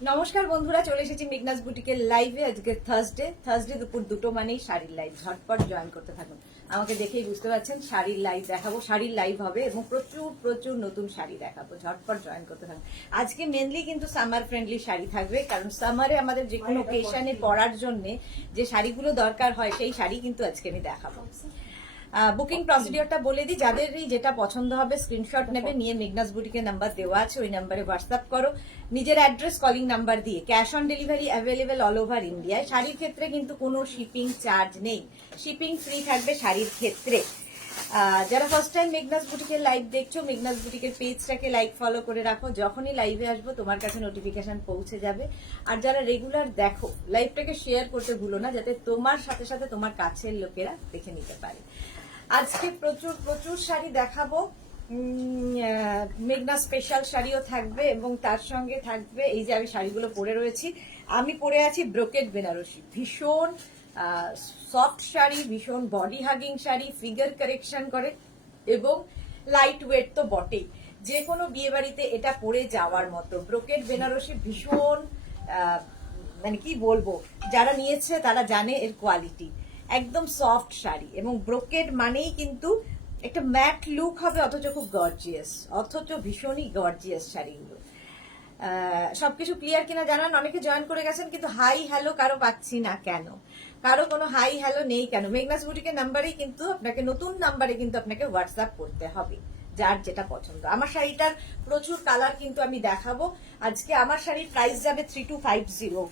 নমস্কার বন্ধুরা, চলে এসেছি মেঘনাস বুটিকের লাইভে। আজকে থার্সডে দুপুর 2টো মানেই শাড়ির লাইভ। ঝটপট জয়েন করতে থাকুন। আমাকে দেখেই বুঝতে পারছেন শাড়ির লাইভ দেখাবো, শাড়ির লাইভ হবে এবং প্রচুর প্রচুর নতুন শাড়ি দেখাবো। ঝটপট জয়েন করতে থাকুন। আজকে মেনলি কিন্তু সামার ফ্রেন্ডলি শাড়ি থাকবে, কারণ সামারে আমাদের যে কোনো ওকেশনে পরার জন্য যে শাড়িগুলো দরকার হয় সেই শাড়ি কিন্তু আজকে আমি দেখাবো। বুকিং প্রসিডিওরটা বলে দিই, যাদেরই যেটা পছন্দ হবে স্ক্রিনশট নেবে, নিয়ে মেঘনাস বুটিকের নাম্বার দেওয়া আছে, ওই নাম্বারে হোয়াটসঅ্যাপ করো নিজের অ্যাড্রেস কলিং নাম্বার দিয়ে। Cash on delivery available all over ইন্ডিয়ায়। শাড়ির ক্ষেত্রে কিন্তু কোনো শিপিং চার্জ নেই, শিপিং ফ্রি থাকবে শাড়ির ক্ষেত্রে। যারা ফার্স্ট টাইম মেঘনাস বুটিকের লাইভ দেখছো, মেঘনাস বুটিকের পেজটাকে লাইক ফলো করে রাখো, যখনই লাইভে আসবো তোমার কাছে নোটিফিকেশন পৌঁছে যাবে। আর যারা রেগুলার দেখো, লাইভটাকে শেয়ার করতে ভুলো না, যাতে তোমার সাথে সাথে তোমার কাছের লোকেরা দেখে নিতে পারে। আজকে প্রচুর প্রচুর শাড়ি দেখাবো। মেঘনা স্পেশাল শাড়িও থাকবে এবং তার সঙ্গে থাকবে এই যে আমি শাড়িগুলো পরে রয়েছি। আমি পরে আছি ব্রোকেড বেনারসি, ভীষণ সফট শাড়ি, ভীষণ body hugging sari, figure correction করে এবং লাইট ওয়েট তো বটেই। যে কোনো বিয়ে বাড়িতে এটা পরে যাওয়ার মতো। ব্রোকেড বেনারসি ভীষণ মানে কি বলবো, যারা নিয়েছে তারা জানে এর কোয়ালিটি। একদম সফট শাড়ি এবং ব্রোকেড মানেই কিন্তু একটা ম্যাট লুক হবে, অথচ খুব গর্জিয়াস, অথচ ভীষণই গর্জিয়াস শাড়িগুলো। সবকিছু ক্লিয়ার কিনা জানান। অনেকে জয়েন করে গেছেন কিন্তু হাই হ্যালো কারো পাচ্ছি না কেন, কারো কোনো হাই হ্যালো নেই কেন? মেঘনাস বুটিকের নাম্বারেই কিন্তু আপনাকে, নতুন নাম্বারে কিন্তু আপনাকে হোয়াটসঅ্যাপ করতে হবে যার যেটা পছন্দ। আমার শাড়িটার প্রচুর কালার কিন্তু আমি দেখাবো আজকে। আমার শাড়ির প্রাইস যাবে 3250।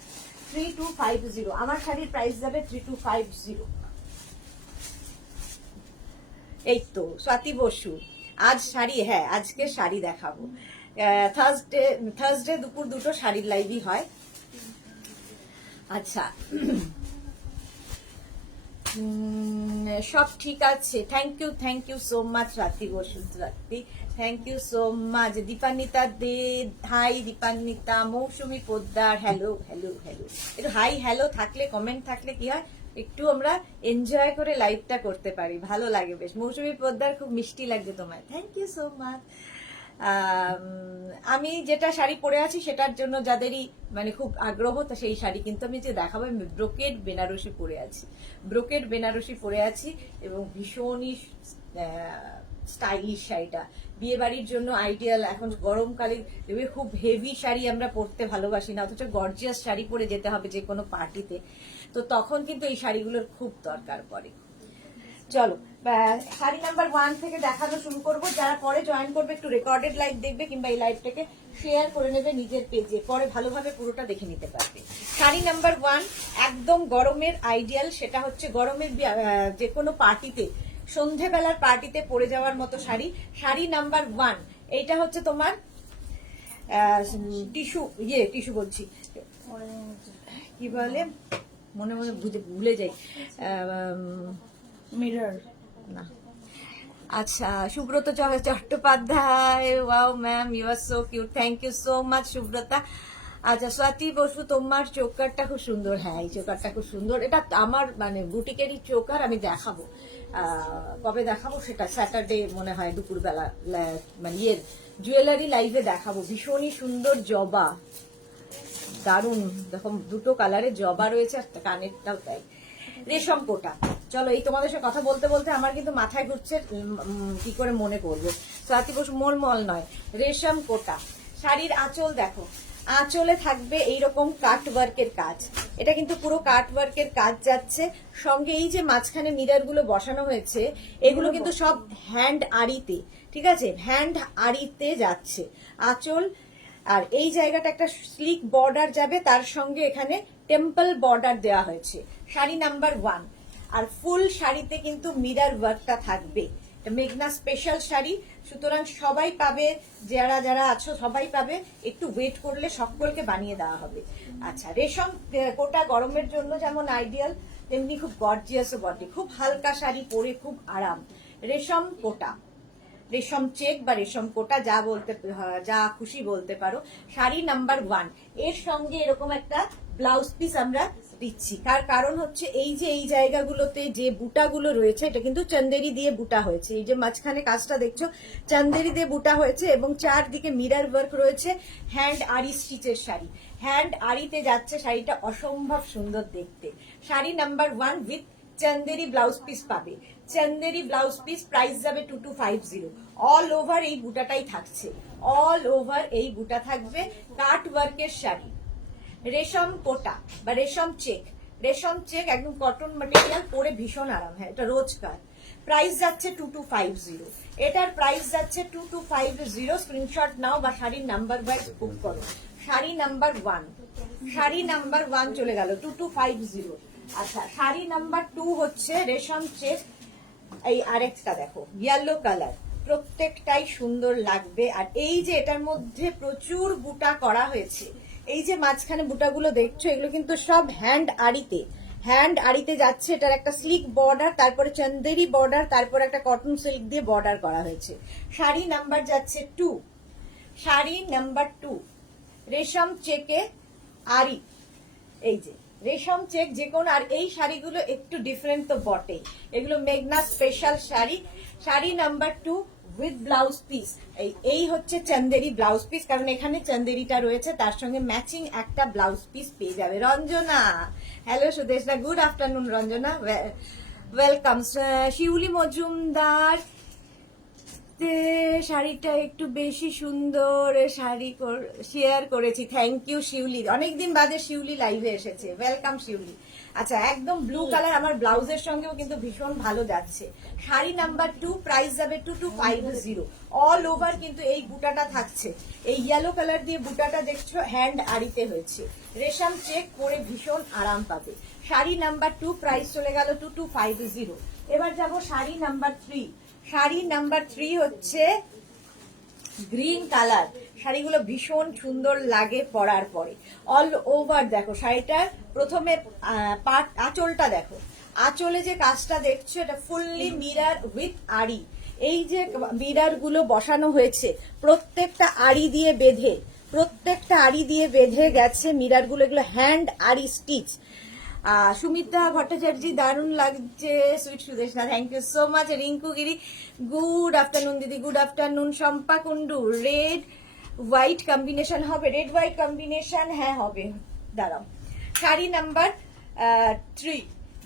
আমার শাড়ির প্রাইস যাবে 3250। এই তো স্বাতি বসু, আজ শাড়ি, হ্যাঁ আজকে শাড়ি দেখাবো। থার্সডে দুপুর 2টো শাড়ির লাইভই হয়। আচ্ছা, সব ঠিক আছে। Thank you so much Rati Basu, Rati thank you so much. Dipanwita De, hi Dipanwita. Mousumi Poddar, hello hello hello. একটু হাই হ্যালো থাকলে, কমেন্ট থাকলে কি হয়, একটু আমরা এনজয় করে লাইভটা করতে পারি, ভালো লাগে বেশ। মৌসুমী পোদ্দার, খুব মিষ্টি লাগছে তোমায়, থ্যাংক ইউ সো মাচ। আমি যেটা শাড়ি পরে আছি সেটার জন্য যাদেরই মানে খুব আগ্রহ, তা সেই শাড়ি কিন্তু আমি যে দেখাবো, আমি ব্রোকেড বেনারসি পরে আছি। ব্রোকেড বেনারসি পরে আছি এবং ভীষণই স্টাইলিশ শাড়িটা বিয়ে বাড়ির জন্য আইডিয়াল। এখন গরমকালে দেখবে খুব হেভি শাড়ি আমরা পরতে ভালোবাসি না, অথচ গর্জিয়াস শাড়ি পরে যেতে হবে যে কোনো পার্টিতে, তো তখন কিন্তু এই শাড়িগুলোর খুব দরকার পড়ে। চলো শাড়ি নাম্বার 1 থেকে দেখানো শুরু করবো। যারা পরে জয়েন করবে একটু রেকর্ডেড লাইভ দেখবে, কিংবা এই লাইভটাকে শেয়ার করে নেবে নিজের পেজে, পরে ভালোভাবে পুরোটা দেখে নিতে পারবে। শাড়ি নাম্বার 1 একদম গরমের আইডিয়াল, সেটা হচ্ছে গরমের যে কোনো পার্টিতে, সন্ধেবেলার পার্টিতে পরে যাওয়ার মতো শাড়ি। শাড়ি নাম্বার 1 এইটা হচ্ছে তোমার টিস্যু বলছি, কি বলে মনে মনে ভুলে যাই, মিরর না। আচ্ছা, Subrata Chattopadhyay, wow ma'am, you are so cute, thank you so much Subrata. আচ্ছা, স্বাতি বসু, তোমার চোকারটা খুব সুন্দর। হ্যাঁ, এই চোকারটা খুব সুন্দর, এটা আমার মানে বুটিকেরই চোকার। আমি দেখাবো, কবে দেখাবো সেটা স্যাটারডে মনে হয় দুপুরবেলা, মানে ইয়ের জুয়েলারি লাইভে দেখাবো। ভীষণই সুন্দর জবা, দারুণ, দেখো 2টো কালারে জবা রয়েছে, আর কানেরটাও তাই। রেশম কোটা, চলো এই তোমাদের সাথে কথা বলতে বলতে আমার কিন্তু মাথায় ঘুরছে, কি করে মনে করবো। স্বাতি বসু, মল নয়, রেশম কোটা। শাড়ির আঁচল দেখো, আঁচলে থাকবে এইরকম কাট ওয়ার্কের কাজ। এটা কিন্তু পুরো কাট ওয়ার্কের কাজ যাচ্ছে, সঙ্গে এই যে মাঝখানে মিরর গুলো বসানো হয়েছে, এগুলো কিন্তু সব হ্যান্ড আড়িতে, ঠিক আছে, হ্যান্ড আড়িতে যাচ্ছে আঁচল। আর এই জায়গাটা একটা স্লিক বর্ডার যাবে, তার সঙ্গে এখানে টেম্পল বর্ডার দেওয়া হয়েছে। শাড়ি নাম্বার 1, আর ফুল শাড়িতে কিন্তু মিরর ওয়ার্কটা থাকবে। মেঘনা স্পেশাল শাড়ি, সুতরাং সবাই পাবে, যারা যারা আছো সবাই পাবে। একটু ওয়েট করলে সকলকে বানিয়ে দেওয়া হবে। আচ্ছা, রেশম কোটা গরমের জন্য যেমন আইডিয়াল, তেমনি খুব গর্জিয়াসও বটে। খুব হালকা শাড়ি পরে খুব আরাম। রেশম কোটা, রেশম চেক বা রেশম কোটা, যা খুশি বলতে পারো। শাড়ি নাম্বার 1, এর সঙ্গে এরকম একটা ব্লাউজ পিস আমরা দিচ্ছি। তার কারণ হচ্ছে এই যে এই জায়গাগুলোতে যে বুটাগুলো রয়েছে এটা কিন্তু চন্দেরি দিয়ে বুটা হয়েছে। এই যে মাঝখানে কাজটা দেখছো চন্দেরি দিয়ে বুটা হয়েছে এবং চারদিকে মিরর ওয়ার্ক রয়েছে। হ্যান্ড আরি স্টিচের শাড়ি, হ্যান্ড আরিতে যাচ্ছে শাড়িটা, অসম্ভব সুন্দর দেখতে। Sari number 1 with Chanderi blouse piece পাবে। চন্দেরি ব্লাউজ পিস প্রাইস যাবে 2250। অল ওভার এই বুটাটাই থাকছে, অল ওভার এই বুটা থাকবে। কাট ওয়ার্কের শাড়ি, রেশম কোটা বা রেশম চেক, রেশম চেক একদম কটন ম্যাটেরিয়াল, পরে ভীষণ আরাম। হ্যাঁ, এটা রোজকার। প্রাইস যাচ্ছে 2250। এটার প্রাইস যাচ্ছে 2250। স্ক্রিনশট নাও বা শাড়ির নাম্বার ওয়াইজ বুক করো। শাড়ি নাম্বার 1, শাড়ি নাম্বার 1 চলে গেল 2250। আচ্ছা, শাড়ি নাম্বার 2 হচ্ছে রেশম চেক। এই আরেকটা দেখো ইয়েলো কালার, প্রত্যেকটাই সুন্দর লাগবে। আর এই যে এটার মধ্যে প্রচুর বুটা করা হয়েছে, এই যে মাঝখানে বুটাগুলো দেখছো এগুলো কিন্তু সব হ্যান্ড আড়িতে, হ্যান্ড আড়িতে যাচ্ছে। এটার একটা স্লিক বর্ডার, তারপরে চন্দেরি বর্ডার, তারপর একটা কটন সিল্ক দিয়ে বর্ডার করা হয়েছে। শাড়ি নাম্বার যাচ্ছে 2, শাড়ি নাম্বার 2 রেশম চেকে আরি। এই যে রেশম চেক যে কোন, আর এই শাড়িগুলো একটু ডিফারেন্ট তো বটেই, এগুলো মেঘনা special sari. Sari number 2 with blouse piece. এই হচ্ছে চন্দেরি ব্লাউজ পিস, কারণ এখানে চন্দেরিটা রয়েছে, তার সঙ্গে ম্যাচিং একটা ব্লাউজ পিস পেয়ে যাবে। Ranjana, hello Sudeshna, good afternoon Ranjana, welcome. Shiuli Majumdar, শাড়িটা একটু বেশি সুন্দর শাড়ি শেয়ার করেছি, থ্যাংক ইউ শিউলি। অনেকদিন বাদে শিউলি লাইভে এসেছে, ওয়েলকাম শিউলি। আচ্ছা, একদম ব্লু কালার আমার ব্লাউজের সঙ্গেও কিন্তু ভীষণ ভালো যাচ্ছে। শাড়ি নাম্বার 2 প্রাইস যাবে 2250। অল ওভার কিন্তু এই বুটাটা থাকছে, এই ইয়েলো কালার দিয়ে বুটাটা দেখছো হ্যান্ড আড়িতে হয়েছে, রেশম চেক করে ভীষণ আরাম পাবে। শাড়ি নাম্বার 2 প্রাইস চলে গেল 2250। এবার যাব শাড়ি নাম্বার 3। শাড়ি নাম্বার 3 হচ্ছে গ্রিন কালার। শাড়িগুলো ভীষণ সুন্দর লাগে পরার পরে। অল ওভার দেখো শাড়িটার প্রথমে আঁচলটা দেখো, আঁচলে যে কাজটা দেখছো এটা ফুললি মিরর উইথ আড়ি। এই যে মিরর গুলো বসানো হয়েছে প্রত্যেকটা আড়ি দিয়ে বেঁধে, প্রত্যেকটা আড়ি দিয়ে বেঁধে গেছে মিরর গুলো, এগুলো হ্যান্ড আড়ি স্টিচ। সুমিতা ভট্টাচার্য, দারুণ লাগছে। Sweet Sudeshna, thank you so much. Rinku Giri, good afternoon দিদি, good afternoon. Shampa Kundu, red white combination হবে, রেড হোয়াইট কম্বিনেশন, হ্যাঁ হবে, দাঁড়াও। শাড়ি নাম্বার 3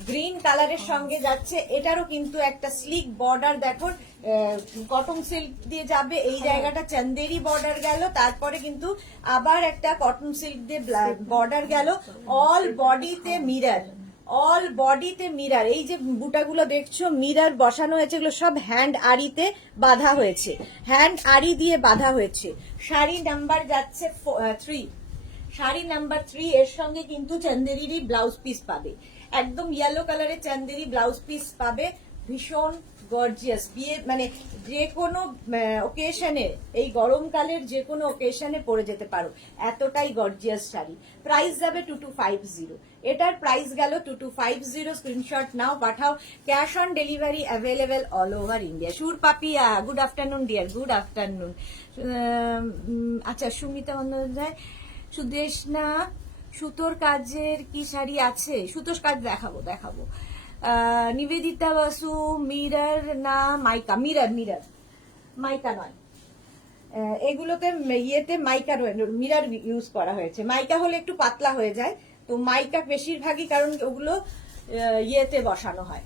গ্রিন কালারের সঙ্গে যাচ্ছে, এটারও কিন্তু একটা স্লিক বর্ডার দেখো, কটন সিল্ক দিয়ে যাবে। এই জায়গাটা চন্দেরি বর্ডার গেল, তারপরে কিন্তু আবার একটা কটন সিল্ক দিয়ে বর্ডার গেল। অল বডিতে মিরর, অল বডিতে মিরর। এই যে বুটাগুলো দেখছো মিরর বসানো হয়েছে, এগুলো সব হ্যান্ড আড়িতে বাঁধা হয়েছে, হ্যান্ড আড়ি দিয়ে বাঁধা হয়েছে। শাড়ি নাম্বার যাচ্ছে 3, শাড়ি নাম্বার 3 এর সঙ্গে কিন্তু চন্দেরিরই ব্লাউজ পিস পাবে, একদম ইয়েলো কালারের চন্দেরি ব্লাউজ পিস পাবে, ভীষণ গর্জিয়াস। বিয়ে মানে যে কোনো ওকেশনে, এই গরমকালের যে কোনো ওকেশনে পরে যেতে পারো, এতটাই গর্জিয়াস শাড়ি। প্রাইস যাবে 2250। এটার প্রাইস গেল 2250। স্ক্রিনশট নাও, পাঠাও। Cash on delivery available all over India. Sur Papiya, good afternoon dear, good afternoon. আচ্ছা, সুমিতা বন্দ্যোপাধ্যায়, সুদেশনা, সুতোর কাজের কি শাড়ি আছে? সুতোর কাজ দেখাবো, দেখাবো। নিবেদিতা বাসু, মিরর না মাইকা? মিরর, মিরর, মাইকা নয়। এগুলোতে ইয়েতে মাইকা মিরর ইউজ করা হয়েছে। মাইকা হলে একটু পাতলা হয়ে যায়, তো মাইকা বেশিরভাগই, কারণ ওগুলো ইয়েতে বসানো হয়,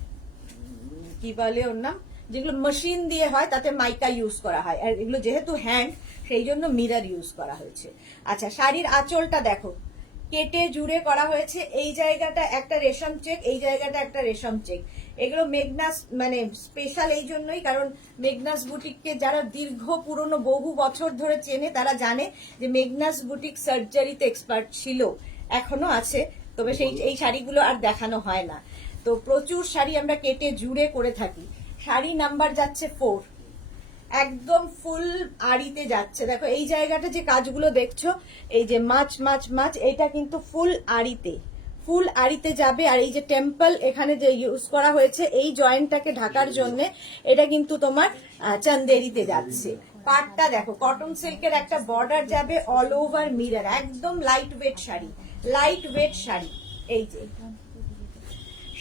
কি বলে ওর নাম, যেগুলো মেশিন দিয়ে হয় তাতে মাইকা ইউজ করা হয়, আর এগুলো যেহেতু হ্যান্ড সেই জন্য মিরর ইউজ করা হয়েছে। আচ্ছা, শাড়ির আঁচলটা দেখো কেটে জুড়ে করা হয়েছে, এই জায়গাটা একটা রেশম চেক, এই জায়গাটা একটা রেশম চেক। এগুলো মেঘনাস মানে স্পেশাল এই জন্যই, কারণ মেঘনাস বুটিককে যারা দীর্ঘ পুরনো বহু বছর ধরে চেনে তারা জানে যে মেঘনাস বুটিক সার্জারিতে এক্সপার্ট ছিল, এখনো আছে, তবে এই শাড়িগুলো আর দেখানো হয় না। তো প্রচুর শাড়ি আমরা কেটে জুড়ে করে থাকি। শাড়ি নাম্বার যাচ্ছে 4, একদম ফুল আড়িতে যাচ্ছে। দেখো এই জায়গাটা যে কাজগুলো দেখছো, এই যে মাছ মাছ মাছ, এটা কিন্তু ফুল আড়িতে, ফুল আড়িতে যাবে। আর এই যে টেম্পল এখানে যে ইউজ করা হয়েছে এই জয়েন্টটাকে ঢাকার জন্য, এটা কিন্তু তোমার চন্দেরিতে যাচ্ছে। পাটটা দেখো, কটন সিল্কের একটা বর্ডার যাবে, অল ওভার মিরর, একদম light wait sari, light weight sari. এই যে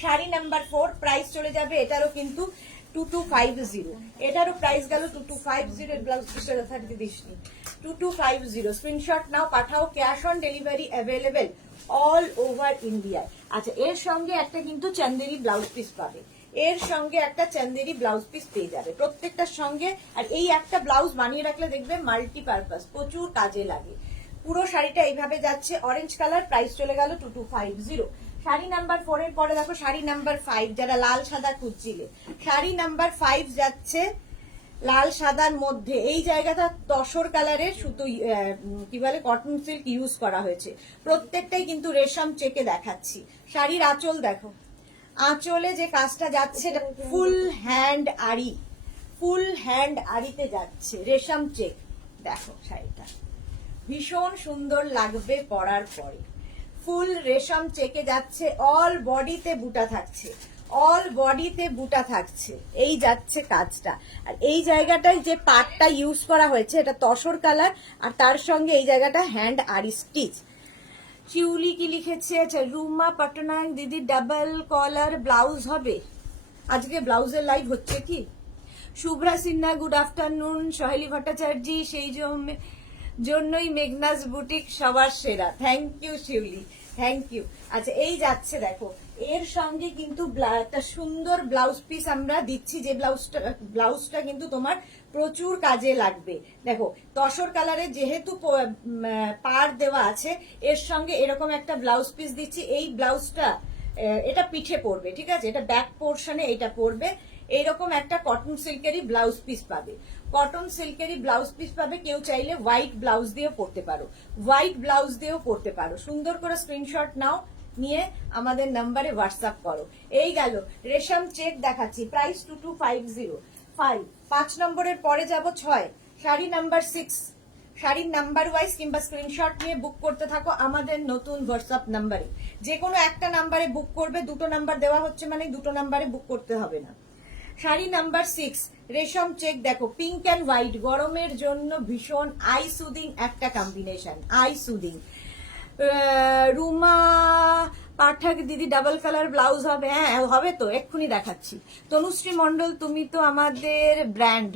শাড়ি নাম্বার 4, প্রাইস চলে যাবে এটারও কিন্তু 2250, এটারও প্রাইস গেল 2250, এর ব্লাউজ পিসটা যথারীতি দিসনি 2250। স্ক্রিনশট নাও, পাঠাও, cash on delivery available all over ইন্ডিয়ায়। আচ্ছা, এর সঙ্গে একটা কিন্তু চান্দেরি ব্লাউজ পিস পাবে, এর সঙ্গে একটা চান্দেরি ব্লাউজ পিস পেয়ে যাবে প্রত্যেকটার সঙ্গে। আর এই একটা ব্লাউজ বানিয়ে রাখলে দেখবে মাল্টিপারপাস, প্রচুর কাজে লাগে। পুরো শাড়িটা এইভাবে যাচ্ছে, অরেঞ্জ কালার, প্রাইস চলে গেল 2250। শাড়ি নাম্বার 4 এর পরে দেখো শাড়ি নাম্বার 5, যারা লাল সাদা খুঁজছিলে, শাড়ি নাম্বার 5 যাচ্ছে লাল সাদার মধ্যে। এই জায়গাটা তসর কালারের সুতো, কি বলে, কটন সিল্ক ইউজ করা হয়েছে, প্রত্যেকটাই কিন্তু রেশম চেকে দেখাচ্ছি। শাড়ির আঁচল দেখো, আঁচলে যে কাজটা যাচ্ছে এটা ফুল হ্যান্ড আড়ি, ফুল হ্যান্ড আড়িতে যাচ্ছে রেশম চেক। দেখো শাড়িটা ভীষণ সুন্দর লাগবে পরার পরে, ফুল রেশম চেকে যাচ্ছে, অল বডিতে বুটা থাকছে, অল বডিতে বুটা থাকছে, এই যাচ্ছে কাজটা। আর এই জায়গাটায় যে পাটটা ইউজ করা হয়েছে এটা তসর কালার, আর তার সঙ্গে এই জায়গাটা হ্যান্ড আড়ি স্টিচ। শিউলি কি লিখেছে? আচ্ছা, রুমা পটনায়ক দিদি ডাবল কলার ব্লাউজ হবে, আজকে ব্লাউজের লাইভ হচ্ছে কি? Shubhra Sinha good afternoon. সহেলি ভট্টাচার্য, সেই জন্যই মেঘনাজ বুটিক সবার সেরা। Thank you Shiuli, thank you. আচ্ছা, এই যাচ্ছে দেখো, এর সঙ্গে কিন্তু একটা সুন্দর ব্লাউজ পিস আমরা দিচ্ছি, যে ব্লাউজটা কিন্তু তোমার প্রচুর কাজে লাগবে। দেখো তসর কালারের যেহেতু পার দেওয়া আছে, এর সঙ্গে এরকম একটা ব্লাউজ পিস দিচ্ছি। এই ব্লাউজটা এটা পিঠে পড়বে, ঠিক আছে, এটা ব্যাক পোর্শনে এটা পড়বে। এইরকম একটা কটন সিল্কেরই ব্লাউজ পিস পাবে, কটন সিল্কেরই ব্লাউজ পিস পাবে। কেউ চাইলে হোয়াইট ব্লাউজ দিয়েও পরতে পারো, হোয়াইট ব্লাউজ দিয়েও পরতে পারো। সুন্দর করে স্ক্রিনশট নাও, নিয়ে আমাদের নাম্বারে হোয়াটসঅ্যাপ করো। এই গেল রেশম চেক দেখাচ্ছি, প্রাইস 2250। 5 নম্বরের পরে যাব 6, শাড়ি নাম্বার 6। শাড়ির নাম্বার ওয়াইজ কিংবা স্ক্রিনশট নিয়ে বুক করতে থাকো আমাদের নতুন হোয়াটসঅ্যাপ নাম্বারে। যে কোনো একটা নাম্বারে বুক করবে, দুটো নাম্বার দেওয়া হচ্ছে মানে দুটো নাম্বারে বুক করতে হবে না। শাড়ি নাম্বার 6, রেশম চেক দেখো, পিঙ্ক অ্যান্ড হোয়াইট, গরমের জন্য ভীষণ আই সুদিং একটা কম্বিনেশন, আই সুদিং। রুমা পাঠক দিদি ডাবল কালার ব্লাউজ হবে? হ্যাঁ হবে তো, এক্ষুনি দেখাচ্ছি। তনুশ্রী মন্ডল, তুমি তো আমাদের ব্র্যান্ড,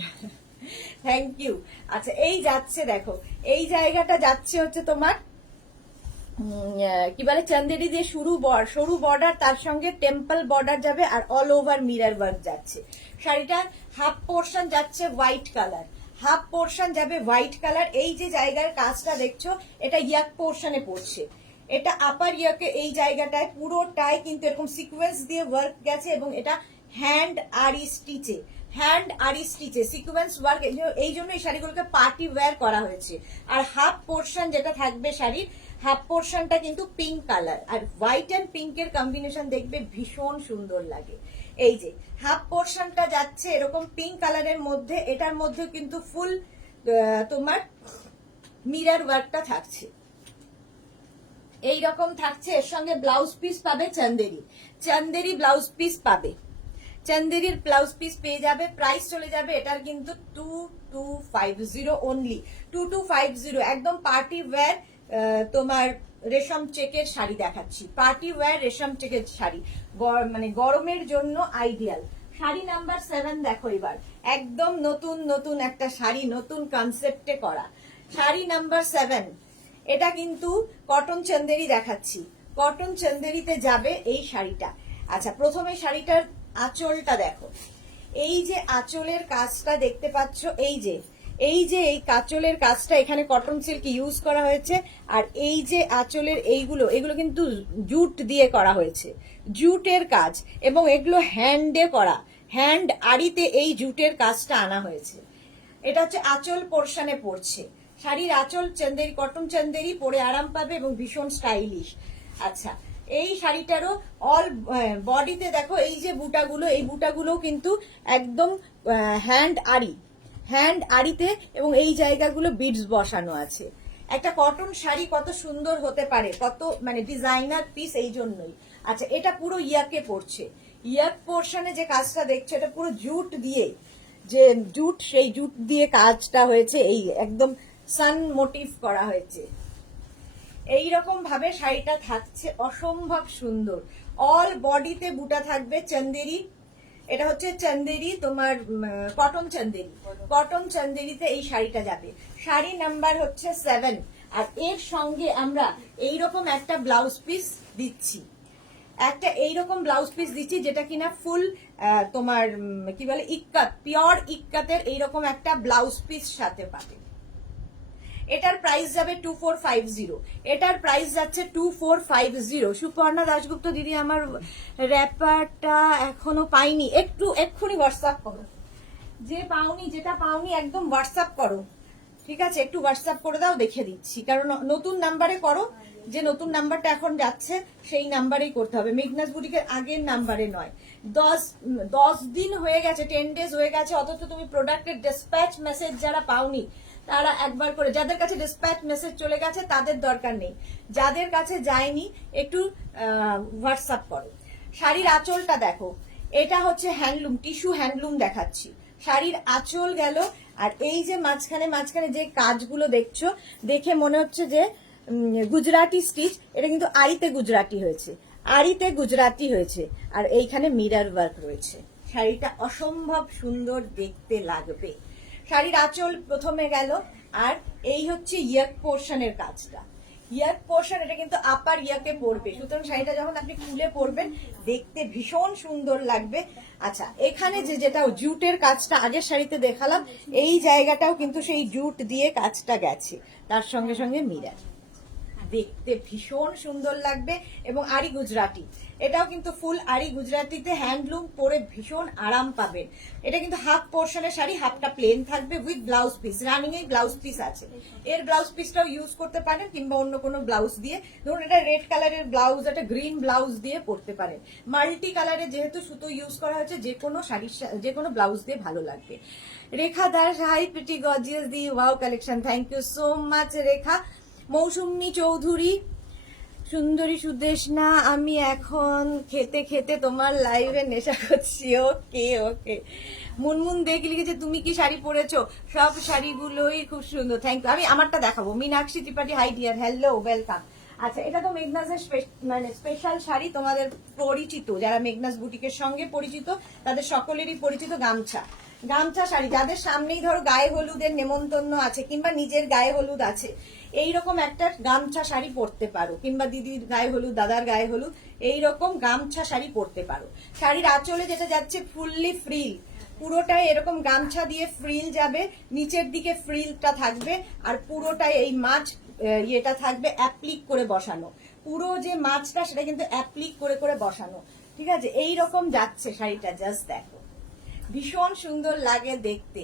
থ্যাংক ইউ। আচ্ছা, এই যাচ্ছে দেখো, এই জায়গাটা যাচ্ছে হচ্ছে তোমার কি বলে, চান্দেরি দিয়ে সরু বর্ডার, তার সঙ্গে টেম্পল বর্ডার যাবে, আর অল ওভার মিরর ওয়ার্ক যাচ্ছে। শাড়িটার হাফ পোর্শন যাচ্ছে হোয়াইট কালার, হাফ পোর্শন যাবে হোয়াইট কালার। এই যে জায়গার কাজটা দেখছো এটা ইয়াক পোর্শনে পড়ছে, এটা আপার ইয়াকে এই জায়গাটায় পুরোটাই কিন্তু এরকম সিকোয়েন্স দিয়ে ওয়ার্ক গেছে, এবং এটা হ্যান্ড আরি স্টিচে, হ্যান্ড আরি স্টিচে সিকোয়েন্স ওয়ার্ক। এই জন্য এই শাড়িগুলোকে পার্টি ওয়্যার করা হয়েছে। আর হাফ পোর্শন যেটা থাকবে শাড়ির, হাফ পোর্শনটা কিন্তু পিঙ্ক কালার, আর হোয়াইট অ্যান্ড পিঙ্কের কম্বিনেশন দেখবে ভীষণ সুন্দর লাগে। এই যে হাফ পোর্শনটা যাচ্ছে এরকম পিঙ্ক কালারের মধ্যে, এটার মধ্যে কিন্তু ফুল তোমার মিরর ওয়ার্কটা থাকছে, এই রকম থাকছে। এর সঙ্গে ব্লাউজ পিস পাবে চান্দেরি, চান্দেরি ব্লাউজ পিস পাবে, চান্দেরির ব্লাউজ পিস পেয়ে যাবে। প্রাইস চলে যাবে এটার কিন্তু 2250 অনলি, 2250। একদম পার্টি ওয়্যার তোমার রেশম চেকের শাড়ি দেখাচ্ছি, পার্টি ওয়্যার রেশম চেকের শাড়ি, মানে গরমের জন্য আইডিয়াল। শাড়ি নাম্বার 7 দেখো, এবার একদম নতুন নতুন একটা শাড়ি, নতুন কনসেপ্টে করা শাড়ি নাম্বার 7। এটা কিন্তু কটন চান্দেরি দেখাচ্ছি, কটন চান্দেরিতে যাবে এই শাড়িটা। আচ্ছা, প্রথমে শাড়িটার আঁচলটা দেখো, এই যে আঁচলের কাজটা দেখতে পাচ্ছ, এই যে এই কাঁচলের কাজটা এখানে কটন সিল্ক ইউজ করা হয়েছে। আর এই যে আঁচলের এগুলো কিন্তু জুট দিয়ে করা হয়েছে, জুটের কাজ, এবং এগুলো হ্যান্ডে করা, হ্যান্ড আড়িতে এই জুটের কাজটা আনা হয়েছে। এটা হচ্ছে আঁচল পোর্শনে পড়ছে, শাড়ির আঁচল চান্দেরি, কটন চান্দেরি, পরে আরাম পাবে এবং ভীষণ স্টাইলিশ। আচ্ছা, এই শাড়িটারও অল বডিতে দেখো এই যে বুটাগুলো, এই বুটাগুলো কিন্তু একদম হ্যান্ড আড়ি, হ্যান্ড আড়িতে, এবং এই জায়গাগুলো বিডস বসানো আছে। একটা কটন শাড়ি কত সুন্দর হতে পারে, কত মানে ডিজাইনার পিস, এই জন্যই। আচ্ছা, এটা পুরো ইয়াকে পড়ছে, ইয়াক পোর্শনে যে কাজটা দেখছো এটা পুরো জুট দিয়ে, যে জুট, সেই জুট দিয়ে কাজটা হয়েছে, এই একদম সান মোটিভ করা হয়েছে। এইরকম ভাবে শাড়িটা থাকছে, অসম্ভব সুন্দর। অল বডিতে বুটা থাকবে চন্দেরি, এটা হচ্ছে চন্দেরি, তোমার কটন চন্দেরি, কটন চন্দেরিতে এই শাড়িটা যাবে। শাড়ি নাম্বার হচ্ছে 7। আর এর সঙ্গে আমরা এইরকম একটা ব্লাউজ পিস দিচ্ছি, একটা এইরকম ব্লাউজ পিস দিচ্ছি যেটা কিনা ফুল তোমার কি বলে ইক্কাত, পিওর ইক্কাতের এইরকম একটা ব্লাউজ পিস সাথে পাবে। এটার প্রাইস যাবে 2450, এটার প্রাইস যাচ্ছে 2450। সুপর্ণা দাশগুপ্ত দিদি, আমার র্যাপারটা এখনো পাইনি, এক্ষুনি হোয়াটসঅ্যাপ করো, যে পাওনি, যেটা পাওনি একদম হোয়াটসঅ্যাপ করো, ঠিক আছে? একটু হোয়াটসঅ্যাপ করে দাও, দেখে দিচ্ছি, কারণ নতুন নাম্বারে করো, যে নতুন নাম্বারটা এখন যাচ্ছে সেই নাম্বারেই করতে হবে, মেঘনাস বুটিকের আগের নাম্বারে নয়। 10 দিন হয়ে গেছে, 10 ডেজ হয়ে গেছে, অথচ তুমি প্রোডাক্টের ডিসপ্যাচ মেসেজ যারা পাওনি তারা একবার করে, যাদের কাছে ডিসপ্যাচ মেসেজ চলে গেছে তাদের দরকার নেই, যাদের কাছে যায়নি একটু হোয়াটসঅ্যাপ করো। শাড়ির আঁচলটা দেখো, এটা হচ্ছে হ্যান্ডলুম, টিস্যু হ্যান্ডলুম দেখাচ্ছি। শাড়ির আঁচল গেল, আর এই যে মাঝখানে মাঝখানে যে কাজগুলো দেখছো, দেখে মনে হচ্ছে যে গুজরাটি স্টিচ, এটা কিন্তু আড়িতে গুজরাটি হয়েছে, আড়িতে গুজরাটি হয়েছে, আর এইখানে মিরর ওয়ার্ক রয়েছে। শাড়িটা অসম্ভব সুন্দর দেখতে লাগবে। শাড়ির আঁচল প্রথমে গেল, আর এই হচ্ছে ইয়াক পোর্শনের কাজটা, ইয়াক পোর্শন, এটা কিন্তু আপার ইয়াকে পড়বে, সুতরাং শাড়িটা যখন আপনি খুলে পরবেন দেখতে ভীষণ সুন্দর লাগবে। আচ্ছা, এখানে যেটা জুটের কাজটা আগের শাড়িতে দেখালাম, এই জায়গাটাও কিন্তু সেই জুট দিয়ে কাজটা গেছে, তার সঙ্গে সঙ্গে মিরর, দেখতে ভীষণ সুন্দর লাগবে। এবং আরি গুজরাটি, এটাও কিন্তু ফুল আরি গুজরাটিতে হ্যান্ডলুম, পরে ভীষণ আরাম পাবেন। এটা কিন্তু হাফ পোর্শনের শাড়ি, হাফটা প্লেন থাকবে উইথ ব্লাউজ পিস, রানিং এই ব্লাউজ পিস আছে, এর ব্লাউজ পিসটাও ইউজ করতে পারেন, কিংবা অন্য কোনো ব্লাউজ দিয়ে, ধরুন এটা রেড কালারের ব্লাউজ, একটা গ্রিন ব্লাউজ দিয়ে পরতে পারেন। মাল্টি কালারে যেহেতু সুতো ইউজ করা হয়েছে, যে কোনো শাড়ির যে কোনো ব্লাউজ দিয়ে ভালো লাগবে। Rekha Das, hi pretty gorgeous দি, wow collection, thank you so much Rekha. Mousumi Chowdhury, সুন্দরী সুদেশনা, আমি এখন খেতে খেতে তোমার লাইভে নেশা করছি। ওকে ওকে। মুনমুন দেখি লিখেছে, তুমি কি শাড়ি পরেছো? সব শাড়িগুলোই খুব সুন্দর, থ্যাংক ইউ। আমি আমারটা দেখাবো। Meenakshi Tripathi, high deer, hello, welcome. আচ্ছা, এটা তো মেঘনাসের মানে স্পেশাল শাড়ি, তোমাদের পরিচিত, যারা মেঘনাস বুটিকের সঙ্গে পরিচিত তাদের সকলেরই পরিচিত গামছা, গামছা শাড়ি। যাদের সামনেই ধরো গায়ে হলুদের নেমন্তন্ন আছে, কিংবা নিজের গায়ে হলুদ আছে, এইরকম একটা গামছা শাড়ি পরতে পারো, কিংবা দিদির গায়ে হলুদ, দাদার গায়ে হলুদ, এইরকম গামছা শাড়ি পরতে পারো। শাড়ির আঁচলে যেটা যাচ্ছে ফুললি ফ্রিল, পুরোটাই এরকম গামছা দিয়ে ফ্রিল যাবে, নিচের দিকে ফ্রিলটা থাকবে, আর পুরোটাই এই মাছ ইয়েটা থাকবে অ্যাপ্লিক করে বসানো, পুরো যে মাছটা সেটা কিন্তু অ্যাপ্লিক করে করে বসানো, ঠিক আছে? এইরকম যাচ্ছে শাড়িটা, জাস্ট দেখো, ভীষণ সুন্দর লাগে দেখতে।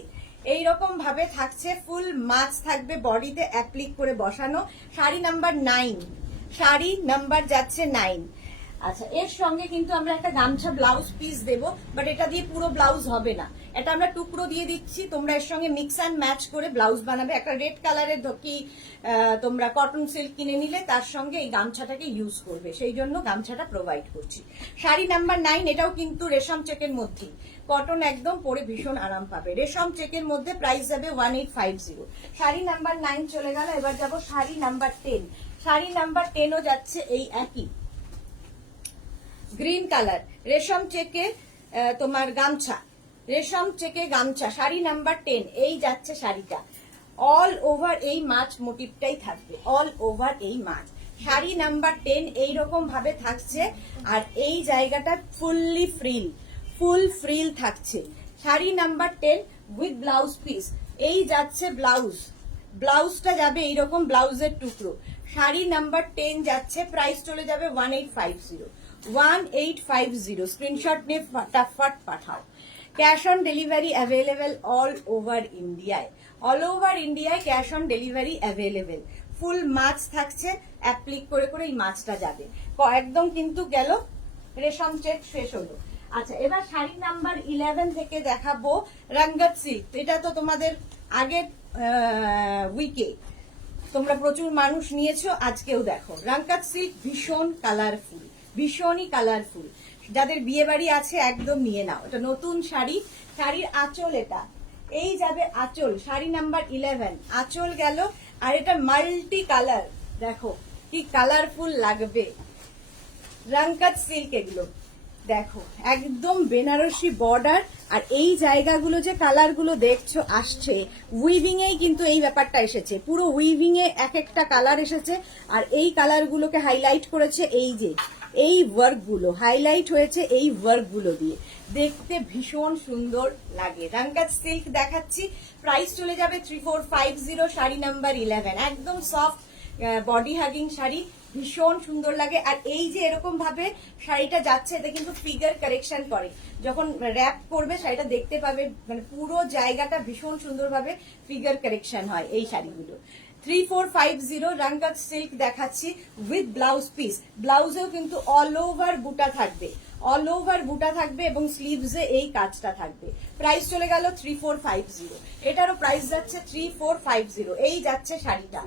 এইরকম ভাবে থাকছে, ফুল মাছ থাকবে বডিতে অ্যাপ্লিক করে বসানো। শাড়ি নাম্বার 9, শাড়ি নাম্বার যাচ্ছে 9। আচ্ছা, এর সঙ্গে কিন্তু আমরা একটা গামছা ব্লাউজ পিস দেবো, বাট এটা দিয়ে পুরো ব্লাউজ হবে না, এটা আমরা টুকরো দিয়ে দিচ্ছি, তোমরা এর সঙ্গে মিক্স অ্যান্ড ম্যাচ করে ব্লাউজ বানাবে। একটা রেড কালারের কি তোমরা কটন সিল্ক কিনে নিলে, তার সঙ্গে এই গামছাটাকে ইউজ করবে, সেই জন্য গামছাটা প্রোভাইড করছি। শাড়ি নাম্বার 9, এটাও কিন্তু রেশম চেকের মধ্যে, কটন একদম, পরে ভীষণ আরাম পাবে, রেশম চেকের মধ্যে, প্রাইস যাবে 1850। শাড়ি নাম্বার 9 চলে গেল, এবার যাবো শাড়ি নাম্বার 10। শাড়ি নাম্বার 10ও যাচ্ছে এই একই গ্রিন কালার, রেশম চেকে তোমার গামছা, রেশম চেকে গামছা, শাড়ি নাম্বার 10, এই যাচ্ছে শাড়িটা। অল ওভার এই মাছ মোটিভটাই থাকবে, অল ওভার এই মাছ। শাড়ি নাম্বার 10 এইরকম ভাবে থাকছে, আর এই জায়গাটা ফুললি ফ্রিল, ফুল ফ্রিল থাকছে। Sari number 10 with blouse piece, এই যাচ্ছে ব্লাউজ, ব্লাউজটা যাবে এইরকম ব্লাউজের টুকরো। শাড়ি নাম্বার 10 যাচ্ছে, প্রাইস চলে যাবে 1850, 1850। স্ক্রিনশট নিয়ে ফটাফট পাঠাও। Cash on delivery available all over ইন্ডিয়ায়, অল ওভার ইন্ডিয়ায় ক্যাশ অন ডেলিভারি অ্যাভেলেবেল। ফুল মাছ থাকছে, অ্যাপ্লিক করে করে এই মাছটা যাবে একদম, কিন্তু গেল রেশম চেক শেষ হলো। আচ্ছা, এবার শাড়ি নাম্বার 11 থেকে দেখাবো রঙ্গত সিল্ক। এটা তো তোমাদের আগের উইকে তোমরা প্রচুর মানুষ নিয়েছো, আজকেও দেখো রঙ্গত সিল্ক ভীষণ কালারফুল, ভীষণই কালারফুল। যাদের বিয়ে বাড়ি আছে একদম নিয়ে নাও, এটা নতুন শাড়ি। শাড়ির আঁচল এটা, এই যাবে আঁচল, শাড়ি নাম্বার 11, আঁচল গেল। আর এটা মাল্টি কালার, দেখো কি কালারফুল লাগবে, রংকাজ সিল্ক এগুলো, দেখো একদম বেনারসি বর্ডার। আর এই জায়গাগুলো যে কালারগুলো দেখছো আসছে, উইভিং এই কিন্তু এই ব্যাপারটা এসেছে, পুরো উইভিং এ এক একটা কালার এসেছে। আর এই কালারগুলোকে হাইলাইট করেছে এই যে এই ওয়ার্কগুলো, হাইলাইট হয়েছে এই ওয়ার্কগুলো দিয়ে, দেখতে ভীষণ সুন্দর লাগে। রংকাজ সিল্ক দেখাচ্ছি, প্রাইস চলে যাবে 3450, শাড়ি নাম্বার 11, একদম সফট বডি হাগিং শাড়ি, ভীষণ সুন্দর লাগে। আর এই যে এরকম ভাবে শাড়িটা যাচ্ছে, এটা কিন্তু ফিগার কারেকশন করে, যখন র্যাপ করবে শাড়িটা দেখতে পাবে, মানে পুরো জায়গাটা ভীষণ সুন্দরভাবে ফিগার কারেকশন হয় এই শাড়িগুলো। 3450 রংকাজ সিল্ক দেখাচ্ছি উইথ ব্লাউজ পিস, ব্লাউজেও কিন্তু অল ওভার বুটা থাকবে, অল ওভার বুটা থাকবে এবং স্লিভসে এই কাজটা থাকবে। প্রাইস চলে গেল 3450, এটারও প্রাইস যাচ্ছে 3450। এই যাচ্ছে শাড়িটা,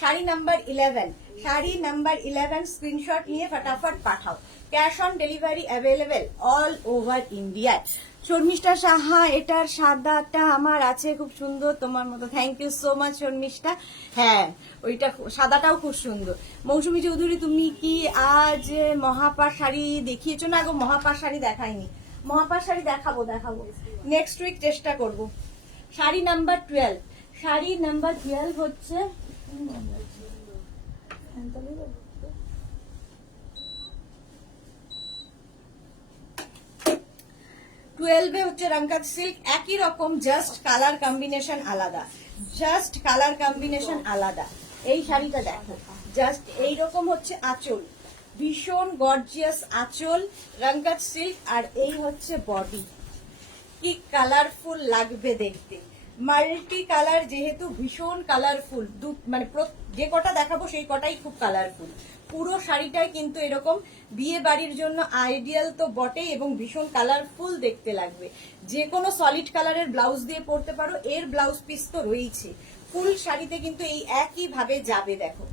sari number 11, sari number 11, screenshot নিয়ে ফটাফট পাঠাও। Cash on delivery available all over India. Sharmistha Saha, এটার সাদাটা আমার আছে, খুব সুন্দর তোমার মতো, thank you so much Sharmistha. হ্যাঁ ওইটা সাদাটাও খুব সুন্দর। মৌসুমী চৌধুরী, তুমি কি আজ মহাপার শাড়ি দেখিয়েছো? না গো, মহাপার শাড়ি দেখাইনি, মহাপার শাড়ি দেখাবো নেক্সট উইক চেষ্টা করব। শাড়ি নাম্বার 12, শাড়ি নাম্বার 12 হচ্ছে 12 হচ্ছে রংকাজ সিল্ক, একই রকম, জাস্ট কালার কম্বিনেশন আলাদা, জাস্ট কালার কম্বিনেশন আলাদা। এই শাড়িটা দেখো, জাস্ট এইরকম হচ্ছে আঁচল, ভীষণ গর্জিয়াস আঁচল, রংকাজ সিল্ক। আর এই হচ্ছে বডি, কি কালারফুল লাগবে দেখতে, মাল্টি কালার, যেহেতু ভীষণ কালারফুল, মানে যে কটা দেখাবো সেই কটাই খুব কালারফুল। পুরো শাড়িটাই কিন্তু এরকম বিয়ে বাড়ির জন্য আইডিয়াল তো বটেই, এবং ভীষণ কালারফুল দেখতে লাগবে। যে কোনো সলিড কালারের ব্লাউজ দিয়ে পরতে পারো, এর ব্লাউজ পিস তো রয়েছে। ফুল শাড়িতে কিন্তু এই একই ভাবে যাবে, দেখো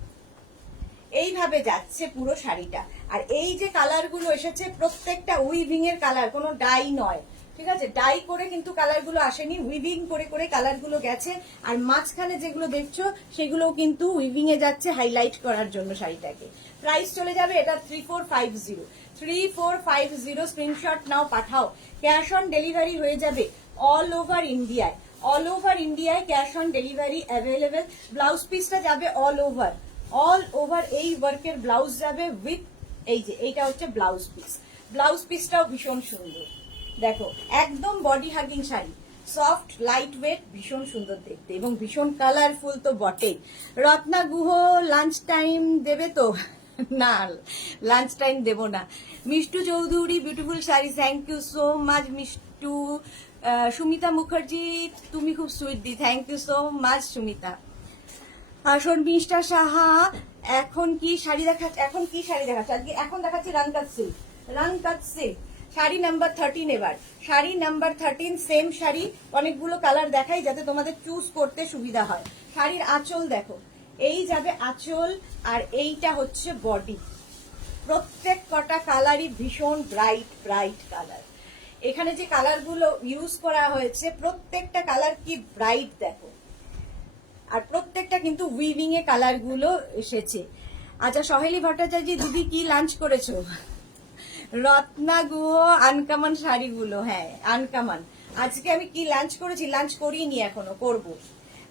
এইভাবে যাচ্ছে পুরো শাড়িটা। আর এই যে কালারগুলো এসেছে প্রত্যেকটা উইভিং এর কালার, কোনো ডাই নয়, ঠিক আছে, ডাই করে কিন্তু কালারগুলো আসেনি, উইভিং করে করে কালারগুলো গেছে। আর মাঝখানে যেগুলো দেখছো সেগুলো কিন্তু উইভিং এ যাচ্ছে হাইলাইট করার জন্য শাড়িটাকে। প্রাইস চলে যাবে এটা 3450, 3450, স্ক্রিনশট নাও পাঠাও। ক্যাশ অন ডেলিভারি হয়ে যাবে অল ওভার ইন্ডিয়ায়, অল ওভার ইন্ডিয়ায় cash on delivery available. Blouse পিসটা যাবে অল ওভার, অল ওভার এই ওয়ার্কের ব্লাউজ যাবে উইথ এই যে এইটা হচ্ছে ব্লাউজ পিস, ব্লাউজ পিসটাও ভীষণ সুন্দর, দেখো একদম body hugging sari, soft light weight, ভীষণ সুন্দর দেখতে এবং ভীষণ কালারফুল তো বটেই। রত্না গুহ, লাঞ্চ টাইম দেবে তো? না, লাঞ্চ টাইম দেব না। Mishtu Chowdhury, beautiful sari, thank you so much Mishtu. Sumita Mukherjee, তুমি খুব সুইট দি, thank you so much Sumita. Sharmistha Saha, এখন কি শাড়ি দেখাচ্ছে? এখন কি শাড়ি দেখাচ্ছে আজকে? এখন দেখাচ্ছি রংকাজ সিল্ক, রংকাজ সিল্ক, শাড়ি নাম্বার 13। এবার শাড়ি নাম্বার 13, সেম শাড়ি, অনেকগুলো কালার দেখাই যাতে তোমাদের চুজ করতে সুবিধা হয়। শাড়ির আঁচল দেখো, এই যাবে আঁচল, আর এইটা হচ্ছে বডি, প্রত্যেক কটা কালারই ভীষণ ব্রাইট ব্রাইট কালার। এখানে যে কালারগুলো ইউজ করা হয়েছে প্রত্যেকটা কালার কি ব্রাইট দেখো, আর প্রত্যেকটা কিন্তু উইভিং এ কালার গুলো এসেছে। আচ্ছা সহেলি ভট্টাচার্য, দিদি কি লাঞ্চ করেছো? রত্না গুহ, আনকমন শাড়িগুলো, হ্যাঁ আনকমন। আজকে আমি কি লাঞ্চ করেছি? লাঞ্চ করিনি, এখনো করব।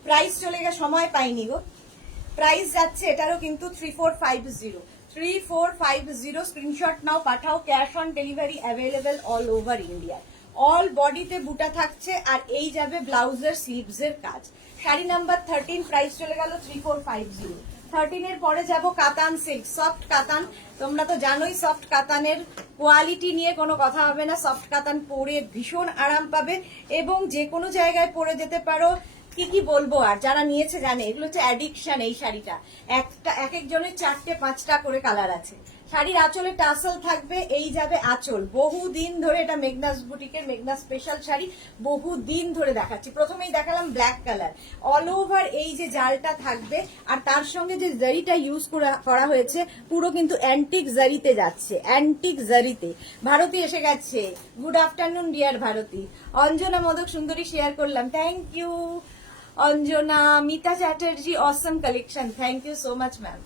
প্রাইস চলে গেছে, সময় পাইনি গো। প্রাইস যাচ্ছে এটারও কিন্তু 3450, 3450, স্ক্রিনশট নাও পাঠাও। Cash on delivery available all over India. All বডিতে বুটা থাকছে, আর এই যাবে ব্লাউজের স্লিভসের কাজ। শাড়ি নাম্বার 13, প্রাইস চলে গেল 3450। 13 এর পরে যাব কাতান সিল্ক, সফট কাতান। তোমরা তো জানোই সফট কাতানের কোয়ালিটি নিয়ে কোনো কথা হবে না, সফট কাতান পরে ভীষণ আরাম পাবে এবং যে কোনো জায়গায় পরে যেতে পারো। কি কি বলবো, আর যারা নিয়েছে জানে, এগুলো হচ্ছে অ্যাডিকশন। এই শাড়িটা একটা এক একজনের 4টে 5টা করে কালার আছে, শাড়ির আঁচলে টাসেল থাকবে, এই যাবে আঁচল। বহুদিন ধরে এটা মেঘনাস বুটিকের মেঘনা স্পেশাল শাড়ি, বহুদিন ধরে দেখাচ্ছি। প্রথমেই দেখালাম ব্ল্যাক কালার, অল ওভার এই যে জালটা থাকবে, আর তার সঙ্গে যে জারিটা ইউজ করা হয়েছে পুরো কিন্তু অ্যান্টিক জারিতে যাচ্ছে, অ্যান্টিক জারিতে। ভারতী এসে গেছে, good afternoon dear Bharati. Anjana Modak সুন্দরী শেয়ার করলাম, thank you Anjana. Mita Chatterjee awesome collection, thank you so much ma'am.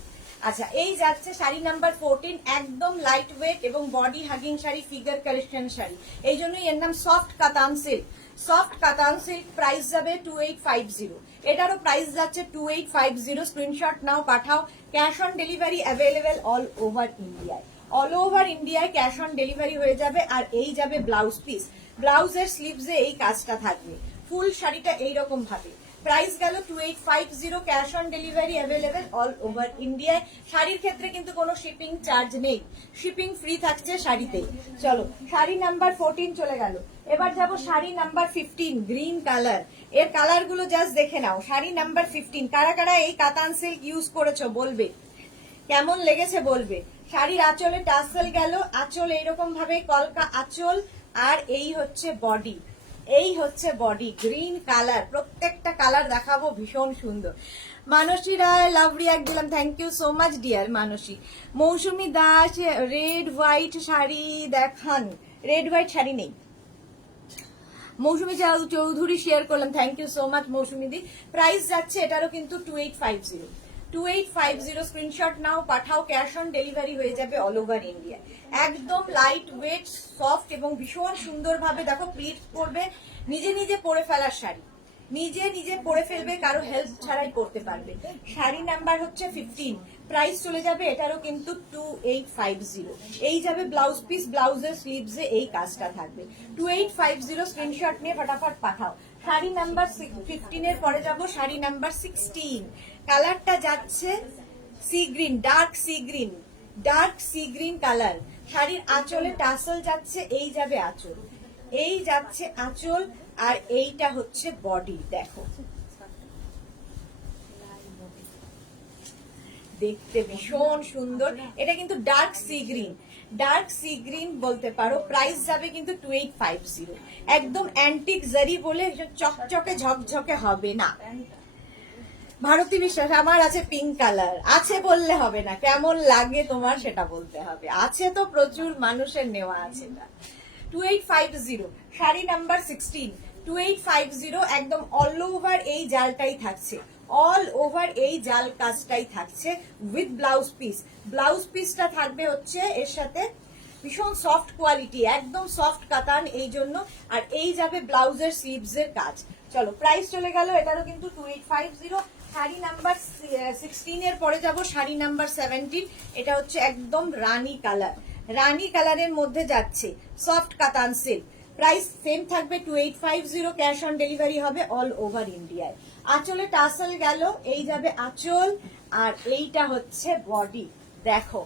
আচ্ছা, এই যাচ্ছে শাড়ি নাম্বার 14, একদম লাইট ওয়েট এবং body hugging sari, figure collection sari, এই জন্যই এর নাম soft katan silk. Soft katan silk, price যাবে 2850। এটারও প্রাইস যাচ্ছে 2850। স্ক্রিনশট নাও, পাঠাও। Cash on delivery available all over ইন্ডিয়ায়, অল ওভার ইন্ডিয়ায় ক্যাশ অন ডেলিভারি হয়ে যাবে। আর এই যাবে ব্লাউজ পিস, ব্লাউজের স্লিভসে এই কাজটা থাকবে, ফুল শাড়িটা এইরকম ভাবে। প্রাইস গেল 2850, cash on delivery available all over ইন্ডিয়ায়। শাড়ির ক্ষেত্রে কিন্তু কোনো শিপিং চার্জ নেই, শিপিং ফ্রি থাকছে শাড়িতে। চলো, শাড়ি নাম্বার 14 চলে গেল। এবার যাব শাড়ি নাম্বার 15, গ্রিন কালার। এর কালার গুলো জাস্ট দেখে নাও। শাড়ি নাম্বার 15, কারা কারা এই কাতান সিল্ক ইউজ করেছো বলবে, কেমন লেগেছে বলবে। শাড়ির আঁচলে টাসেল গেল, আঁচল এইরকম ভাবে কলকা আঁচল, আর এই হচ্ছে বডি, এই হচ্ছে বডি, গ্রিন কালার। প্রত্যেকটা কালার দেখাবো, ভীষণ সুন্দর। মানসী রায় লাভ রিয়াক্ট দিলাম, thank you so much dear Mansi. Mousumi Das red white sari দেখান, রেড হোয়াইট শাড়ি নেই। মৌসুমী চৌধুরী শেয়ার করলাম, thank you so much Mousumi দি। প্রাইস যাচ্ছে এটারও কিন্তু 2850, 2850। স্ক্রিনশট নাও, পাঠাও। ক্যাশ অন ডেলিভারি হয়ে যাবে অল ওভার ইন্ডিয়া। একদম লাইট ওয়েট, সফট এবং ভীষণ সুন্দরভাবে দেখো প্লিট করবে। নিজে নিজে পরে ফেলার শাড়ি, নিজে নিজে পরে ফেলবে, কারো হেল্প ছাড়াই পরতে পারবে। শাড়ি নাম্বার হচ্ছে 15, প্রাইস চলে যাবে এটারও কিন্তু 2850। এই যাবে ব্লাউজ পিস, ব্লাউজের স্লিভসে এই কাজটা থাকবে। 2850 স্ক্রিনশট নিয়ে ফটাফট পাঠাও। শাড়ি নাম্বার 15 এর পরে যাব শাড়ি নাম্বার 16। কালারটা যাচ্ছে sea green, dark sea green, dark C green colour. শাড়ির আঁচলে টাসেল যাচ্ছে, এই যাবে আঁচল, এই যাচ্ছে আঁচল, আর এইটা হচ্ছে বডি। দেখো দেখতে ভীষণ সুন্দর। এটা কিন্তু dark sea green, dark sea green বলতে পারো। প্রাইস যাবে কিন্তু 2850। একদম অ্যান্টিক জারি বলে চকচকে ঝকঝকে হবে না। ভারতী বিশ্বাস, আমার আছে পিঙ্ক কালার। আছে বললে হবে না, কেমন লাগে তোমার সেটা বলতে হবে। আছে তো প্রচুর মানুষের নেওয়া আছে। 2850 শাড়ি নাম্বার 16, 2850। একদম অল ওভার এই জালটাই থাকছে, অল ওভার এই জাল কাজটাই থাকছে উইথ ব্লাউজ পিস। ব্লাউজ পিসটা থাকবে হচ্ছে এর সাথে ভীষণ সফট কোয়ালিটি, একদম সফট কাতান এই জন্য। আর এই যাবে ব্লাউজের স্লিভস এর কাজ। চলো, প্রাইস চলে গেল এটারও কিন্তু 2850। শাড়ি নাম্বার 16 এর পরে যাব শাড়ি নাম্বার 17। এটা হচ্ছে একদম রানী কালার, রানী কালারের মধ্যে যাচ্ছে soft katan silk. Price same থাকবে 2850, ক্যাশ অন ডেলিভারি হবে অল ওভার ইন্ডিয়ায়। আঁচলে টাসেল গেল, এই যাবে আঁচল, আর এইটা হচ্ছে বডি। দেখো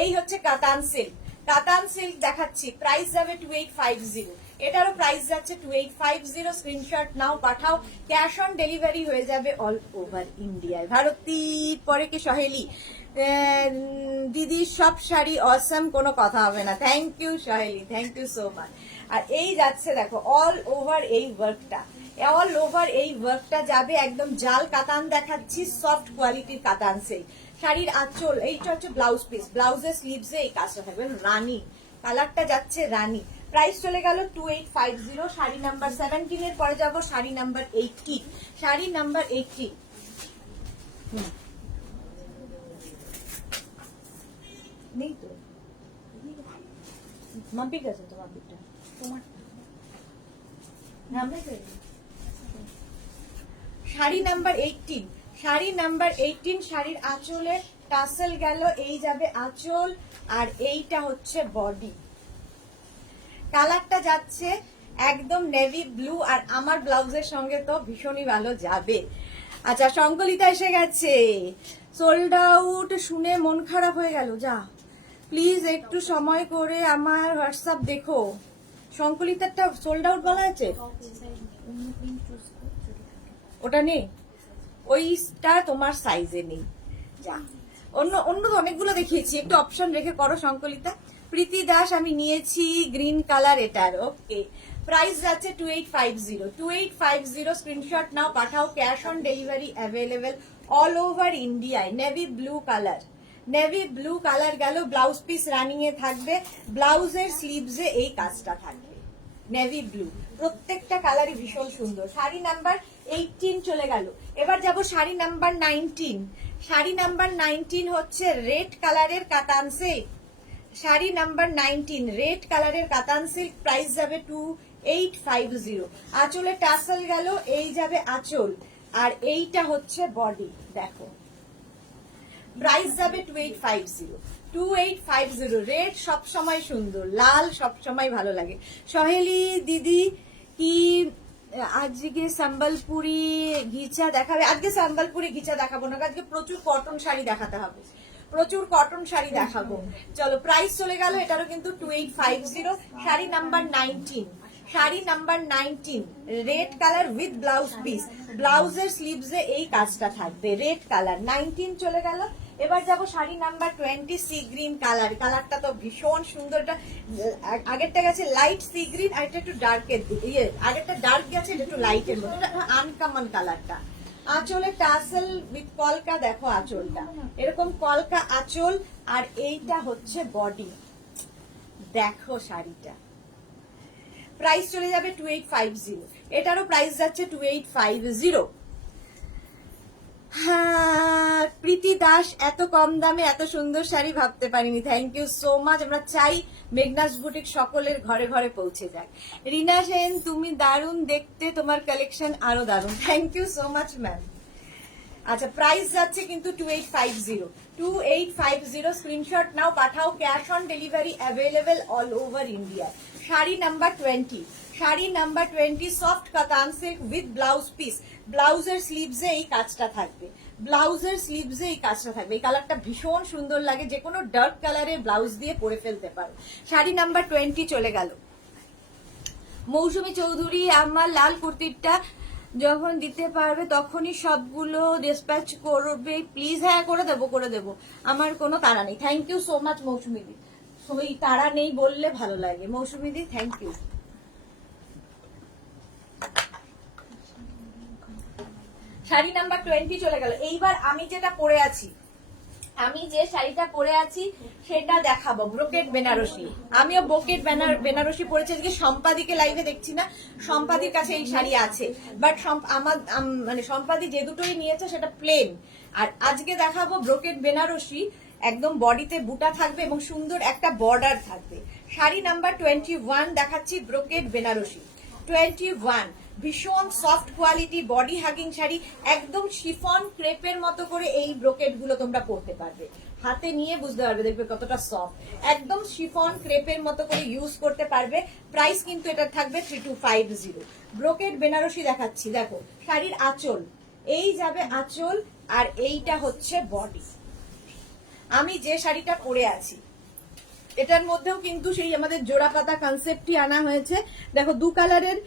এই হচ্ছে কাতান সিল্ক, কাতান সিল্ক দেখাচ্ছি। প্রাইস যাবে 2850, এটারও প্রাইস যাচ্ছে 2850। স্ক্রিনশট নাও, পাঠাও। ক্যাশ অন ডেলিভারি হয়ে যাবে অল ওভার ইন্ডিয়ায়। ভারতীর পরে কি সহেলি দিদি, সব শাড়ি অসম, কোনো কথা হবে না। Thank you Saheli, thank you so much. আর এই যাচ্ছে দেখো অল ওভার এই ওয়ার্কটা, অল ওভার এই ওয়ার্কটা যাবে একদম জাল কাতান দেখাচ্ছি, সফট কোয়ালিটির কাতান। সেই শাড়ির আঁচল, এইটা হচ্ছে ব্লাউজ পিস, ব্লাউজের স্লিভসে এই কাজটা থাকবে। রানী কালারটা যাচ্ছে রানী। প্রাইস চলে গেল 2850। শাড়ি নাম্বার 17 এর পরে যাব শাড়ি নাম্বার 18। শাড়ি নাম্বার 18 নেই তো, মাম্পি গেছে তো, মাম্পিটা তোমার শাড়ি নাম্বার 18, শাড়ি নাম্বার 18। শাড়ির আঁচলে টাসেল গেল, এই যাবে আঁচল, আর এইটা হচ্ছে বডি। কালারটা যাচ্ছে একদম নেভি ব্লু, আর আমার ব্লাউজের সঙ্গে তো ভীষণই ভালো যাবে। আচ্ছা, সংকলিতা এসে গেছে। সোল্ড আউট শুনে মন খারাপ হয়ে গেল। যা প্লিজ একটু সময় করে আমার হোয়াটসঅ্যাপ দেখো। সংকলিতারটা সোল্ড আউট বলা আছে, ওটা নেই, ওইটা তোমার সাইজে নেই। যা, অন্য অন্য তো অনেকগুলো দেখিয়েছি, একটু অপশন রেখে করো সংকলিতা। প্রীতি দাস আমি নিয়েছি গ্রিন কালার এটার, ওকে। প্রাইস যাচ্ছে 2850, 2850। স্ক্রিনশট নাও, পাঠাও, cash on delivery available all over ইন্ডিয়ায়। Navy blue colour, navy blue colour গেল, ব্লাউজ পিস রানিং এ থাকবে, ব্লাউজের স্লিভসে এই কাজটা থাকবে, নেভি ব্লু। প্রত্যেকটা কালারই ভীষণ সুন্দর। শাড়ি নাম্বার 18 চলে গেল। এবার যাব শাড়ি নাম্বার 19। শাড়ি নাম্বার 19 হচ্ছে রেড কালারের কাতান সিল্ক। শাড়ি নাম্বার 19 রেড কালারের কাতান সিল্ক, প্রাইস যাবে 2850। আঁচলে টাসেল গেল, এই যাবে আঁচল, আর এইটা হচ্ছে বডি। দেখো প্রাইস যাবে 2850, 2850। রেড সবসময় সুন্দর, লাল সবসময় ভালো লাগে। সহেলি দিদি কি আজকে সম্বলপুরি ঘিচা দেখাবে? আজকে সম্বলপুরি ঘিচা দেখাবো না, আজকে প্রচুর কটন শাড়ি দেখাতে হবে, প্রচুর কটন শাড়ি দেখাবো। চলো প্রাইস চলে গেল, এটারও কিন্তু 2850। Sari number 19, sari number 19 red colour with blouse piece, ব্লাউজের স্লিভসে এই কাজটা থাকবে, রেড কালার 19 চলে গেল। এবার যাব sari number 20 C green colour. কালারটা তো ভীষণ সুন্দর, এটা আগেরটা গেছে লাইট সি গ্রিন, আর এটা একটু ডার্কের আগেরটা ডার্ক গেছে, এটা একটু লাইটের মধ্যে, এটা আনকমন কালারটা। আঁচলে টাসেল উইথ কলকা, দেখো আঁচলটা এরকম কলকা আঁচল, আর এইটা হচ্ছে বডি। দেখো শাড়িটা, প্রাইস চলে যাবে 2850, এটারও প্রাইস যাচ্ছে 2850। হ্যাঁ প্রীতি দাস, এত কম দামে এত সুন্দর শাড়ি ভাবতে পারিনি, থ্যাংক ইউ সো মাচ। আমরা চাই মেঘনাস বুটিক সকলের ঘরে ঘরে পৌঁছে যায়। রিনা সেন, তুমি দারুণ দেখতে, তোমার কালেকশন আরো দারুণ, thank you so much ma'am. আচ্ছা প্রাইস যাচ্ছে কিন্তু 2850, 2850। স্ক্রিনশট নাও, পাঠাও, cash on delivery available all over India. Sari number 20, sari number 20 soft katan silk with blouse piece, ব্লাউজের স্লিভসে এই কাজটা থাকবে, ব্লাউজের স্লিভসে এই কাজটা থাকবে। এই কালারটা ভীষণ সুন্দর লাগে, যে কোনো ডার্ক কালারের ব্লাউজ দিয়ে পরে ফেলতে পারো। শাড়ি নাম্বার 20 চলে গেল। মৌসুমী চৌধুরী, আমার লাল কুর্তিটা যখন দিতে পারবে তখনই সবগুলো ডিসপ্যাচ করবে প্লিজ। হ্যাঁ করে দেবো, করে দেবো, আমার কোনো তাড়া নেই। Thank you so much Mousumi দি, ওই তাড়া নেই বললে ভালো লাগে। মৌসুমী দি থ্যাংক ইউ। শাড়ি নাম্বার 20 চলে গেল। এইবার আমি যেটা পরে আছি, আমি যে শাড়িটা পরে আছি সেটা দেখাবো, ব্রোকেট বেনারসি। আমিও ব্রোকেট বেনারসি পরেছি। আজকে সম্পাদিকে লাইভে দেখছি না, সম্পাদির কাছে এই শাড়ি আছে, বাট আমার মানে সম্পাদি যে দুটোই নিয়েছে সেটা প্লেন, আর আজকে দেখাবো ব্রোকেট বেনারসি। একদম বডিতে বুটা থাকবে এবং সুন্দর একটা বর্ডার থাকবে। শাড়ি নাম্বার 21 দেখাচ্ছি, ব্রোকেট বেনারসি 21। ভীষণ soft quality body hugging sari, একদম শিফন ক্রেপের মতো করে এই ব্রোকেট গুলো তোমরা পরতে পারবে, হাতে নিয়ে বুঝতে পারবে, দেখবে কতটা সফট, একদম শিফন ক্রেপের মতো করে ইউজ করতে পারবে। প্রাইস কিন্তু এটা থাকবে 3250। ব্রোকেট বেনারসি দেখাচ্ছি, দেখো শাড়ির আঁচল, এই যাবে আঁচল, আর এইটা হচ্ছে বডি। আমি যে শাড়িটা পরে আছি এটার মধ্যেও কিন্তু সেই আমাদের জোড়া পাতা কনসেপ্টই আনা হয়েছে। দেখো দু কালারের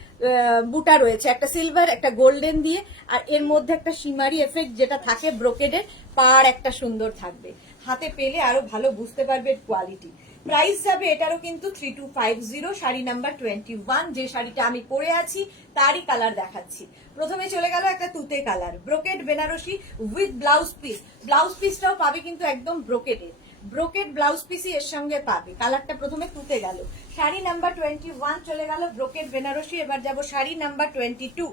বুটা রয়েছে, একটা সিলভার একটা গোল্ডেন দিয়ে, আর এর মধ্যে একটা শিমারি এফেক্ট যেটা থাকে ব্রোকেডের, পার একটা সুন্দর থাকবে, হাতে পেলে আরো ভালো বুঝতে পারবে কোয়ালিটি। প্রাইস যাবে এটারও কিন্তু 3250। শাড়ি নাম্বার 21, যে শাড়িটা আমি পরে আছি তারই কালার দেখাচ্ছি। প্রথমে চলে গেল একটা তুতে colour, brocade Benarasi with blouse piece, blouse পিসটাও পাবে কিন্তু একদম ব্রোকেডের, ব্রোকেড ব্লাউজ পিসই এর সঙ্গে পাবে। কালারটা প্রথমে তুতে গেল। শাড়ি নাম্বার 21 চলে গেল ব্রোকেড বেনারসি। এবার যাব শাড়ি নাম্বার 22,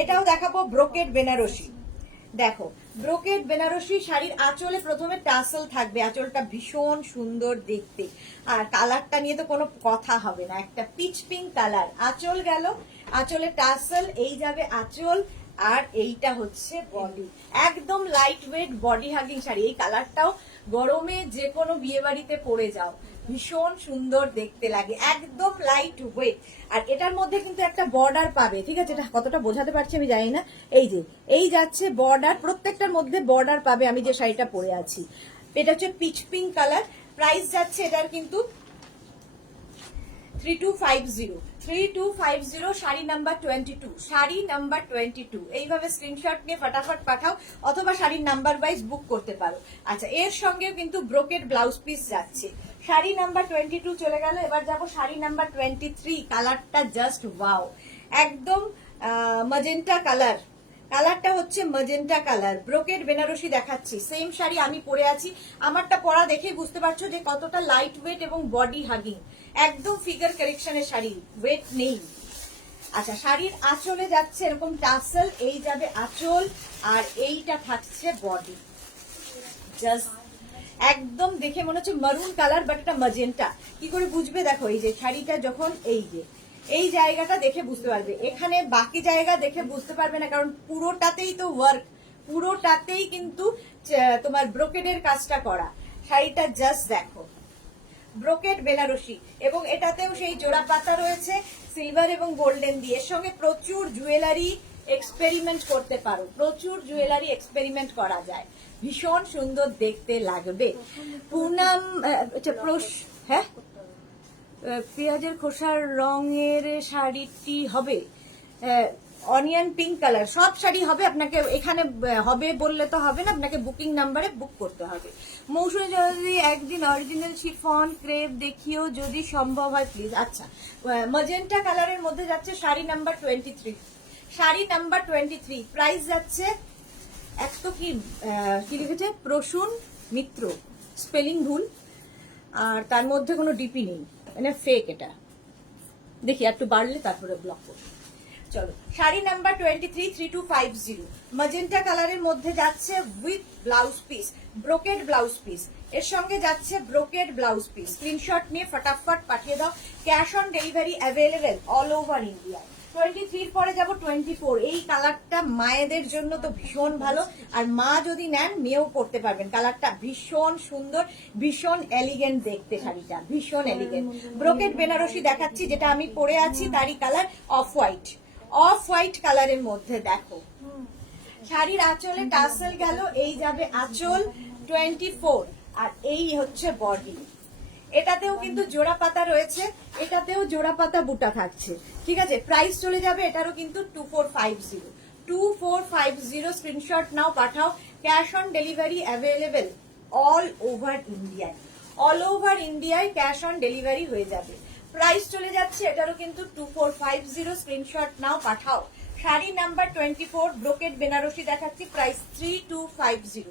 এটাও দেখাবো ব্রোকেড বেনারসি। দেখো ব্রোকেড বেনারসি শাড়ির আঁচলে প্রথমে টাসেল থাকবে, আঁচলটা ভীষণ সুন্দর দেখতে, আর কালারটা নিয়ে তো কোনো কথা হবে না, একটা পিচ পিঙ্ক কালার। আঁচল গেল, আঁচলে টাসেল, এই যাবে আঁচল, আর এইটা হচ্ছে বডি, একদম light wait body hugging sari. এই কালারটাও গরমে যে কোনো বিয়ে বাড়িতে পরে যাও, ভীষণ সুন্দর দেখতে লাগে, একদম লাইট ওয়েট। আর এটার মধ্যে কিন্তু একটা বর্ডার পাবে, ঠিক আছে, এটা কতটা বোঝাতে পারছি আমি জানি না, এই যে এই যাচ্ছে বর্ডার, প্রত্যেকটার মধ্যে বর্ডার পাবে। আমি যে শাড়িটা পরে আছি এটা হচ্ছে পিচ পিঙ্ক কালার। প্রাইস যাচ্ছে এটার কিন্তু 3250, 3250 শাড়ি নাম্বার 22, শাড়ি নাম্বার 22। এইভাবে স্ক্রিনশট নিয়ে ফটাফট পাঠাও, অথবা শাড়ির নাম্বার ওয়াইজ বুক করতে পারো। আচ্ছা, এর সঙ্গেও কিন্তু ব্রোকেড ব্লাউজ পিস যাচ্ছে। শাড়ি নাম্বার 22 চলে গেল, এবার যাবো শাড়ি নাম্বার 23। কালারটা জাস্ট ওয়াও, একদম ম্যাজেন্টা কালার। কালারটা হচ্ছে ম্যাজেন্টা কালার, ব্রোকেড বেনারসি দেখাচ্ছি। সেম শাড়ি আমি পরে আছি, আমারটা পরা দেখে বুঝতে পারছো যে কতটা লাইট ওয়েট এবং বডি হাগিং। একদম ফিগার কারেকশনের শাড়ি, ওয়েট নেই। আচ্ছা, শাড়ির আঁচলে যাচ্ছে এরকম টাসেল, এই যাবে আঁচল, আর এইটা থাকছে বডি। জাস্ট একদম দেখে মনে হচ্ছে মারুন কালার, বাট এটা ম্যাজেন্টা। কি করে বুঝবে? দেখো, এই যে শাড়িটা যখন এই জায়গাটা দেখে বুঝতে পারবে, এখানে বাকি জায়গা দেখে বুঝতে পারবে না, কারণ পুরোটাতেই তো ওয়ার্ক, পুরোটাতেই কিন্তু তোমার ব্রোকেডের কাজটা করা। শাড়িটা জাস্ট দেখো, ব্রোকেড বেনারসি, এবং এটাতেও সেই জোড়া পাতা রয়েছে সিলভার এবং গোল্ডেন দিয়ে। এর সঙ্গে প্রচুর জুয়েলারি এক্সপেরিমেন্ট করতে পারো, প্রচুর জুয়েলারি এক্সপেরিমেন্ট করা যায়, ভীষণ সুন্দর দেখতে লাগবে। পুনাম, হ্যাঁ, পেঁয়াজের খোসার রঙের শাড়িটি হবে অনিয়ন পিঙ্ক কালার। সব শাড়ি হবে, আপনাকে এখানে হবে বললে তো হবে না, আপনাকে বুকিং নাম্বারে বুক করতে হবে। মৌসুমী যদি একদিন অরিজিনাল শিফন ক্রেপ দেখিও যদি সম্ভব হয় প্লিজ। আচ্ছা, ম্যাজেন্টা কালারের মধ্যে যাচ্ছে sari number 23। Sari number 23 price যাচ্ছে, এক তো কি লিখেছে, প্রসূন মিত্র, স্পেলিং ভুল, আর তার মধ্যে কোনো ডিপি নেই, মানে ফেক। এটা দেখি একটু বাড়লে তারপরে ব্লক করবো। চলো, শাড়ি নাম্বার 23, 3250 ম্যাজেন্টা কালারের মধ্যে যাচ্ছে with blouse piece, brocade blouse piece. এর সঙ্গে যাচ্ছে ব্রোকেড ব্লাউজ পিস। স্ক্রিনশট নিয়ে ফটাফট পাঠিয়ে দাও। Cash on delivery available all over India. 23 পরে যাব 24। এই কালারটা মায়েদের জন্য তো ভীষণ ভালো, আর মা যদি নেন মেয়েও পরতে পারবেন। কালারটা ভীষণ সুন্দর, ভীষণ এলিগেন্ট দেখতে, শাড়িটা ভীষণ এলিগেন্ট। ব্রোকেড বেনারসি দেখাচ্ছি, যেটা আমি পরে আছি তারই colour off white, off white কালারের মধ্যে। দেখো, শাড়ির আঁচলে টাসেল গেল, এই যাবে আঁচল 24, আর এই হচ্ছে বডি। এটাতেও কিন্তু জোড়া পাতা রয়েছে, এটাতেও জোড়া পাতা বুটা থাকছে। ঠিক আছে, প্রাইস চলে যাবে এটারও কিন্তু 2450, 2450। স্ক্রিনশট নাও, পাঠাও। Cash on delivery available all over ইন্ডিয়ায়, অল ওভার ইন্ডিয়ায় ক্যাশ অন ডেলিভারি হয়ে যাবে। প্রাইস চলে যাচ্ছে এটারও কিন্তু 2450। স্ক্রিনশট নাও, পাঠাও। শাড়ি নাম্বার 24 ব্রোকেড বেনারসি দেখাচ্ছি, প্রাইস 3250,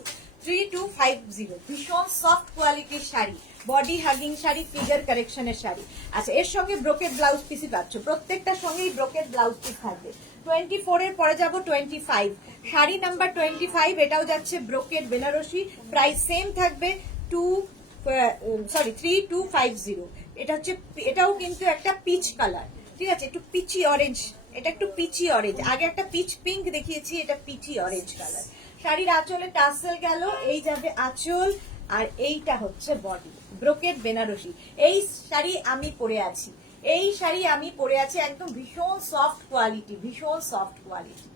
3250। ভীষণ সফট কোয়ালিটির sari, body hugging sari, figure কারেকশনের শাড়ি। আচ্ছা, এর সঙ্গে ব্রোকেড ব্লাউজ পিসই পাচ্ছ, প্রত্যেকটার সঙ্গেই ব্রোকেড ব্লাউজ পিস থাকবে। 24 এর পরে যাব 25। শাড়ি নাম্বার 25, এটাও যাচ্ছে ব্রোকেড বেনারসি, প্রাইস সেম থাকবে 3250। এটা হচ্ছে, এটাও কিন্তু একটা পিচ কালার, ঠিক আছে, একটু পিচি অরেঞ্জ, এটা একটু পিচি অরেঞ্জ। আগে একটা পিচ পিঙ্ক দেখিয়েছি, এটা পিচি অরেঞ্জ কালার। শাড়ির আঁচলে টাসেল গেল, এই যাবে আঁচল, আর এইটা হচ্ছে বডি। ব্রোকেড বেনারসি, এই শাড়ি আমি পরে আছি, এই শাড়ি আমি পরে আছি, একদম ভীষণ সফট কোয়ালিটি, ভীষণ সফট কোয়ালিটি,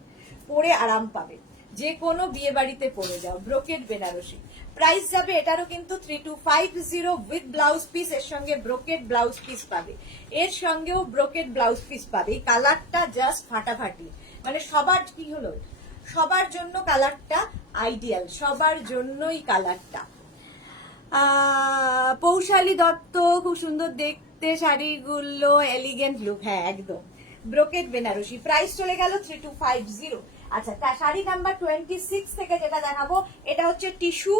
পরে আরাম পাবে। যে কোনো বিয়ে বাড়িতে পরে যাও, ব্রোকেড বেনারসি। প্রাইস যাবে এটারও কিন্তু 3250 উইথ ব্লাউজ পিস। এর সঙ্গে ব্রোকেড ব্লাউজ পিস পাবে, এর সঙ্গেও ব্রোকেড ব্লাউজ পিস পাবে। এই কালারটা জাস্ট ফাটাফাটি, মানে সবার কি হলো, সবার জন্য কালারটা আইডিয়াল, সবার জন্যই কালারটা। পৌশালী দত্ত, খুব সুন্দর দেখতে শাড়িগুলো, এলিগেন্ট লুক। হ্যাঁ, একদম ব্রোকেড বেনারসি। প্রাইস চলে গেল 3250। আচ্ছা, শাড়ি নাম্বার 26 থেকে যেটা দেখাবো, এটা হচ্ছে টিস্যু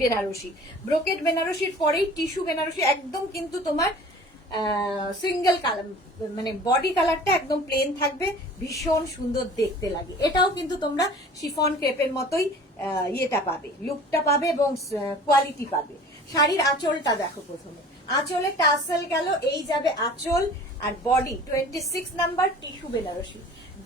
বেনারসি। ব্রোকেড বেনারসির পরেই টিস্যু বেনারসি, একদম কিন্তু তোমার সিঙ্গেল কালার, মানে বডি কালারটা একদম প্লেন থাকবে, ভীষণ সুন্দর দেখতে লাগে। এটাও কিন্তু তোমরা শিফন ক্রেপের মতোই ইয়েটা পাবে, লুকটা পাবে এবং কোয়ালিটি পাবে। শাড়ির আঁচলটা দেখো, প্রথমে আঁচলে টাসেল গেল, এই যাবে আঁচল, আর body 26 number tissue Benarasi.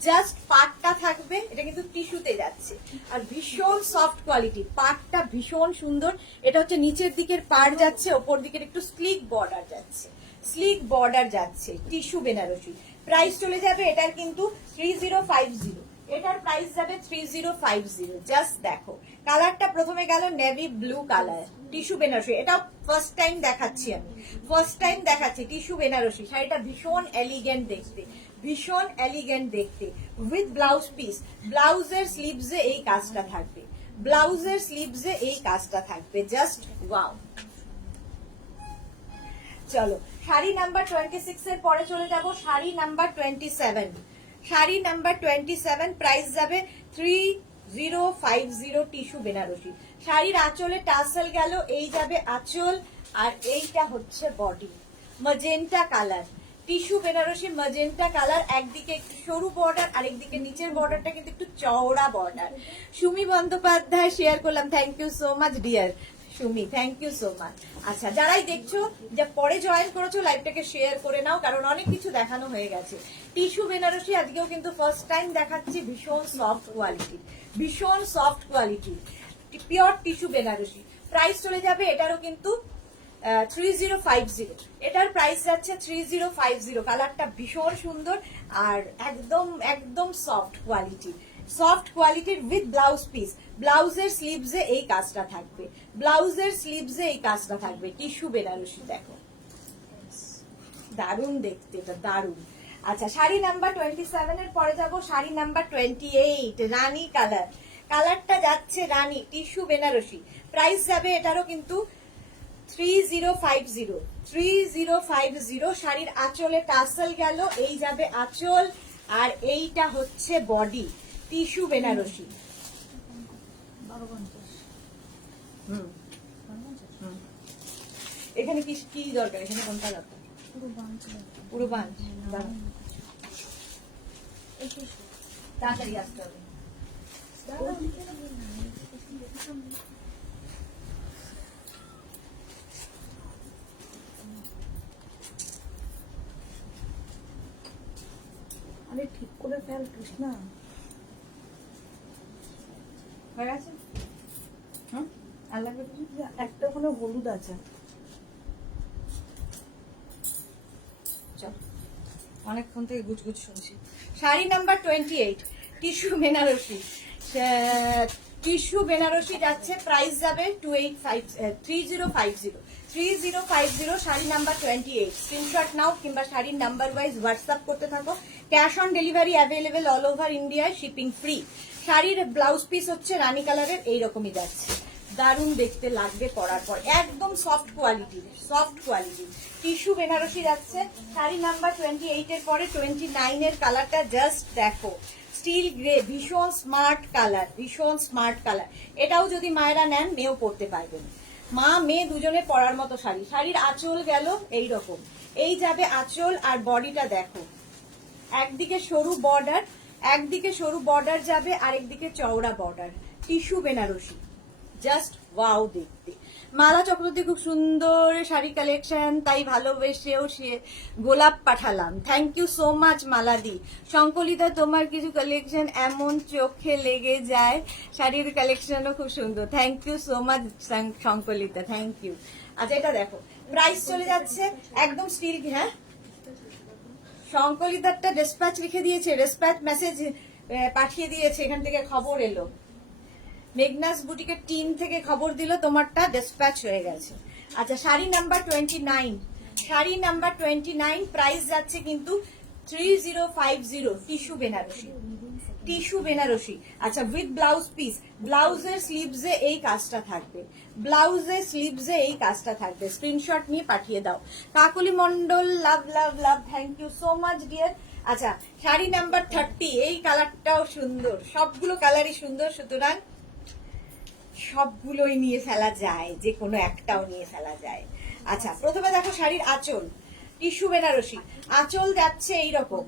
Just পাটটা থাকবে, এটা কিন্তু টিস্যুতে যাচ্ছে, আর ভীষণ সফট কোয়ালিটি, পাটটা ভীষণ সুন্দর। এটা হচ্ছে নিচের দিকের পাড় যাচ্ছে, ওপর দিকের একটু স্লিক বর্ডার যাচ্ছে, স্লিক বর্ডার যাচ্ছে, টিস্যু বেনারসি। প্রাইস চলে যাবে এটার কিন্তু 3050, এটার প্রাইস যাবে 3050। জাস্ট দেখো, কালারটা প্রথমে গেল navy blue colour, tissue Benarasi. এটা ফার্স্ট টাইম দেখাচ্ছি আমি, ফার্স্ট টাইম দেখাচ্ছি টিস্যু বেনারসি। শাড়িটা ভীষণ এলিগেন্ট দেখতে, ভীষণ এলিগেন্ট দেখতে, উইথ ব্লাউজ পিস। ব্লাউজের স্লিভসে এই কাজটা থাকবে, ব্লাউজের স্লিভসে এই কাজটা থাকবে, জাস্ট ওয়াও। চলো শাড়ি নাম্বার 26 এর পরে চলে যাব sari number 27। Sari number 27 price যাবে 3050 টিস্যু বেনারসি। শাড়ির আঁচলে টাসেল গেল, এই যাবে আঁচল, আর এইটা হচ্ছে body, magenta colour, tissue Benarasi magenta colour. একদিকে একটু সরু বর্ডার, আরেকদিকে নিচের বর্ডারটা কিন্তু একটু চওড়া বর্ডার। সুমি বন্দ্যোপাধ্যায় শেয়ার করলাম, thank you so much dear Sumi, thank you so much. আচ্ছা যারাই দেখছো, যা পরে জয়েন করেছো লাইভটাকে শেয়ার করে নাও, কারণ অনেক কিছু দেখানো হয়ে গেছে। টিস্যু বেনারসি আজকেও কিন্তু ফার্স্ট টাইম দেখাচ্ছি, ভীষণ সফট কোয়ালিটি, ভীষণ soft quality, pure tissue Benarasi. Price চলে যাবে এটারও কিন্তু 3050, এটার প্রাইস যাচ্ছে 3050। কালারটা ভীষণ সুন্দর আর একদম একদম সফট কোয়ালিটি, সফট কোয়ালিটির উইথ ব্লাউজ পিস। ব্লাউজের স্লিভসে এই কাজটা থাকবে, ব্লাউজের স্লিভসে এই কাজটা থাকবে, টিস্যু বেনারসি। দেখো দারুণ দেখতে, এটা দারুণ। আচ্ছা শাড়ি নাম্বার 27 এর পরে যাব শাড়ি নাম্বার 28, রানী কালার। কালারটা যাচ্ছে রানী, টিস্যু বেনারসি। প্রাইস যাবে এটারও কিন্তু 3050। শাড়ির আঁচলে টাসেল গেল, এই যাবে আঁচল, আর এইটা হচ্ছে বডি, টিস্যু বেনারসি। এখানে কি কি দরকার, এখানে কোনটা দরকার? পুরো বাঞ্চ, তাড়াতাড়ি আসতে হবে। আরে ঠিক করে ফেল কৃষ্ণা, হয়ে গেছে। হুম আর লাগবে কিছু? একটা ওখানে হলুদ আছে। চল অনেকক্ষণ থেকে গুজগুজ শুনছি। Sari number 28, tissue Benarasi. Tissue Benarasi যাচ্ছে, প্রাইস যাবে 3050। শাড়ি নাম্বার 28। স্ক্রিনশট নাও কিংবা শাড়ির নাম্বার ওয়াইজ হোয়াটসঅ্যাপ করতে থাকো। Cash on delivery available all over ইন্ডিয়ায়, শিপিং ফ্রি। শাড়ির ব্লাউজ পিস হচ্ছে রানী কালারের, এইরকমই যাচ্ছে, দারুণ দেখতে লাগবে পরার পর, একদম soft quality, soft quality tissue Benarasi যাচ্ছে। শাড়ি নাম্বার 28 এর পরে 29 এর কালারটা জাস্ট দেখো, স্টিল গ্রে, ভীষণ স্মার্ট কালার, ভীষণ স্মার্ট কালার। এটাও যদি মায়েরা নেন মেয়েও পরতে পারবেন, মা মেয়ে দুজনে পরার মতো শাড়ি। শাড়ির আঁচল গেল এই রকম, এই যাবে আঁচল, আর বডিটা দেখো, একদিকে সরু বর্ডার, একদিকে সরু বর্ডার যাবে, আরেকদিকে চওড়া border, tissue Benarasi, just wow দেখতে। মালা চক্রবর্তী খুব সুন্দর শাড়ি কালেকশন, তাই ভালোবেসেও সে গোলাপ পাঠালাম, থ্যাংক ইউ সো মাচ মালাদি। শঙ্কলিতা তোমার কিছু কালেকশন এমন চোখে লেগে যায়, শাড়ির কালেকশনও খুব সুন্দর, thank you so much Shankalita, thank you. আচ্ছা এটা দেখো, প্রাইস চলে যাচ্ছে একদম স্টিল। হ্যাঁ শঙ্কলিতারটা ডেসপ্যাচ লিখে দিয়েছে, ডেসপ্যাচ মেসেজ পাঠিয়ে দিয়েছে, এখান থেকে খবর এলো, মেঘনাস বুটিকের টিম থেকে খবর দিল তোমারটা ডেসপ্যাচ হয়ে গেছে। আচ্ছা sari number 29, sari number 29 price যাচ্ছে কিন্তু 3050, টিস্যু বেনারসি, টিস্যু বেনারসি। আচ্ছা উইথ ব্লাউজ পিস, ব্লাউজের স্লিভসে এই কাজটা থাকবে, ব্লাউজের স্লিভসে এই কাজটা থাকবে। স্ক্রিনশট নিয়ে পাঠিয়ে দাও। Kakali Mondal, love love love, thank you so much dear. আচ্ছা শাড়ি নাম্বার 30, এই কালারটাও সুন্দর, সবগুলো কালারই সুন্দর, সুতরাং সবগুলোই নিয়ে ফেলা যায়, যে কোনো একটাও নিয়ে ফেলা যায়। আচ্ছা প্রথমে দেখো শাড়ির আঁচল, টিস্যু বেনারসি, আঁচল যাচ্ছে এইরকম,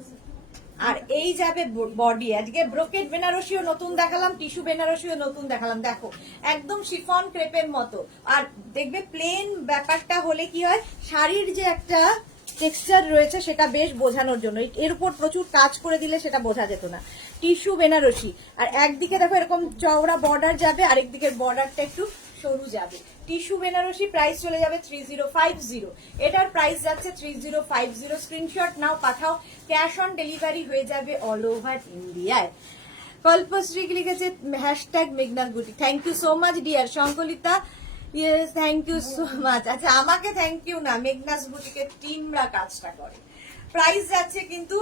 আর এই যাবে বডি। আজকে ব্রোকেট বেনারসিও নতুন দেখালাম, টিস্যু বেনারসিও নতুন দেখালাম, দেখো একদম শিফন ক্রেপের মতো। আর দেখবে প্লেন ব্যাপারটা হলে কি হয়, শাড়ির যে একটা টেক্সচার রয়েছে সেটা বেশ বোঝানোর জন্য, এর উপর প্রচুর কাজ করে দিলে সেটা বোঝা যেত না। টিস্যু বেনারসি, আর একদিকে দেখো এরকম চওড়া বর্ডার যাবে, আরেকদিকের বর্ডারটা একটু সরু যাবে, টিস্যু বেনারসি। প্রাইস চলে যাবে 3050, এটার প্রাইস যাচ্ছে 3050। স্ক্রিনশট নাও পাঠাও, ক্যাশ অন ডেলিভারি হয়ে যাবে অল ওভার ইন্ডিয়ায়। কল্পশ্রী লিখেছে হ্যাশট্যাগ মেঘনাথ গুটি, thank you so much dear. Shankalita yes thank you so much. আচ্ছা আমাকে থ্যাংক ইউ না, মেঘনাথ বুটিকের টিমরা কাজটা করে। প্রাইস যাচ্ছে কিন্তু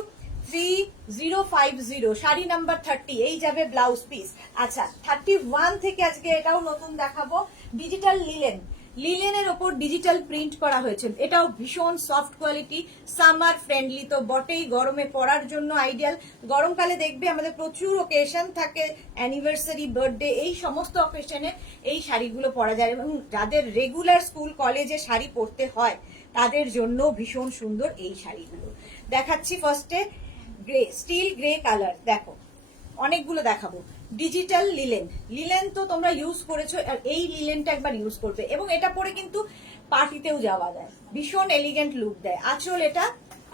3050, শাড়ি নাম্বার 30, এই যাবে ব্লাউজ পিস। আচ্ছা 31 থেকে আজকে এটাও নতুন দেখাবো, ডিজিটাল লিলেন। লিলেনের ওপর ডিজিটাল প্রিন্ট করা হয়েছে, এটাও ভীষণ সফট কোয়ালিটি, সামার ফ্রেন্ডলি তো বটেই, গরমে পরার জন্য আইডিয়াল। গরমকালে দেখবে আমাদের প্রচুর ওকেশন থাকে, অ্যানিভার্সারি, বার্থডে, এই সমস্ত অকেশনে এই শাড়িগুলো পরা যায়, এবং যাদের রেগুলার স্কুল কলেজে শাড়ি পরতে হয় তাদের জন্য ভীষণ সুন্দর এই শাড়িগুলো। দেখাচ্ছি ফার্স্টে গ্রে, স্টিল গ্রে কালার, দেখো অনেকগুলো দেখাবো। ডিজিটাল লিলেন, লিলেন তো তোমরা ইউজ করেছো, আর এই লিলেনটা একবার ইউজ করবে, এবং এটা পরে কিন্তু পার্টিতেও যাওয়া যায়, ভীষণ এলিগেন্ট লুক দেয়। আঁচল এটা,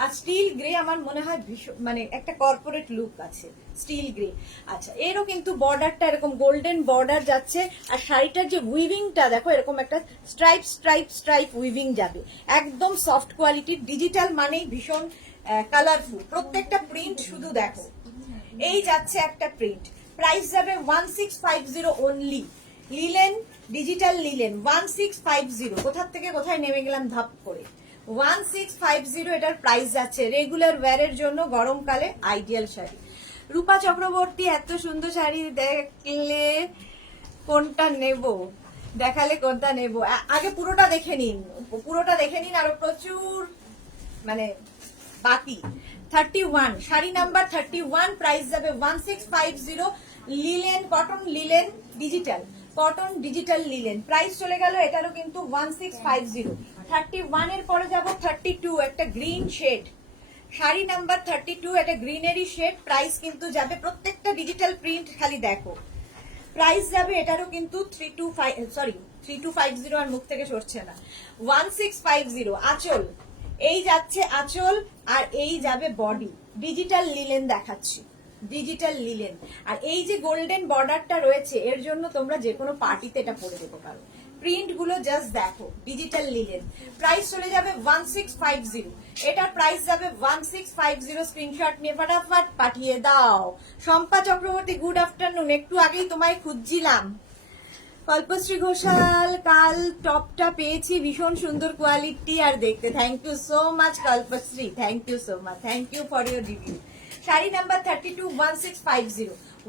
আর স্টিল গ্রে আমার মনে হয় ভীষণ মানে একটা কর্পোরেট লুক আছে স্টিল গ্রে। আচ্ছা এরও কিন্তু বর্ডারটা এরকম গোল্ডেন বর্ডার যাচ্ছে, আর শাড়িটার যে উইভিংটা দেখো এরকম একটা স্ট্রাইপ স্ট্রাইপ স্ট্রাইপ উইভিং যাবে, একদম সফট কোয়ালিটির। ডিজিটাল মানেই ভীষণ কালারফুল, প্রত্যেকটা প্রিন্ট শুধু দেখো, এই যাচ্ছে একটা প্রিন্ট। প্রাইস যাবে 1650 অনলি। লিলেন, ডিজিটাল লিলেন 1650, কোথার থেকে কোথায় নেমে গেলাম ধাপ করে। 1650 এটার প্রাইস যাচ্ছে, রেগুলার ওয়্যারের জন্য গরমকালে আইডিয়াল শাড়ি। রূপা চক্রবর্তী, এত সুন্দর শাড়ি দেখলে কোনটা নেব, দেখালে কোনটা নেব, আগে পুরোটা দেখে নিন, পুরোটা দেখে নিন, আরো প্রচুর মানে বাকি। 31, শাড়ি নাম্বার 31, প্রাইস যাবে 1650। Linen, cotton linen digital, cotton digital linen, price চলে গেল এটারও কিন্তু 1650। 31 এর পরে যাব 32, একটা গ্রিন শেড, শাড়ি নাম্বার 32, একটা গ্রিনারি শেড, প্রাইস কিন্তু যাবে, প্রত্যেকটা ডিজিটাল প্রিন্ট খালি দেখো, প্রাইস যাবে এটারও কিন্তু 3250, আর মুখ থেকে সরছে না, 1650। আঁচল, এই যাচ্ছে আঁচল, আর এই যাবে বডি, ডিজিটাল লিলেন দেখাচ্ছি, ডিজিটাল লিলেন। আর এই যে গোল্ডেন বর্ডারটা রয়েছে এর জন্য তোমরা যে কোনো পার্টিতে এটা পরে যেতে পারো। প্রিন্ট গুলো জাস্ট দেখো, ডিজিটাল লিলেন, প্রাইস চলে যাবে 1650, এটার প্রাইস যাবে 1650। স্ক্রিনশট নিয়ে ফটাফট পাঠিয়ে দাও। শম্পা চক্রবর্তী, গুড আফটারনুন, একটু আগেই তোমায় খুঁজছিলাম। কল্পশ্রী ঘোষাল, কাল টপটা পেয়েছি, ভীষণ সুন্দর কোয়ালিটি আর দেখতে, thank you so much Kalpashree, thank you so much, thank you for your review. Sari number 32, 1650,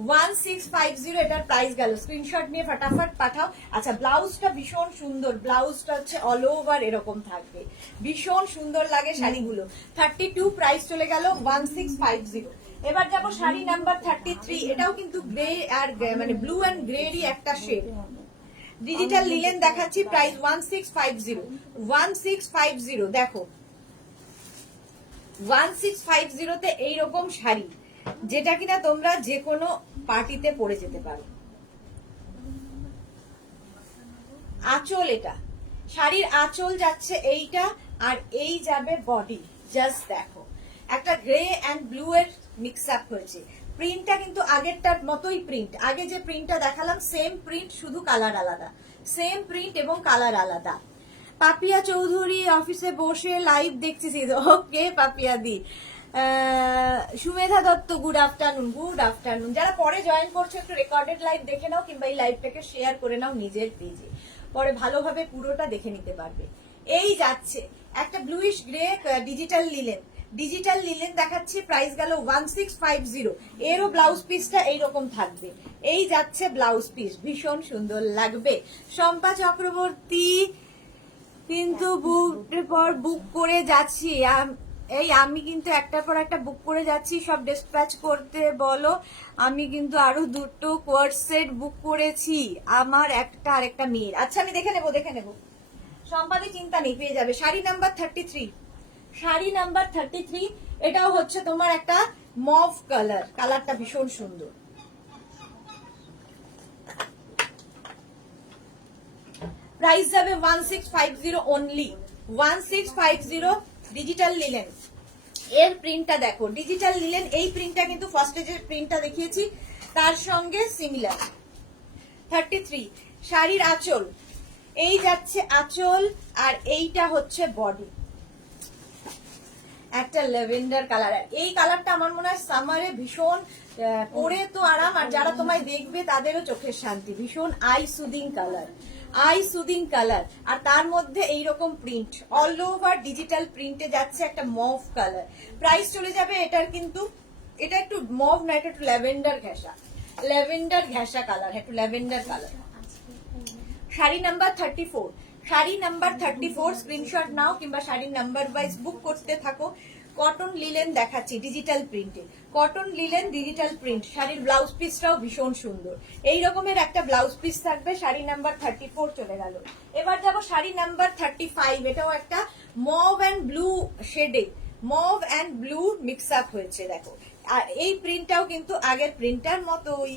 1650 এটার প্রাইস গেল, স্ক্রিনশট নিয়ে ফটাফট পাঠাও। আচ্ছা ব্লাউজটা ভীষণ সুন্দর, ব্লাউজটা হচ্ছে অল ওভার এরকম থাকবে, ভীষণ সুন্দর লাগে শাড়িগুলো। 32, প্রাইস চলে গেল 1650। এবার যাব শাড়ি নাম্বার 33, এটাও কিন্তু গ্রে আর মানে ব্লু এন্ড গ্রেরই একটা শেড, ডিজিটাল লিলেন দেখাচ্ছি, প্রাইস 1650, 1650। দেখো 1650 তে এইরকম শাড়ি, যেটা কিনা তোমরা যে কোনো পার্টিতে পরে যেতে পারো। আঁচল, এটা শাড়ির আঁচল যাচ্ছে এইটা, আর এই যাবে বডি, জাস্ট দেখো একটা গ্রে অ্যান্ড ব্লু এর মিক্স আপ হয়েছে। প্রিন্টটা কিন্তু আগেরটার মতোই প্রিন্ট, আগে যে প্রিন্টটা দেখালাম সেম প্রিন্ট, শুধু কালার আলাদা, সেম প্রিন্ট এবং কালার আলাদা। পাপিয়া চৌধুরী, অফিসে বসে লাইভ দেখতেছি, ওকে পাপিয়া দি। Sumedha Dutta, good afternoon, good afternoon. যারা পরে জয়েন করছো একটু রেকর্ডেড লাইভ দেখে নাও, কিংবা এই লাইভটাকে শেয়ার করে নাও নিজের পেজে, পরে ভালোভাবে পুরোটা দেখে নিতে পারবে। এই যাচ্ছে একটা bluish grey digital linen, digital linen দেখাচ্ছি, প্রাইস গেল 1650। এরও ব্লাউজ পিসটা এইরকম থাকবে, এই যাচ্ছে ব্লাউজ পিস, ভীষণ সুন্দর লাগবে। শম্পা চক্রবর্তী, কিন্তু বুকের পর বুক করে যাচ্ছি, এই আমি কিন্তু একটার পর একটা বুক করে যাচ্ছি, সব ডিসপ্যাচ করতে বলো। আমি কিন্তু আরো দুটো কোয়ার্ড সেট বুক করেছি, আমার একটা আর একটা মেয়ের। আচ্ছা আমি দেখে নেবো, দেখে নেবো, সম্পাদে চিন্তা নেই, পেয়ে যাবে। শাড়ি নাম্বার 33, শাড়ি নাম্বার 33, এটাও হচ্ছে তোমার একটা মভ কালার, কালারটা ভীষণ সুন্দর। প্রাইস যাবে 1650 অনলি, 1650। ডিজিটাল লিলেন, এর প্রিন্টটা দেখো, ডিজিটাল লিলেন, এই প্রিন্টটা কিন্তু ফার্স্টে যে প্রিন্টটা দেখিয়েছি তার সঙ্গে সিমিলার। 33, শাড়ির আঁচল, এই যাচ্ছে আঁচল, আর এইটা হচ্ছে বডি, একটা ল্যাভেন্ডার কালার। এই কালারটা আমার মনে হয় সামারে ভীষণ পরে তো আরাম, আর যারা তোমায় দেখবে তাদেরও চোখের শান্তি। ভীষণ eye soothing colour, eye soothing colour. আর তার মধ্যে এইরকম প্রিন্ট, অল ওভার ডিজিটাল প্রিন্টে যাচ্ছে একটা মভ কালার। প্রাইস চলে যাবে এটার কিন্তু, এটা একটু মভ না, এটা একটু ল্যাভেন্ডার ঘেঁষা, ল্যাভেন্ডার ঘেঁষা কালার, একটু lavender colour. Sari number 34, sari number 34 screenshot নাও কিংবা শাড়ির নাম্বার ওয়াইজ বুক করতে থাকো। কটন লিলেন দেখাচ্ছি ডিজিটাল প্রিন্টে, কটন লিলেন ডিজিটাল প্রিন্ট। শাড়ির ব্লাউজ পিসটাও ভীষণ সুন্দর, এই রকমের একটা ব্লাউজ পিস থাকবে। শাড়ি নাম্বার 34 চলে গেল। এবার যাবো শাড়ি নাম্বার 35, এটাও একটা মভ অ্যান্ড ব্লু শেডে, mauve and blue mix up হয়েছে দেখো। আর এই প্রিন্টটাও কিন্তু আগের প্রিন্টার মতোই,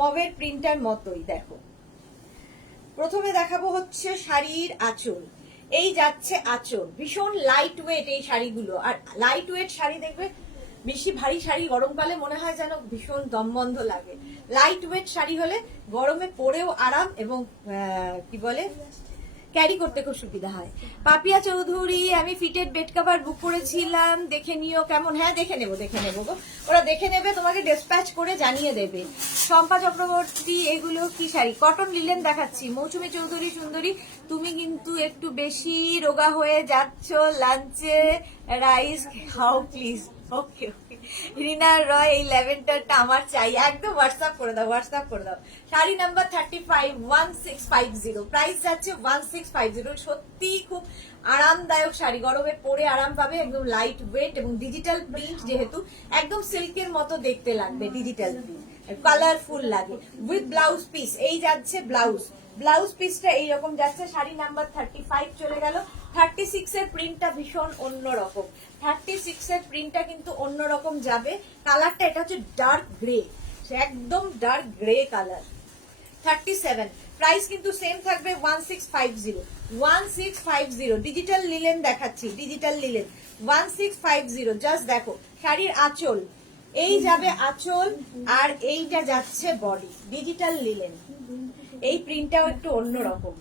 মভের প্রিন্টার মতোই দেখো। প্রথমে দেখাবো হচ্ছে শাড়ির আঁচল, এই যাচ্ছে আঁচল, ভীষণ লাইট ওয়েট এই শাড়িগুলো। আর লাইট ওয়েট শাড়ি দেখবে, বেশি ভারী শাড়ি গরমকালে মনে হয় যেন ভীষণ দমবন্ধ লাগে। লাইট ওয়েট শাড়ি হলে গরমে পরেও আরাম এবং কি বলে ক্যারি করতে খুব সুবিধা হয়। পাপিয়া চৌধুরী, আমি ফিটেড বেড কভার বুক করেছিলাম, দেখে নিও কেমন। হ্যাঁ দেখে নেবো গো, ওরা দেখে নেবে, তোমাকে ডিসপ্যাচ করে জানিয়ে দেবে। শম্পা চক্রবর্তী, এগুলো কি শাড়ি? কটন লিলেন দেখাচ্ছি। মৌসুমী চৌধুরী সুন্দরী, তুমি কিন্তু একটু বেশি রোগা হয়ে যাচ্ছ, লাঞ্চে রাইস খাও প্লিজ। ওকে ওকে। রিনা রয়, এই ল্যাভেন্ডারটা আমার চাই, একদম হোয়াটসঅ্যাপ করে দাও, হোয়াটসঅ্যাপ করে দাও। শাড়ি নাম্বার 35, 1650, প্রাইস যাচ্ছে 1650। সত্যি খুব আরামদায়ক শাড়ি, গরমে পরে আরাম পাবে, একদম লাইট ওয়েট এবং ডিজিটাল প্রিন্ট, যেহেতু একদম সিল্কের মতো দেখতে লাগবে। ডিজিটাল প্রিন্ট কালারফুল লাগে উইথ ব্লাউজ পিস। এই যাচ্ছে ব্লাউজ, ব্লাউজ পিসটা এইরকম যাচ্ছে। শাড়ি নাম্বার 35 চলে গেল। 36 এর প্রিন্টটা ভীষণ অন্যরকম, 36 এর প্রিন্টটা কিন্তু অন্যরকম যাবে। কালারটা এটা হচ্ছে ডার্ক গ্রে, একদম ডার্ক গ্রে কালার। 37 প্রাইস কিন্তু সেম থাকবে 1650, 1650। ডিজিটাল লিলেন দেখাচ্ছি, ডিজিটাল লিলেন 1650। জাস্ট দেখো শাড়ির আঁচল, এই যাবে আঁচল, আর এইটা যাচ্ছে বডি। ডিজিটাল লিলেন, এই প্রিন্টটাও একটু অন্যরকম।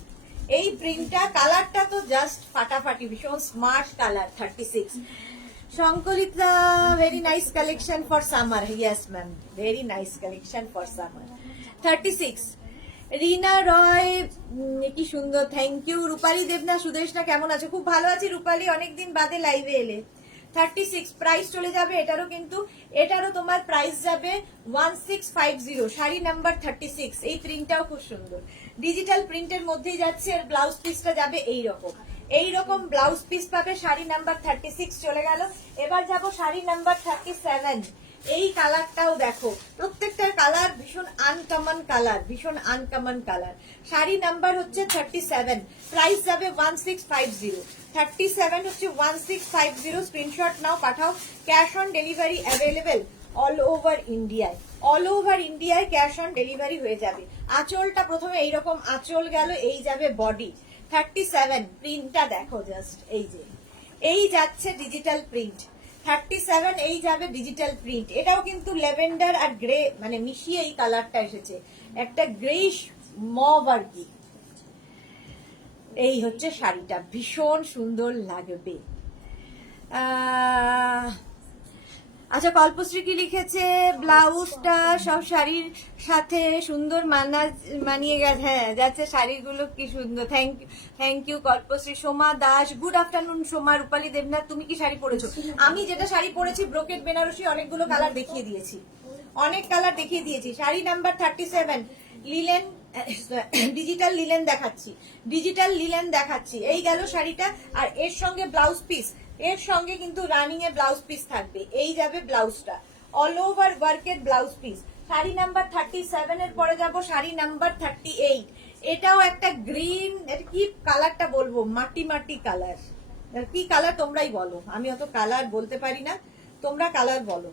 এই প্রিন্টটা, কালারটা তো জাস্ট ফাটাফাটি, ভীষণ smart colour. 36 Sankalita, very nice collection for summer. Yes ma'am, very nice collection for summer. 36 Rina Roy, কি সুন্দর, থ্যাংক ইউ। রূপালী দেবনা, সুদেশনা কেমন আছে? খুব ভালো আছি রূপালী, অনেকদিন বাদে লাইভে এলে। 36 প্রাইস চলে যাবে এটারও কিন্তু, এটারও তোমার প্রাইস যাবে 1650। শাড়ি নাম্বার 36, এই প্রিন্টটাও খুব সুন্দর, ডিজিটাল প্রিন্টের মধ্যেই যাচ্ছে। আর ব্লাউজ পিসটা যাবে এইরকম, এইরকম ব্লাউজ পিস পাবে। শাড়ি নাম্বার 36 চলে গেল। এবার যাব শাড়ি নাম্বার 37। এই কালারটাও দেখো, প্রত্যেকটার কালার ভীষণ আনকমন কালার, ভীষণ আনকমন কালার। শাড়ি নাম্বার হচ্ছে 37, প্রাইস যাবে 1650। 37 হচ্ছে 1650। স্ক্রিনশট নাও, পাঠাও। Cash on delivery available all over ইন্ডিয়ায়, অল ওভার ইন্ডিয়ায় ক্যাশ অন ডেলিভারি হয়ে যাবে। আঁচলটা প্রথমে এইরকম আঁচল গেল, এই যাবে বডি। 37 প্রিন্টটা দেখো জাস্ট, এই যে এই যাচ্ছে ডিজিটাল প্রিন্ট। 37 এই যাবে ডিজিটাল প্রিন্ট। এটাও কিন্তু ল্যাভেন্ডার আর গ্রে মানে মিশিয়ে এই কালারটা এসেছে, একটা গ্রেইশ মভ আর কি। এই হচ্ছে শাড়িটা, ভীষণ সুন্দর লাগবে। আচ্ছা, কল্পশ্রী কি লিখেছে? ব্লাউজটা সব শাড়ির সাথে সুন্দর মানিয়ে গেছে। হ্যাঁ যাচ্ছে, শাড়িগুলো কি সুন্দর। Thank you Kalpashree. Soma Das, good afternoon Soma. Rupali Debnath, তুমি কি শাড়ি পরেছো? আমি যেটা শাড়ি পরেছি ব্রোকেট বেনারসি, অনেকগুলো কালার দেখিয়ে দিয়েছি, অনেক কালার দেখিয়ে দিয়েছি। Sari number 37 linen, digital linen দেখাচ্ছি, ডিজিটাল লিলেন দেখাচ্ছি। এই গেল শাড়িটা। আর এর সঙ্গে ব্লাউজ পিস, এর সঙ্গে কিন্তু রানিং এ ব্লাউজ পিস থাকবে। এই যাবে ব্লাউজটা, অল ওভার ওয়ার্কের ব্লাউজ পিস। শাড়ি নাম্বার 37 এর পরে যাব শাড়ি নাম্বার 38। এটাও একটা গ্রিন, এটা কি কালারটা বলবো, মাটি মাটি কালার। কি কালার তোমরাই বলো, আমি অত কালার বলতে পারি না, তোমরা কালার বলো।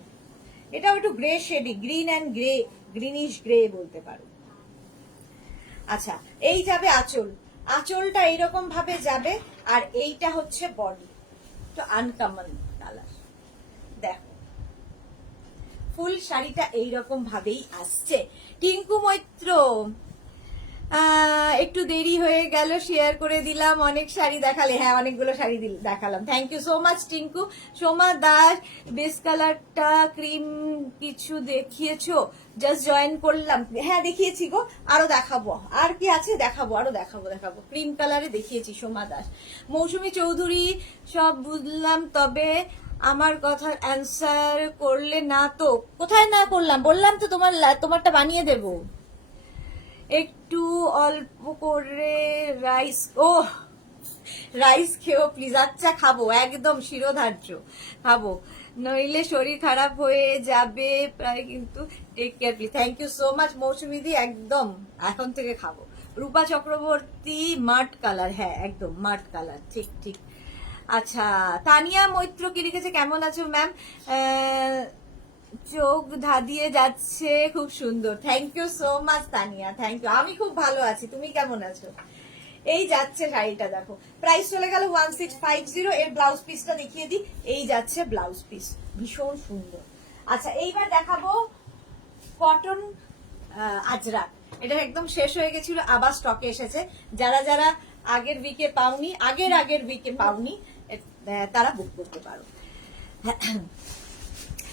এটাও একটু grey shady, green and grey, greenish grey বলতে পারো। আচ্ছা, এই যাবে আঁচল, আঁচলটা এইরকম ভাবে যাবে। আর এইটা হচ্ছে বডি, তো আনকমন কালার। দেখো ফুল শাড়িটা এইরকম ভাবেই আসছে। টিঙ্কু মৈত্র, একটু দেরি হয়ে গেল, শেয়ার করে দিলাম, অনেক শাড়ি দেখালে। হ্যাঁ, অনেকগুলো শাড়ি দেখালাম। Thank you so much Tinku. Soma Das, base কালারটা ক্রিম কিছু দেখিয়েছো? জাস্ট জয়েন করলাম। হ্যাঁ দেখিয়েছি গো, আরো দেখাবো। আর কি আছে দেখাবো, আরো দেখাবো। ক্রিম কালারে দেখিয়েছি সোমা দাস। মৌসুমী চৌধুরী, সব বুঝলাম, তবে আমার কথার অ্যান্সার করলে না তো? কোথায় না করলাম? বললাম তো তোমারটা বানিয়ে দেবো। একটু অল্প করে রাইস, ও রাইস খেও প্লিজ। আচ্ছা খাবো, একদম শিরোধার্য খাবো, নইলে শরীর খারাপ হয়ে যাবে প্রায়। কিন্তু take care please. Thank you so much Mousumi দি, একদম এখন থেকে খাবো। রূপা চক্রবর্তী, মাঠ কালার, হ্যাঁ একদম মাঠ কালার, ঠিক। আচ্ছা, তানিয়া মৈত্র কি লিখেছে, কেমন আছো ম্যাম? চোখ ধাঁধিয়ে যাচ্ছে, খুব সুন্দর। Thank you so much Tania, thank you. আমি খুব ভালো আছি, তুমি কেমন আছো? এই যাচ্ছে শাড়িটা, দেখো প্রাইস চলে গেল 1650। এর ব্লাউজ পিসটা দেখিয়ে দিই। এই যাচ্ছে ব্লাউজ পিস, ভীষণ সুন্দর। আচ্ছা, এইবার দেখাবো কটন আজরাক। এটা একদম শেষ হয়ে গেছিল, আবার স্টকে এসেছে। যারা আগের উইকে পাওনি, আগের উইকে পাওনি, তারা বুক করতে পারো।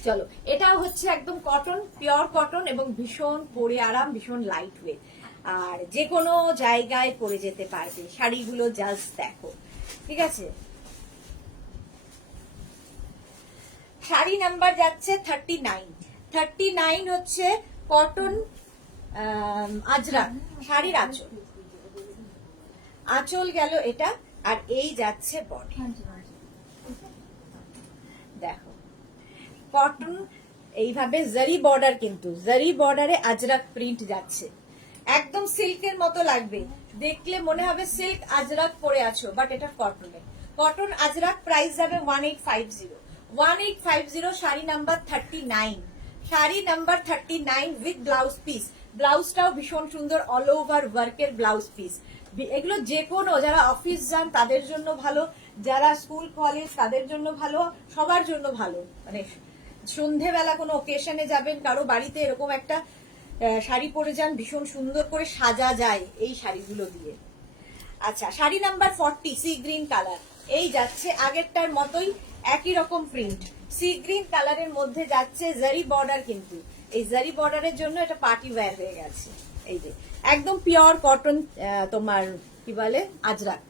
চলো, এটাও হচ্ছে একদম কটন, পিওর কটন, এবং ভীষণ পরে আরাম, ভীষণ লাইট ওয়েট, আর যে কোনো জায়গায় পরে যেতে পারবে। শাড়িগুলো জাস্ট দেখো, ঠিক আছে? শাড়ি নাম্বার যাচ্ছে 39 হচ্ছে কটন আজরাক। শাড়ির আঁচল গেল এটা, আর এই যাচ্ছে বডি। দেখো কটন, এইভাবে জারি বর্ডার, কিন্তু জারি বর্ডারে আজরাক প্রিন্ট যাচ্ছে, একদম সিল্কের মতো লাগবে, দেখলে মনে হবে সিল্ক আজরাক পরে আছো, বাট এটা কটনের। কটন আজরাক, প্রাইস যাবে 1850। Sari number 39, sari number 39 with blouse piece. ব্লাউজটাও ভীষণ সুন্দর, অল ওভার ওয়ার্কের ব্লাউজ পিস। এগুলো যে কোনো, যারা অফিস যান তাদের জন্য ভালো, যারা স্কুল কলেজ তাদের জন্য ভালো, সবার জন্য ভালো। মানে সন্ধেবেলা কোনো ওকেশনে যাবেন, কারো বাড়িতে এরকম একটা শাড়ি পরে যান, ভীষণ সুন্দর করে সাজা যায় এই শাড়িগুলো দিয়ে। আচ্ছা, sari number 40, C green colour. এই যাচ্ছে আগেরটার মতোই, একই রকম প্রিন্ট, সি গ্রিন কালারের মধ্যে যাচ্ছে জারি বর্ডার, কিন্তু এই জারি বর্ডারের জন্য এটা পার্টি ওয়্যার হয়ে গেছে। এই যে একদম পিওর কটন, তোমার কি বলে আজরাক।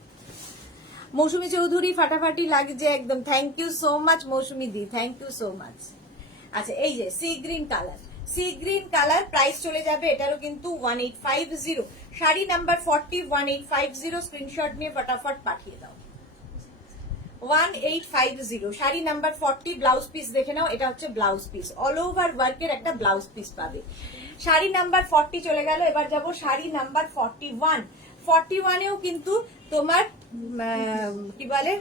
মৌসুমী চৌধুরী, ফাটাফাটি লাগছে একদম। Thank you so much Mousumi দি, থ্যাংক ইউ সো মাচ। আচ্ছা, এই যে সি গ্রিন কালার, প্রাইস চলে যাবে এটারও কিন্তু 1850। শাড়ি নাম্বার 40, 1850। স্ক্রিনশট নিয়ে ফটাফট পাঠিয়ে দাও। 1850, শাড়ি নাম্বার 40। ব্লাউজ পিস দেখে নাও, এটা হচ্ছে ব্লাউজ পিস, অল ওভার ওয়ার্কের একটা ব্লাউজ পিস পাবে। শাড়ি নাম্বার 40 চলে গেল, এবার যাবো শাড়ি নাম্বার 41। 41এও কিন্তু তোমার কি বলে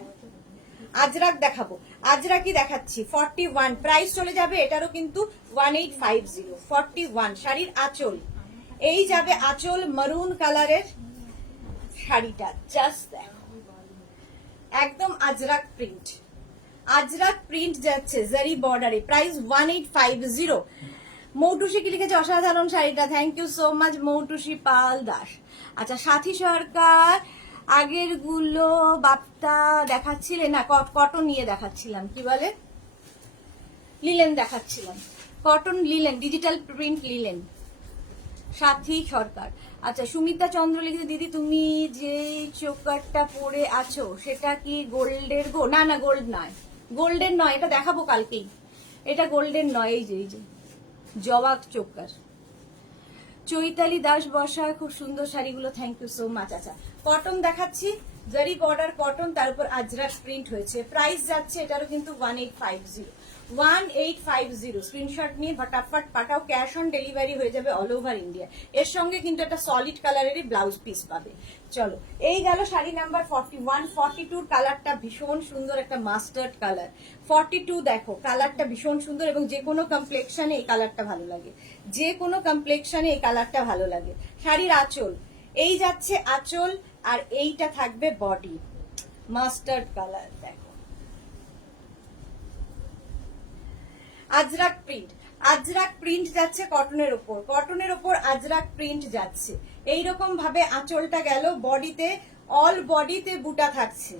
আজরাক দেখাবো, আজরাকই দেখাচ্ছি। 41 প্রাইস চলে যাবে এটারও কিন্তু 1850। 41 শাড়ির আঁচল, এই যাবে আঁচল, মারুন কালারের শাড়িটা, জাস্ট দেখো, একদম আজরাক প্রিন্ট যাচ্ছে জারি বর্ডারে, প্রাইস 1850। মৌটুসি কি লিখেছে, অসাধারণ শাড়িটা, thank you so much Moutushi Pal Das. আচ্ছা, সাথী সরকার, আগের গুলো বাপ্তা দেখাচ্ছিলে না, কটন নিয়ে দেখাচ্ছিলাম, কি বলে লিলেন দেখাচ্ছিলাম, cotton linen, digital print linen. সাথী সরকার। আচ্ছা, সুমিতা চন্দ্র লিখেছে, দিদি তুমি যে চোকারটা পরে আছো সেটা কি গোল্ডের গো? না গোল্ড নয়, গোল্ডের নয়, এটা দেখাবো কালকেই। এটা গোল্ডের নয়, এই যে জবাক চোকার। চৈতালি দাস বসা, খুব সুন্দর শাড়িগুলো, থ্যাংক ইউ সো মাচ। আচ্ছা, কটন দেখাচ্ছি, জারি বর্ডার কটন, তার উপর আজরাক প্রিন্ট হয়েছে, প্রাইস যাচ্ছে এটারও কিন্তু 1850। স্ক্রিনশট নিয়ে ফটাফট পাঠাও, ক্যাশ অন ডেলিভারি হয়ে যাবে অল ওভার ইন্ডিয়া। এর সঙ্গে কিন্তু একটা সলিড কালারেরই ব্লাউজ পিস পাবে। চলো, এই গেল শাড়ি নাম্বার 41। 42 কালারটা ভীষণ সুন্দর, একটা মাস্টার্ড কালার। 42 দেখো, কালারটা ভীষণ সুন্দর, এবং যে কোনো কমপ্লেক্সনে এই কালারটা ভালো লাগে, যে কোনো কমপ্লেক্সনে এই কালারটা ভালো লাগে। শাড়ির আঁচল, এই যাচ্ছে আঁচল, আর এইটা থাকবে বডি, মাস্টার্ড কালার। দেখো আজরাক প্রিন্ট যাচ্ছে কটনের ওপর, আজরাক প্রিন্ট যাচ্ছে, এইরকম ভাবে আঁচলটা গেল, বডিতে অল বডিতে বুটা থাকছে,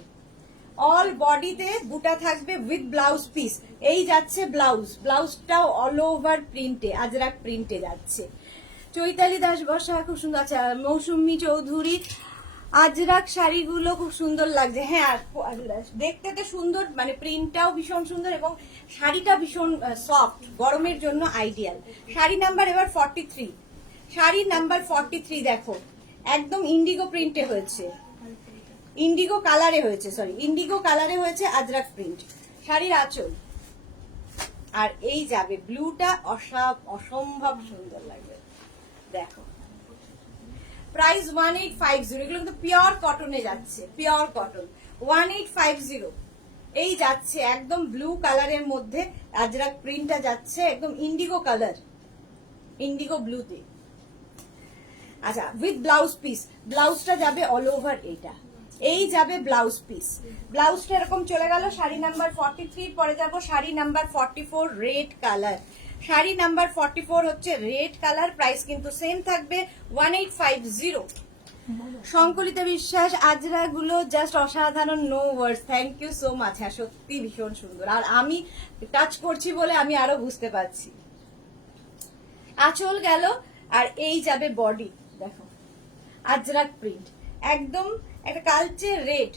অল বডিতে বুটা থাকবে উইথ ব্লাউজ পিস। এই যাচ্ছে ব্লাউজ, ব্লাউজটাও অল ওভার প্রিন্টে, আজরাক প্রিন্টে যাচ্ছে। চৈতালি দাস বসা খুব সুন্দর। আচ্ছা, মৌসুমী চৌধুরী, আজরাক শাড়িগুলো খুব সুন্দর লাগছে। হ্যাঁ, দেখতে তো সুন্দর, মানে প্রিন্টটাও ভীষণ সুন্দর এবং শাড়িটা ভীষণ সফট, গরমের জন্য আইডিয়াল। শাড়ি নাম্বার এবার 43, শাড়ি নাম্বার 43 দেখো, একদম ইন্ডিগো প্রিন্টে হয়েছে, ইন্ডিগো কালারে হয়েছে, সরি ইন্ডিগো কালারে হয়েছে আজরাক প্রিন্ট। শাড়ির আঁচল, আর এই যাবে ব্লুটা, অসম্ভব সুন্দর লাগবে। দেখো প্রাইস 1850, এগুলো কিন্তু পিওর কটনে যাচ্ছে, পিওর কটন 1850। এই যাচ্ছে একদম ব্লু কালারের মধ্যে আজরাক প্রিন্টটা যাচ্ছে, একদম ইন্ডিগো কালার, ইন্ডিগো ব্লুতে। আচ্ছা, উইথ ব্লাউজ পিস, ব্লাউজটা যাবে অল ওভার, এইটা এই যাবে ব্লাউজ পিস। ব্লাউজটা এরকম চলে গেল। শাড়ি নাম্বার 43 পরে যাব sari number 44, red colour. Sari number 44 হচ্ছে রেড কালার, প্রাইস কিন্তু সেম থাকবে 1850। সংকলিতা বিশ্বাস, আজরা গুলো জাস্ট অসাধারণ, no words, thank you so much. হ্যাঁ সত্যি ভীষণ সুন্দর, আর আমি টাচ করছি বলে আমি আরো বুঝতে পারছি। আঁচল গেল, আর এই যাবে বডি, দেখো আজরাক প্রিন্ট, একদম একটা কালচে রেড,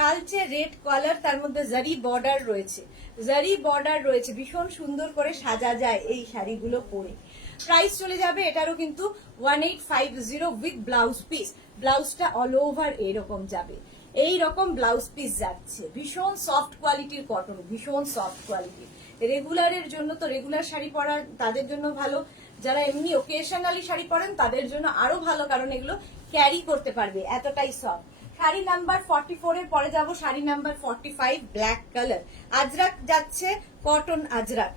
কালচে রেড কালার, তার মধ্যে জারি বর্ডার রয়েছে, জারি বর্ডার রয়েছে, ভীষণ সুন্দর করে সাজা যায় এই শাড়িগুলো পরে। প্রাইস চলে যাবে এটারও কিন্তু 1850 উইথ ব্লাউজ পিস। ব্লাউজটা অল ওভার এরকম যাবে, এই রকম ব্লাউজ পিস যাচ্ছে, ভীষণ সফট কোয়ালিটির কটন, ভীষণ সফট কোয়ালিটি। রেগুলারের জন্য তো, রেগুলার শাড়ি পরার তাদের জন্য ভালো, যারা এমনি ওকেশনালি শাড়ি পরেন তাদের জন্য আরো ভালো, কারণ এগুলো ক্যারি করতে পারবে, এতটাই সফট। শাড়ি নাম্বার 44 এর পরে যাব sari number 45, black colour, Ajrak যাচ্ছে, কটন আজরাক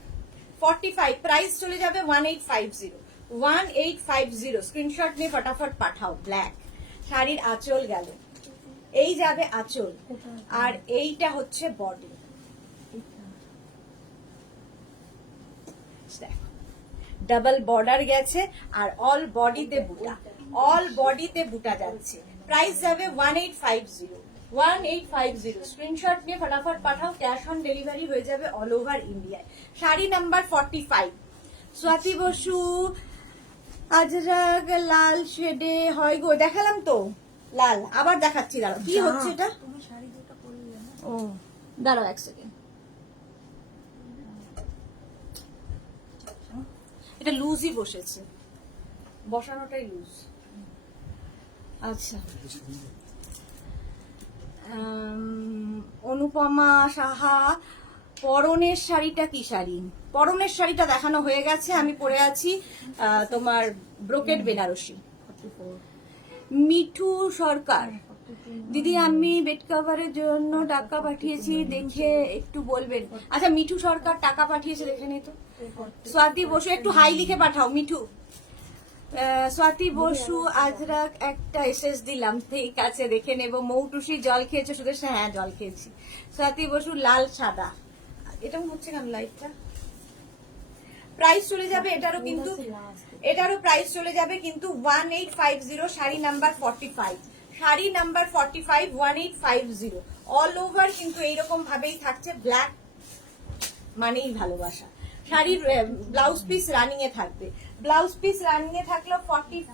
45, প্রাইস চলে যাবে 1850, 1850। স্ক্রিনশট নিয়ে ফটাফট পাঠাও। ব্ল্যাক শাড়ির আঁচল গেল, এই যাবে আঁচল, আর এইটা হচ্ছে বডি। ডাবল বর্ডার গেছে, আর অল বডিতে বুটা, অল বডিতে বুটা যাচ্ছে। প্রাইস যাবে 1850, 1850। স্ক্রিনশট নিয়ে ফটাফট পাঠাও, ক্যাশ অন ডেলিভারি হয়ে যাবে অল ওভার ইন্ডিয়ায়। শাড়ি নাম্বার 45, স্বাতি বসু, আজরাক লাল শেডে হয় গো, দেখালাম তো লাল, আবার দেখাচ্ছি, দাঁড়াও কি হচ্ছে এটা, ও দাঁড়াও এক সেকেন্ড, এটা লুজই বসেছে, বসানোটাই লুজ। আচ্ছা, অনুপমা সাহা, পরনের শাড়িটা কি শাড়ি? পরনের শাড়িটা দেখানো হয়ে গেছে, আমি পরে আছি তোমার ব্রোকেড বেনারসি। মিঠু সরকার, দিদি আমি বেড কভারের জন্য টাকা পাঠিয়েছি, দেখে একটু বলবেন। আচ্ছা, মিঠু সরকার টাকা পাঠিয়েছে, দেখে নি তো। স্বাতি বসু, একটু হাই লিখে পাঠাও মিঠু। স্বাতি বসু, আজরাক একটা এসএস দিলাম, ঠিক আছে দেখে নেব। মৌটুসি, জল খেয়েছো সুদেশ? হ্যাঁ জল খেয়েছি। স্বাতি বসু, লাল সাদা, এটা হচ্ছে কেন লাইটটা। প্রাইস চলে যাবে এটারও কিন্তু, এটারও প্রাইস চলে যাবে কিন্তু 1850। Sari number 45, sari number 45, 1850। All over কিন্তু এইরকম ভাবেই থাকছে, ব্ল্যাক মানেই ভালোবাসা। শাড়ির ব্লাউজ পিস রানিং এ থাকবে, ব্লাউজ পিস রানিং এ থাকলো 40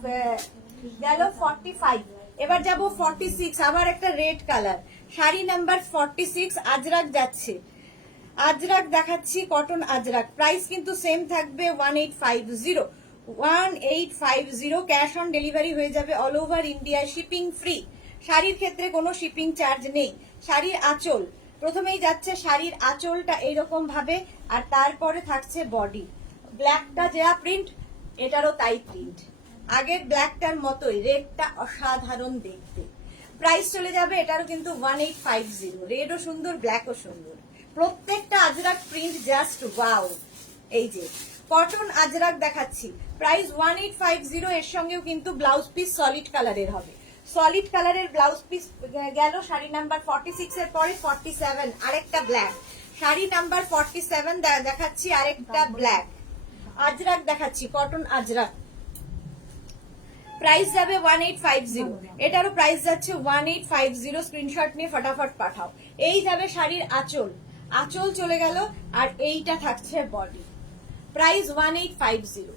গেল 45। এবার যাব 46, আবার একটা red colour, sari number 46, Ajrak যাচ্ছে, আজরাক দেখাচ্ছি, কটন আজরাক। প্রাইস কিন্তু সেম থাকবে 1850, 1850। ক্যাশ অন ডেলিভারি হয়ে যাবে all over India, shipping free. শাড়ির ক্ষেত্রে কোনো শিপিং চার্জ নেই। শাড়ির আঁচল, প্রথমেই যাচ্ছে শাড়ির আঁচলটা এইরকম ভাবে, আর তারপরে থাকছে বডি। ব্ল্যাকটা যা প্রিন্ট, এটারও তাই প্রিন্ট, আগের ব্ল্যাকটার মতোই, রেডটা অসাধারণ দেখতে। প্রাইস চলে যাবে এটারও কিন্তু 1850। রেডও সুন্দর, ব্ল্যাকও সুন্দর, প্রত্যেকটা আজরাক প্রিন্ট জাস্ট ওয়াও। এই যে কটন আজরাক দেখাচ্ছি, প্রাইস 1850। এর সঙ্গেও কিন্তু ব্লাউজ পিস সলিড কালারের হবে, সলিড কালারের ব্লাউজ পিস গেল। শাড়ি নাম্বার 46 এর পরে 47, আরেকটা ব্ল্যাক। শাড়ি নাম্বার 47 দেখাচ্ছি, আরেকটা ব্ল্যাক আজরাক দেখাচ্ছি, কটন আজরাক। প্রাইস যাবে 1850, এটারও প্রাইস যাচ্ছে 1850। স্ক্রিনশট নিয়ে ফটাফট পাঠাও। এই যাবে শাড়ির আঁচল, আঁচল চলে গেল, আর এইটা থাকছে বডি। প্রাইস 1850,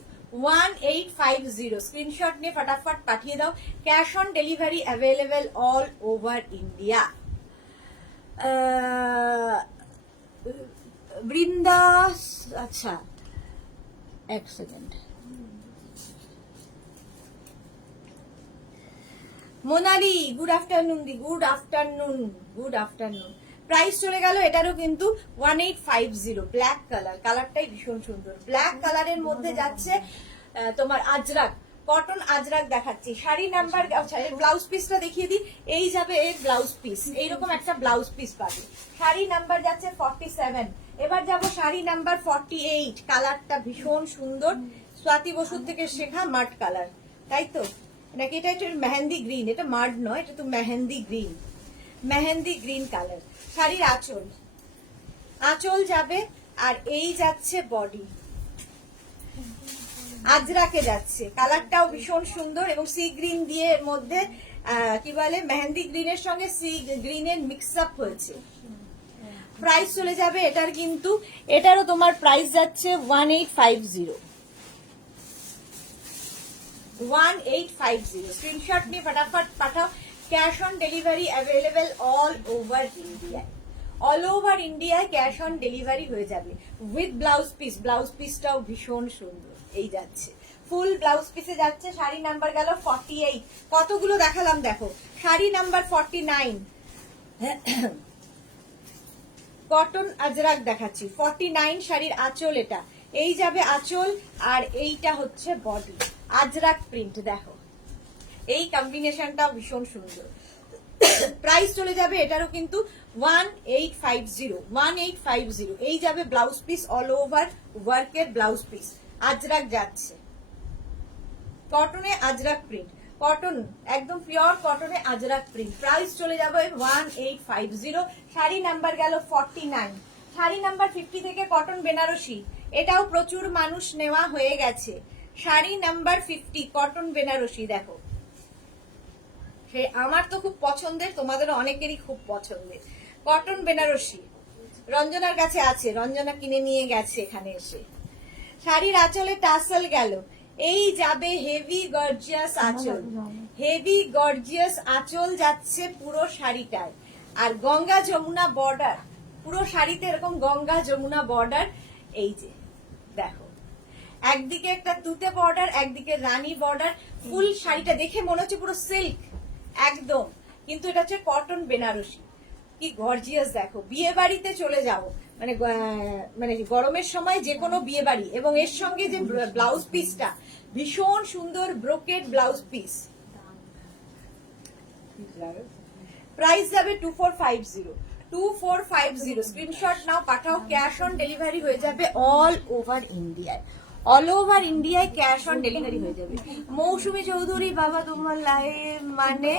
1850। স্ক্রিনশট নিয়ে ফটাফট পাঠিয়ে দাও। Cash on delivery available all over India. Brindas, আচ্ছা এক সেকেন্ড। মোনালি, গুড আফটারনুন দি, good afternoon, good afternoon. Price চলে গেল এটারও কিন্তু 1850। ব্ল্যাক কালার, কালারটাই ভীষণ সুন্দর। ব্ল্যাক কালারের মধ্যে যাচ্ছে তোমার আজরাক, কটন আজরাক দেখাচ্ছি। শাড়ি নাম্বার, আচ্ছা এর ব্লাউজ পিসটা দেখিয়ে দিই। এই যাবে এর ব্লাউজ পিস, এইরকম একটা ব্লাউজ পিস পাবে। শাড়ি নাম্বার যাচ্ছে 47। এবার যাব শাড়ি নাম্বার 48। কালারটা ভীষণ সুন্দর, স্বাতি বসুর থেকে শেখা মাঠ কালার, তাই তো নাকি? এটা একটু মেহেন্দি গ্রিন, এটা মাড নয়, এটা তো mehendi green, mehendi green colour. শাড়ির আঁচল, আঁচল যাবে, আর এই যাচ্ছে বডি। আজরাকে যাচ্ছে, কালারটাও ভীষণ সুন্দর, এবং সি গ্রিন দিয়ে এর মধ্যে কি বলে মেহেন্দি গ্রিনের সঙ্গে সি গ্রিনের মিক্স আপ হয়েছে। প্রাইস চলে যাবে এটার কিন্তু, এটারও তোমার প্রাইস যাচ্ছে 1850, 1850। স্ক্রিনশট নিয়ে ফটাফট পাঠাও। Cash on delivery available all over India, all over ইন্ডিয়ায় ক্যাশ অন ডেলিভারি হয়ে যাবে উইথ ব্লাউজ পিস। ব্লাউজ পিসটাও ভীষণ সুন্দর, এই যাচ্ছে ফুল ব্লাউজ পিসে যাচ্ছে। শাড়ি নাম্বার গেল 48। কতগুলো দেখালাম দেখো। শাড়ি নাম্বার 49 কটন আজরাক দেখাচ্ছি। 49 শাড়ির আঁচল, এটা এই যাবে আঁচল, আর এইটা হচ্ছে বডি। আজরাক প্রিন্ট দেখো, এই কম্বিনেশনটাও ভীষণ সুন্দর। প্রাইস চলে যাবে এটারও কিন্তু 1850, 1850। এই যাবে ব্লাউজ পিস, অল ওভার ওয়ার্কের ব্লাউজ পিস। আজরাক যাচ্ছে, কটনে আজরাক প্রিন্ট, কটন একদম পিওর কটনে আজরাক প্রিন্ট। প্রাইস চলে যাবে 1850। শাড়ি নাম্বার গেল 49। শাড়ি নাম্বার 50 থেকে কটন বেনারসি, এটাও প্রচুর মানুষ নেওয়া হয়ে গেছে। শাড়ি নাম্বার 50 কটন বেনারসি দেখো, সে আমার তো খুব পছন্দের, তোমাদের অনেকেরই খুব পছন্দের কটন বেনারসি। রঞ্জনার কাছে আছে, রঞ্জনা কিনে নিয়ে গেছে এখানে এসে। শাড়ির আঁচলে টাসেল গেল, এই যাবে হেভি গর্জিয়াস আঁচল, হেভি গর্জিয়াস আঁচল যাচ্ছে পুরো শাড়িটায়। আর গঙ্গা যমুনা বর্ডার, পুরো শাড়িতে এরকম গঙ্গা যমুনা বর্ডার। এই যে দেখো, একদিকে একটা তুতে বর্ডার, একদিকে রানী বর্ডার। ফুল শাড়িটা দেখে মনে হচ্ছে পুরো সিল্ক একদম, কিন্তু এটা হচ্ছে কটন বেনারসি। কি গর্জিয়াস দেখো, বিয়ে বাড়িতে চলে যাও, মানে মানে গরমের সময় যে কোনো বিয়ে বাড়ি। এবং এর সঙ্গে যে ব্লাউজ পিসটা ভীষণ সুন্দর, ব্রোকেড ব্লাউজ পিস। প্রাইস যাবে 2450, 2450। স্ক্রিনশট নাও, পাঠাও। ক্যাশ অন ডেলিভারি হয়ে যাবে অল ওভার ইন্ডিয়ায়, অল ওভার ইন্ডিয়ায় ক্যাশ অন ডেলিভারি হয়ে যাবে। মৌসুমী চৌধুরী, বাবা তোমার লাইভ মানে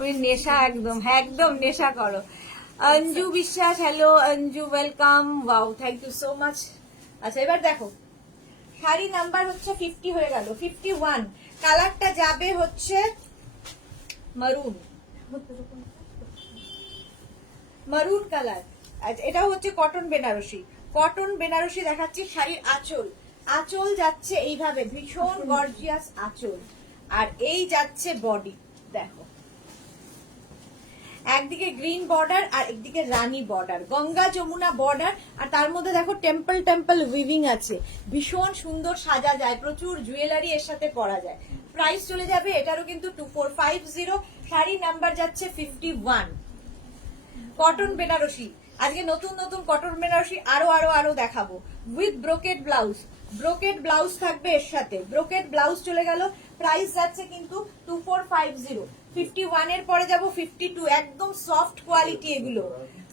ওই নেশা, একদম একদম নেশা করো। Anju Biswas, hello Anju, welcome, wow thank you so much. আচ্ছা এবার দেখো, শাড়ি নাম্বার হচ্ছে 50 হয়ে গেল, 51। কালারটা যাবে হচ্ছে মারুন, মারুন কালার। এটাও হচ্ছে কটন বেনারসি, কটন বেনারসি দেখাচ্ছি। শাড়ির আঁচল, আঁচল যাচ্ছে এইভাবে ভীষণ গর্জিয়াস আঁচল, আর এই যাচ্ছে বডি দেখো, একদিকে গ্রিন বর্ডার আর একদিকে রানী বর্ডার, গঙ্গা যমুনা বর্ডার। আর তার মধ্যে দেখো টেম্পল টেম্পল উইভিং আছে, ভীষণ সুন্দর সাজা যায়, প্রচুর জুয়েলারি এর সাথে পরা যায়। প্রাইস চলে যাবে এটারও কিন্তু 2450। শাড়ি নাম্বার যাচ্ছে 51। কটন বেনারসি, আজকে নতুন নতুন কটন বেনারসি আরো আরো আরো দেখাবো with brocade blouse. Brocade blouse থাকবে এর সাথে, ব্রোকেড ব্লাউজ চলে গেল। প্রাইস যাচ্ছে কিন্তু 2450। 51 এর পরে যাব 52, একদম সফট কোয়ালিটি, এগুলো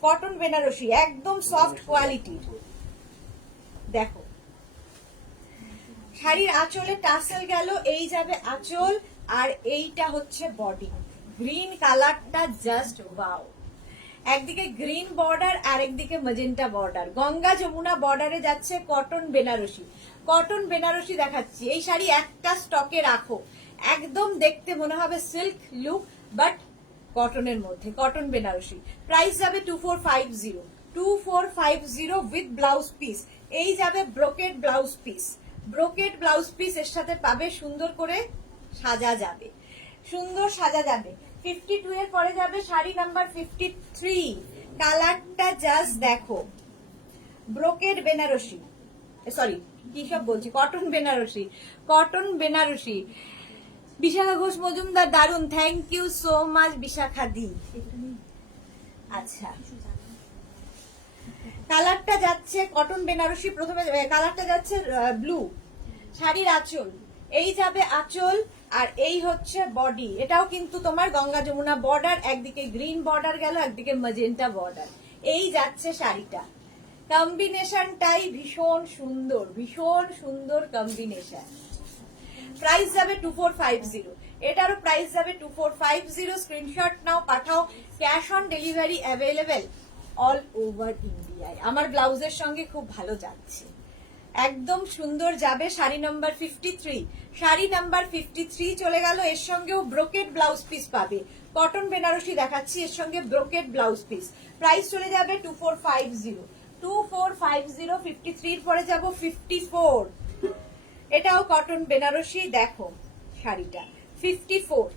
কটন বেনারসি একদম সফট কোয়ালিটি। দেখো শাড়ির আঁচলে টাসেল গেল, এই যাবে আঁচল, আর এইটা হচ্ছে বডি। গ্রিন কালারটা জাস্ট ওয়াও, একদিকে গ্রিন বর্ডার আর একদিকে ম্যাজেন্টা বর্ডার, গঙ্গা যমুনা বর্ডারে যাচ্ছে কটন বেনারসি। কটন বেনারসি দেখাচ্ছি। এই শাড়ি একটা স্টকে রাখো, একদম দেখতে মনে হবে সিল্ক লুক, বাট কটনের মধ্যে, কটন বেনারসি। প্রাইস যাবে 2450, 2450 উইথ ব্লাউজ পিস। এই যাবে brocade blouse piece, brocade blouse piece এর সাথে পাবে, সুন্দর করে সাজা যাবে, সুন্দর সাজা যাবে। 52 এর পরে যাবে শাড়ি নাম্বার 53। কালারটা জাস্ট দেখো, ব্রোকেড বেনারসি, সরি কি সব বলছি, কটন বেনারসি, কটন বেনারসি। বিশাখা ঘোষ মজুমদার, দারুন, thank you so much Bishakha দি। আচ্ছা, কালারটা যাচ্ছে কটন বেনারসি, প্রথমে কালারটা যাচ্ছে ব্লু। শাড়ির আঁচল, এই যাবে আঁচল, আর এই হচ্ছে বডি। এটাও কিন্তু তোমার গঙ্গা যমুনা বর্ডার, একদিকে গ্রিন বর্ডার গেল, একদিকে ম্যাজেন্টা বর্ডার। এই যাচ্ছে শাড়িটা, কম্বিনেশনটাই ভীষণ সুন্দর, ভীষণ সুন্দর কম্বিনেশন। প্রাইস যাবে 2450, এটারও প্রাইস যাবে 2450। স্ক্রিনশট নাও, পাঠাও, cash on delivery available all over ইন্ডিয়ায়। আমার ব্লাউজের সঙ্গে খুব ভালো যাচ্ছে, একদম সুন্দর যাবে। শাড়ি নাম্বার 53, শাড়ি নাম্বার 53 চলে গেল। এর সঙ্গেও ব্রোকেড ব্লাউজ পিস পাবে, কটন বেনারসি দেখাচ্ছি, এর সঙ্গে ব্রোকেড ব্লাউজ পিস। প্রাইস চলে যাবে 2450, 2450। 53 এর পরে যাব 54, এটাও কটন বেনারসি। দেখো শাড়িটা 54,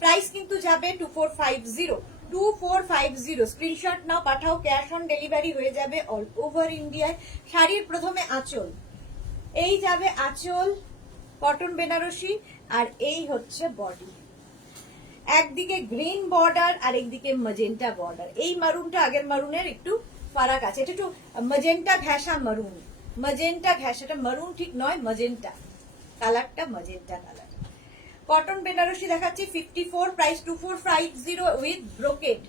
প্রাইস কিন্তু যাবে 2450, 2450। স্ক্রিনশট নাও, পাঠাও, ক্যাশ অন ডেলিভারি হয়ে যাবে অল ওভার ইন্ডিয়ায়। শাড়ির প্রথমে আঁচল, এই যাবে আঁচল, কটন বেনারসি, আর এই হচ্ছে বডি। একদিকে গ্রিন বর্ডার আর একদিকে ম্যাজেন্টা বর্ডার। এই মারুনটা আগের মারুনের একটু ফারাক আছে, এটা একটু ম্যাজেন্টা ঘেঁষা মারুন, ম্যাজেন্টা ঘেঁষা, এটা মারুন ঠিক নয়, ম্যাজেন্টা কালারটা, ম্যাজেন্টা কালার। কটন বেনারসি দেখাচ্ছি 54, price 2450 with brocade,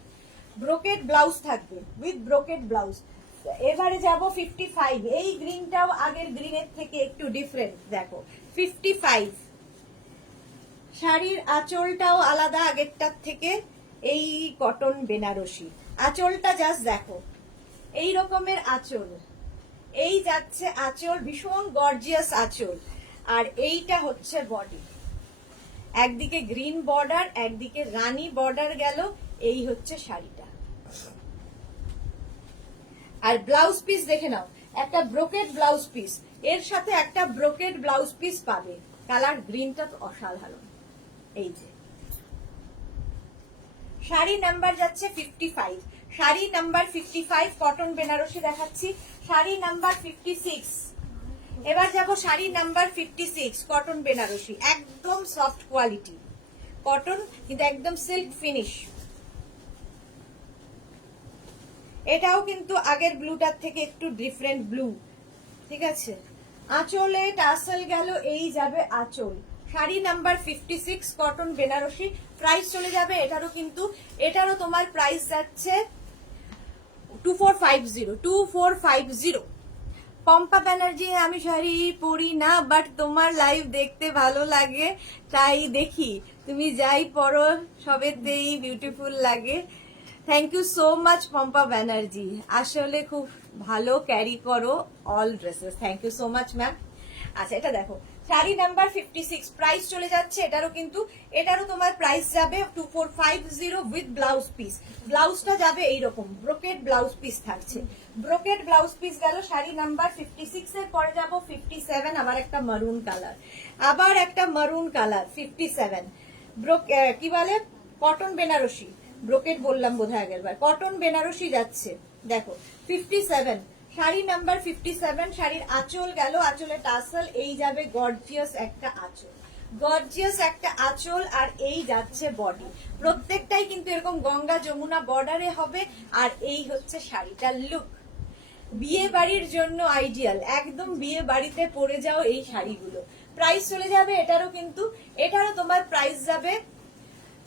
brocade blouse থাকবে, উইথ ব্রোকেড ব্লাউজ। এবারে যাব 55, এই গ্রিনটাও আগের গ্রিনের থেকে একটু ডিফারেন্ট। দেখো 55, শাড়ির আঁচলটাও আলাদা আগেরটার থেকে। এই কটন বেনারসি আঁচলটা জাস্ট দেখো, এই রকমের আঁচল, এই যাচ্ছে আঁচল, ভীষণ গর্জিয়াস আঁচল, আর এইটা হচ্ছে বডি। একদিকে গ্রিন বর্ডার, একদিকে রানী বর্ডার গেল, এই হচ্ছে শাড়িটা। আর ব্লাউজ পিস দেখে নাও, একটা ব্রোকেড ব্লাউজ পিস, এর সাথে একটা ব্রোকেড ব্লাউজ পিস পাবে। কালার গ্রিনটা তো অসাধারণ। এই যে শাড়ি নাম্বার যাচ্ছে 55, শাড়ি নাম্বার 55 কটন বেনারসি দেখাচ্ছি। শাড়ি নাম্বার 56, এবার যাব শাড়ি নাম্বার 56 কটন বেনারসি, একদম সফট কোয়ালিটি কটন, কিন্তু একদম সিল্ক ফিনিশ। এটাও কিন্তু আগের ব্লুটার থেকে একটু ডিফারেন্ট ব্লু, ঠিক আছে। আঁচলে টাসেল গেল, এই যাবে আঁচল। Sari number 56 cotton Benarasi, price চলে যাবে এটারও, কিন্তু এটারও তোমার প্রাইস যাচ্ছে 2450, 2450। পম্পা ব্যানার্জি, আমি শাড়ি পরি না, বাট তোমার লাইভ দেখতে ভালো লাগে, তাই দেখি। তুমি যাই পরো সবেতেই বিউটিফুল লাগে। Thank you so much Pampa Banerjee, আসলে খুব ভালো ক্যারি করো all dresses, thank you so much ma'am. আচ্ছা, এটা দেখো শাড়ি নাম্বার 56, প্রাইস চলে যাচ্ছে এটারও, কিন্তু এটারও তোমার প্রাইস যাবে 2450 উইথ ব্লাউজ পিস। ব্লাউজটা যাবে এইরকম, ব্রোকেড ব্লাউজ পিস থাকছে, ব্রোকেড ব্লাউজ পিস গেল শাড়ি নাম্বার 56 এর পরে যাব 57, আবার একটা মারুন কালার, আবার একটা মারুন কালার 57। কি বলে, কটন বেনারসি, ব্রোকেড বললাম বোধহয় আগের বার, কটন বেনারসি যাচ্ছে। দেখো 57, শাড়ি নাম্বার 57, শাড়ির আঁচল গেল, আঁচলে টাসেল, এই যাবে গর্জিয়াস একটা আঁচল, গর্জিয়াস একটা আঁচল, আর এই যাচ্ছে বডি। প্রত্যেকটাই কিন্তু এরকম গঙ্গা যমুনা বর্ডারে হবে, আর এই হচ্ছে শাড়িটার লুক। বিয়ে বাড়ির জন্য আইডিয়াল, একদম বিয়ে বাড়িতে পরে যাও এই শাড়িগুলো। প্রাইস চলে যাবে এটারও, কিন্তু এটারও তোমার প্রাইস যাবে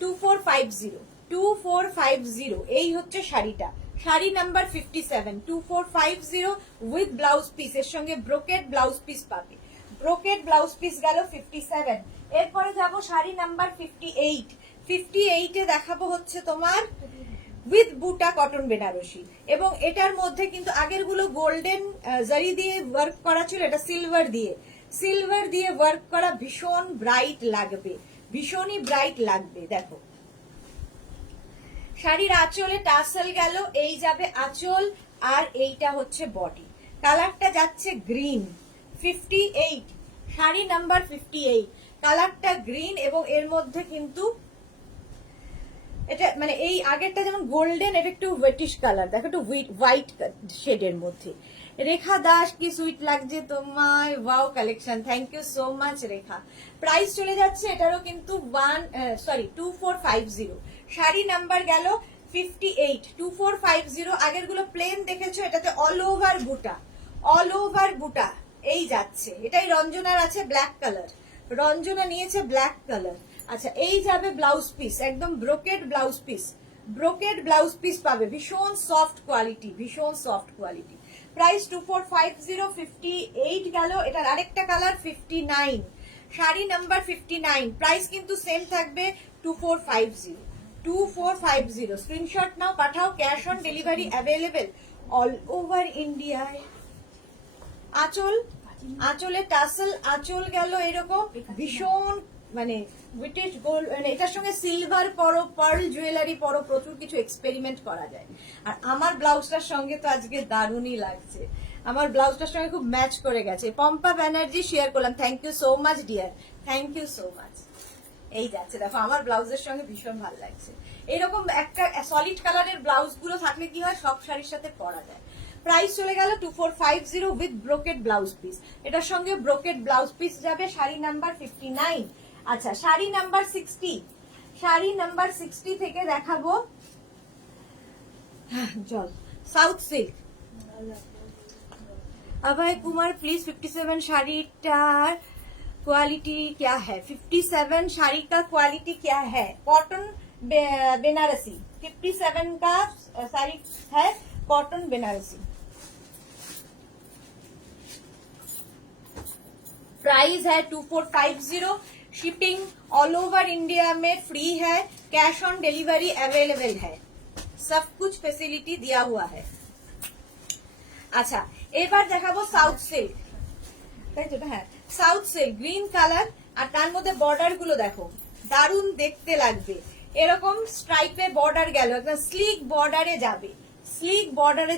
2450, 2450। এই হচ্ছে শাড়িটা, sari number 57, 2450 with blouse piece, এর সঙ্গে ব্রোকেড ব্লাউজ পিস পাবে, ব্রোকেড ব্লাউজ পিস গেল 57। এরপরে যাব শাড়ি নাম্বার 58, 58 এ দেখাবো হচ্ছে তোমার উইথ বুটা কটন বেনারসি, এবং এটার মধ্যে কিন্তু আগের গুলো গোল্ডেন জারি দিয়ে ওয়ার্ক করা ছিল, এটা সিলভার দিয়ে ওয়ার্ক করা, ভীষণ ব্রাইট লাগবে, ভীষণই ব্রাইট লাগবে। দেখো শাড়ির আঁচলে টাসেল গেল, এই যাবে আঁচল, আর এইটা হচ্ছে বডি। কালারটা যাচ্ছে গ্রিন, 58, শাড়ি নাম্বার 58, কালারটা গ্রিন, এবং এর মধ্যে কিন্তু এটা মানে এই আগেরটা যেমন গোল্ডেন, এটা একটু ওয়েটিশ কালার, দেখো একটু হোয়াইট শেডের মধ্যে। রেখা দাস, কি সুইট লাগছে তোমায়, wow collection, thank you so much Rekha. Price চলে যাচ্ছে এটারও কিন্তু 2450, শাড়ি নাম্বার গেল 58, 2450। আগের গুলো প্লেন দেখেছো, এটাতে অল ওভার বুটা এই যাচ্ছে। এটাই রঞ্জনার আছে ব্ল্যাক কালার, রঞ্জনা নিয়েছে ব্ল্যাক কালার। আচ্ছা, এই যাবে ব্লাউজ পিস, একদম ব্রোকেড ব্লাউজ পিস পাবে, ভীষণ সফট কোয়ালিটি। প্রাইস 2450, 58 গেল। এটার আরেকটা কালার 59, শাড়ি নাম্বার 59, প্রাইস কিন্তু সেম থাকবে 2450। স্ক্রিনশট নাও, পাঠাও, cash on delivery available all over ইন্ডিয়ায়। আঁচলে টাসেল, আঁচল গেল এরকম ভীষণ মানে ব্রিটিশ গোল্ড, মানে এটার সঙ্গে সিলভার পরো, পার্ল জুয়েলারি পরো, প্রচুর কিছু এক্সপেরিমেন্ট করা যায়। আর আমার ব্লাউজটার সঙ্গে তো আজকে দারুণই লাগছে, আমার ব্লাউজটার সঙ্গে খুব ম্যাচ করে গেছে। পম্পা ব্যানার্জি শেয়ার করলাম, thank you so much dear, thank you so much. এই যাচ্ছে, দেখো আমার ব্লাউজের সঙ্গে ভীষণ ভালো লাগছে। এরকম একটা সলিড কালারের ব্লাউজ গুলো থাকলে কি হয়, সব শাড়ির সাথে পরা যায়। প্রাইস চলে গেল 2450 উইথ ব্রোকেড ব্লাউজ পিস, এটার সঙ্গে ব্রোকেড ব্লাউজ পিস যাবে, শাড়ি নাম্বার 59। আচ্ছা, শাড়ি নাম্বার 60 থেকে দেখাবো south silk. Abhay Kumar please 57 শাড়িটার क्वालिटी क्या है? 57 শাড়ি का क्वालिटी क्या है? कॉटन बेनारसी, 57 का साड़ी है कॉटन बेनारसी। प्राइस है 2450, शिपिंग ऑल ओवर इंडिया में फ्री है, कैश ऑन डिलीवरी अवेलेबल है, सब कुछ फैसिलिटी दिया हुआ है। আচ্ছা, এবার দেখাবো সাউথ সিল্ক, তাই তো? হ্যাঁ, সাউথ সিল্ক গ্রিন কালার, আর তার মধ্যে বর্ডার গুলো দেখো দারুণ দেখতে লাগবে। এরকম স্ট্রাইপে বর্ডার গেল, একদম স্লিক বর্ডারে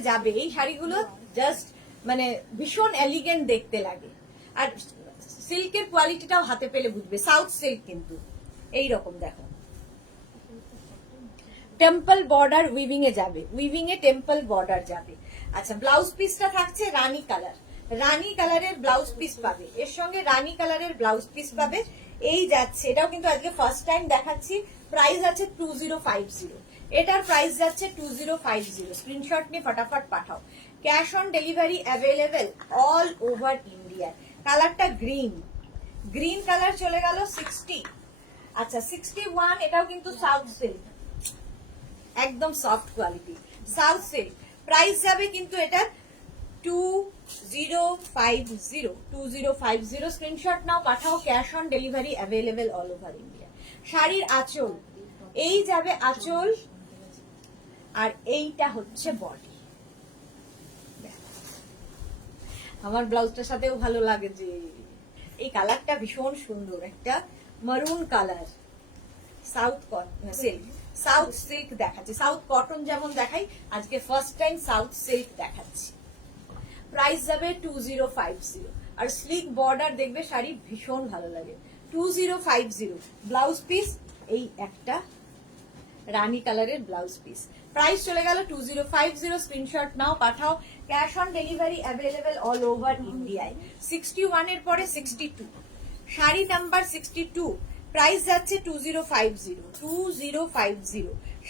যাবে এই শাড়িগুলো, জাস্ট মানে ভীষণ এলিগেন্ট দেখতে লাগে। আর সিল্কের কোয়ালিটিটাও হাতে পেলে বুঝবে, সাউথ সিল্ক কিন্তু এইরকম দেখো, টেম্পল বর্ডার উইভিং এ যাবে, উইভিং এ টেম্পল বর্ডার যাবে। আচ্ছা, ব্লাউজ পিসটা থাকছে রানী কালারের ব্লাউজ পিস পাবে, এর সঙ্গে রানী কালারের ব্লাউজ পিস পাবে। এই যাচ্ছে, এটাও কিন্তু আজকে ফার্স্ট টাইম দেখাচ্ছি। প্রাইস আছে 2050, এটার প্রাইস যাচ্ছে 2050। স্ক্রিনশট নিয়ে ফটাফট পাঠাও, cash on delivery available all over India. কালারটা গ্রিন কালার চলে গেল 60। আচ্ছা, 61, এটাও কিন্তু সাউথ সিল্ক, একদম soft quality south silk. Price যাবে কিন্তু এটা 2050। স্ক্রিনশট নাও, পাঠাও, cash on delivery available all over India. শাড়ির আঁচল, এই যাবে আঁচল, আর এইটা হচ্ছে বডি। আমার ব্লাউজটার সাথেও ভালো লাগে যে এই কালারটা ভীষণ সুন্দর, একটা মারুন কালার। সাউথ সিল্ক দেখাচ্ছি, সাউথ কটন যেমন দেখাই, আজকে ফার্স্ট টাইম সাউথ সিল্ক দেখাচ্ছি। প্রাইস যাবে 2050, আর স্লিক বর্ডার দেখবে, শাড়ি ভীষণ ভালো লাগে। 2050 ব্লাউজ পিস, এই একটা রানী কালারের ব্লাউজ পিস। প্রাইস চলে গেল 2050। স্ক্রিনশট নাও, পাঠাও, cash on delivery available all over ইন্ডিয়ায়। 61 এর পরে 62, শাড়ি নাম্বার 62, প্রাইস যাচ্ছে 2050।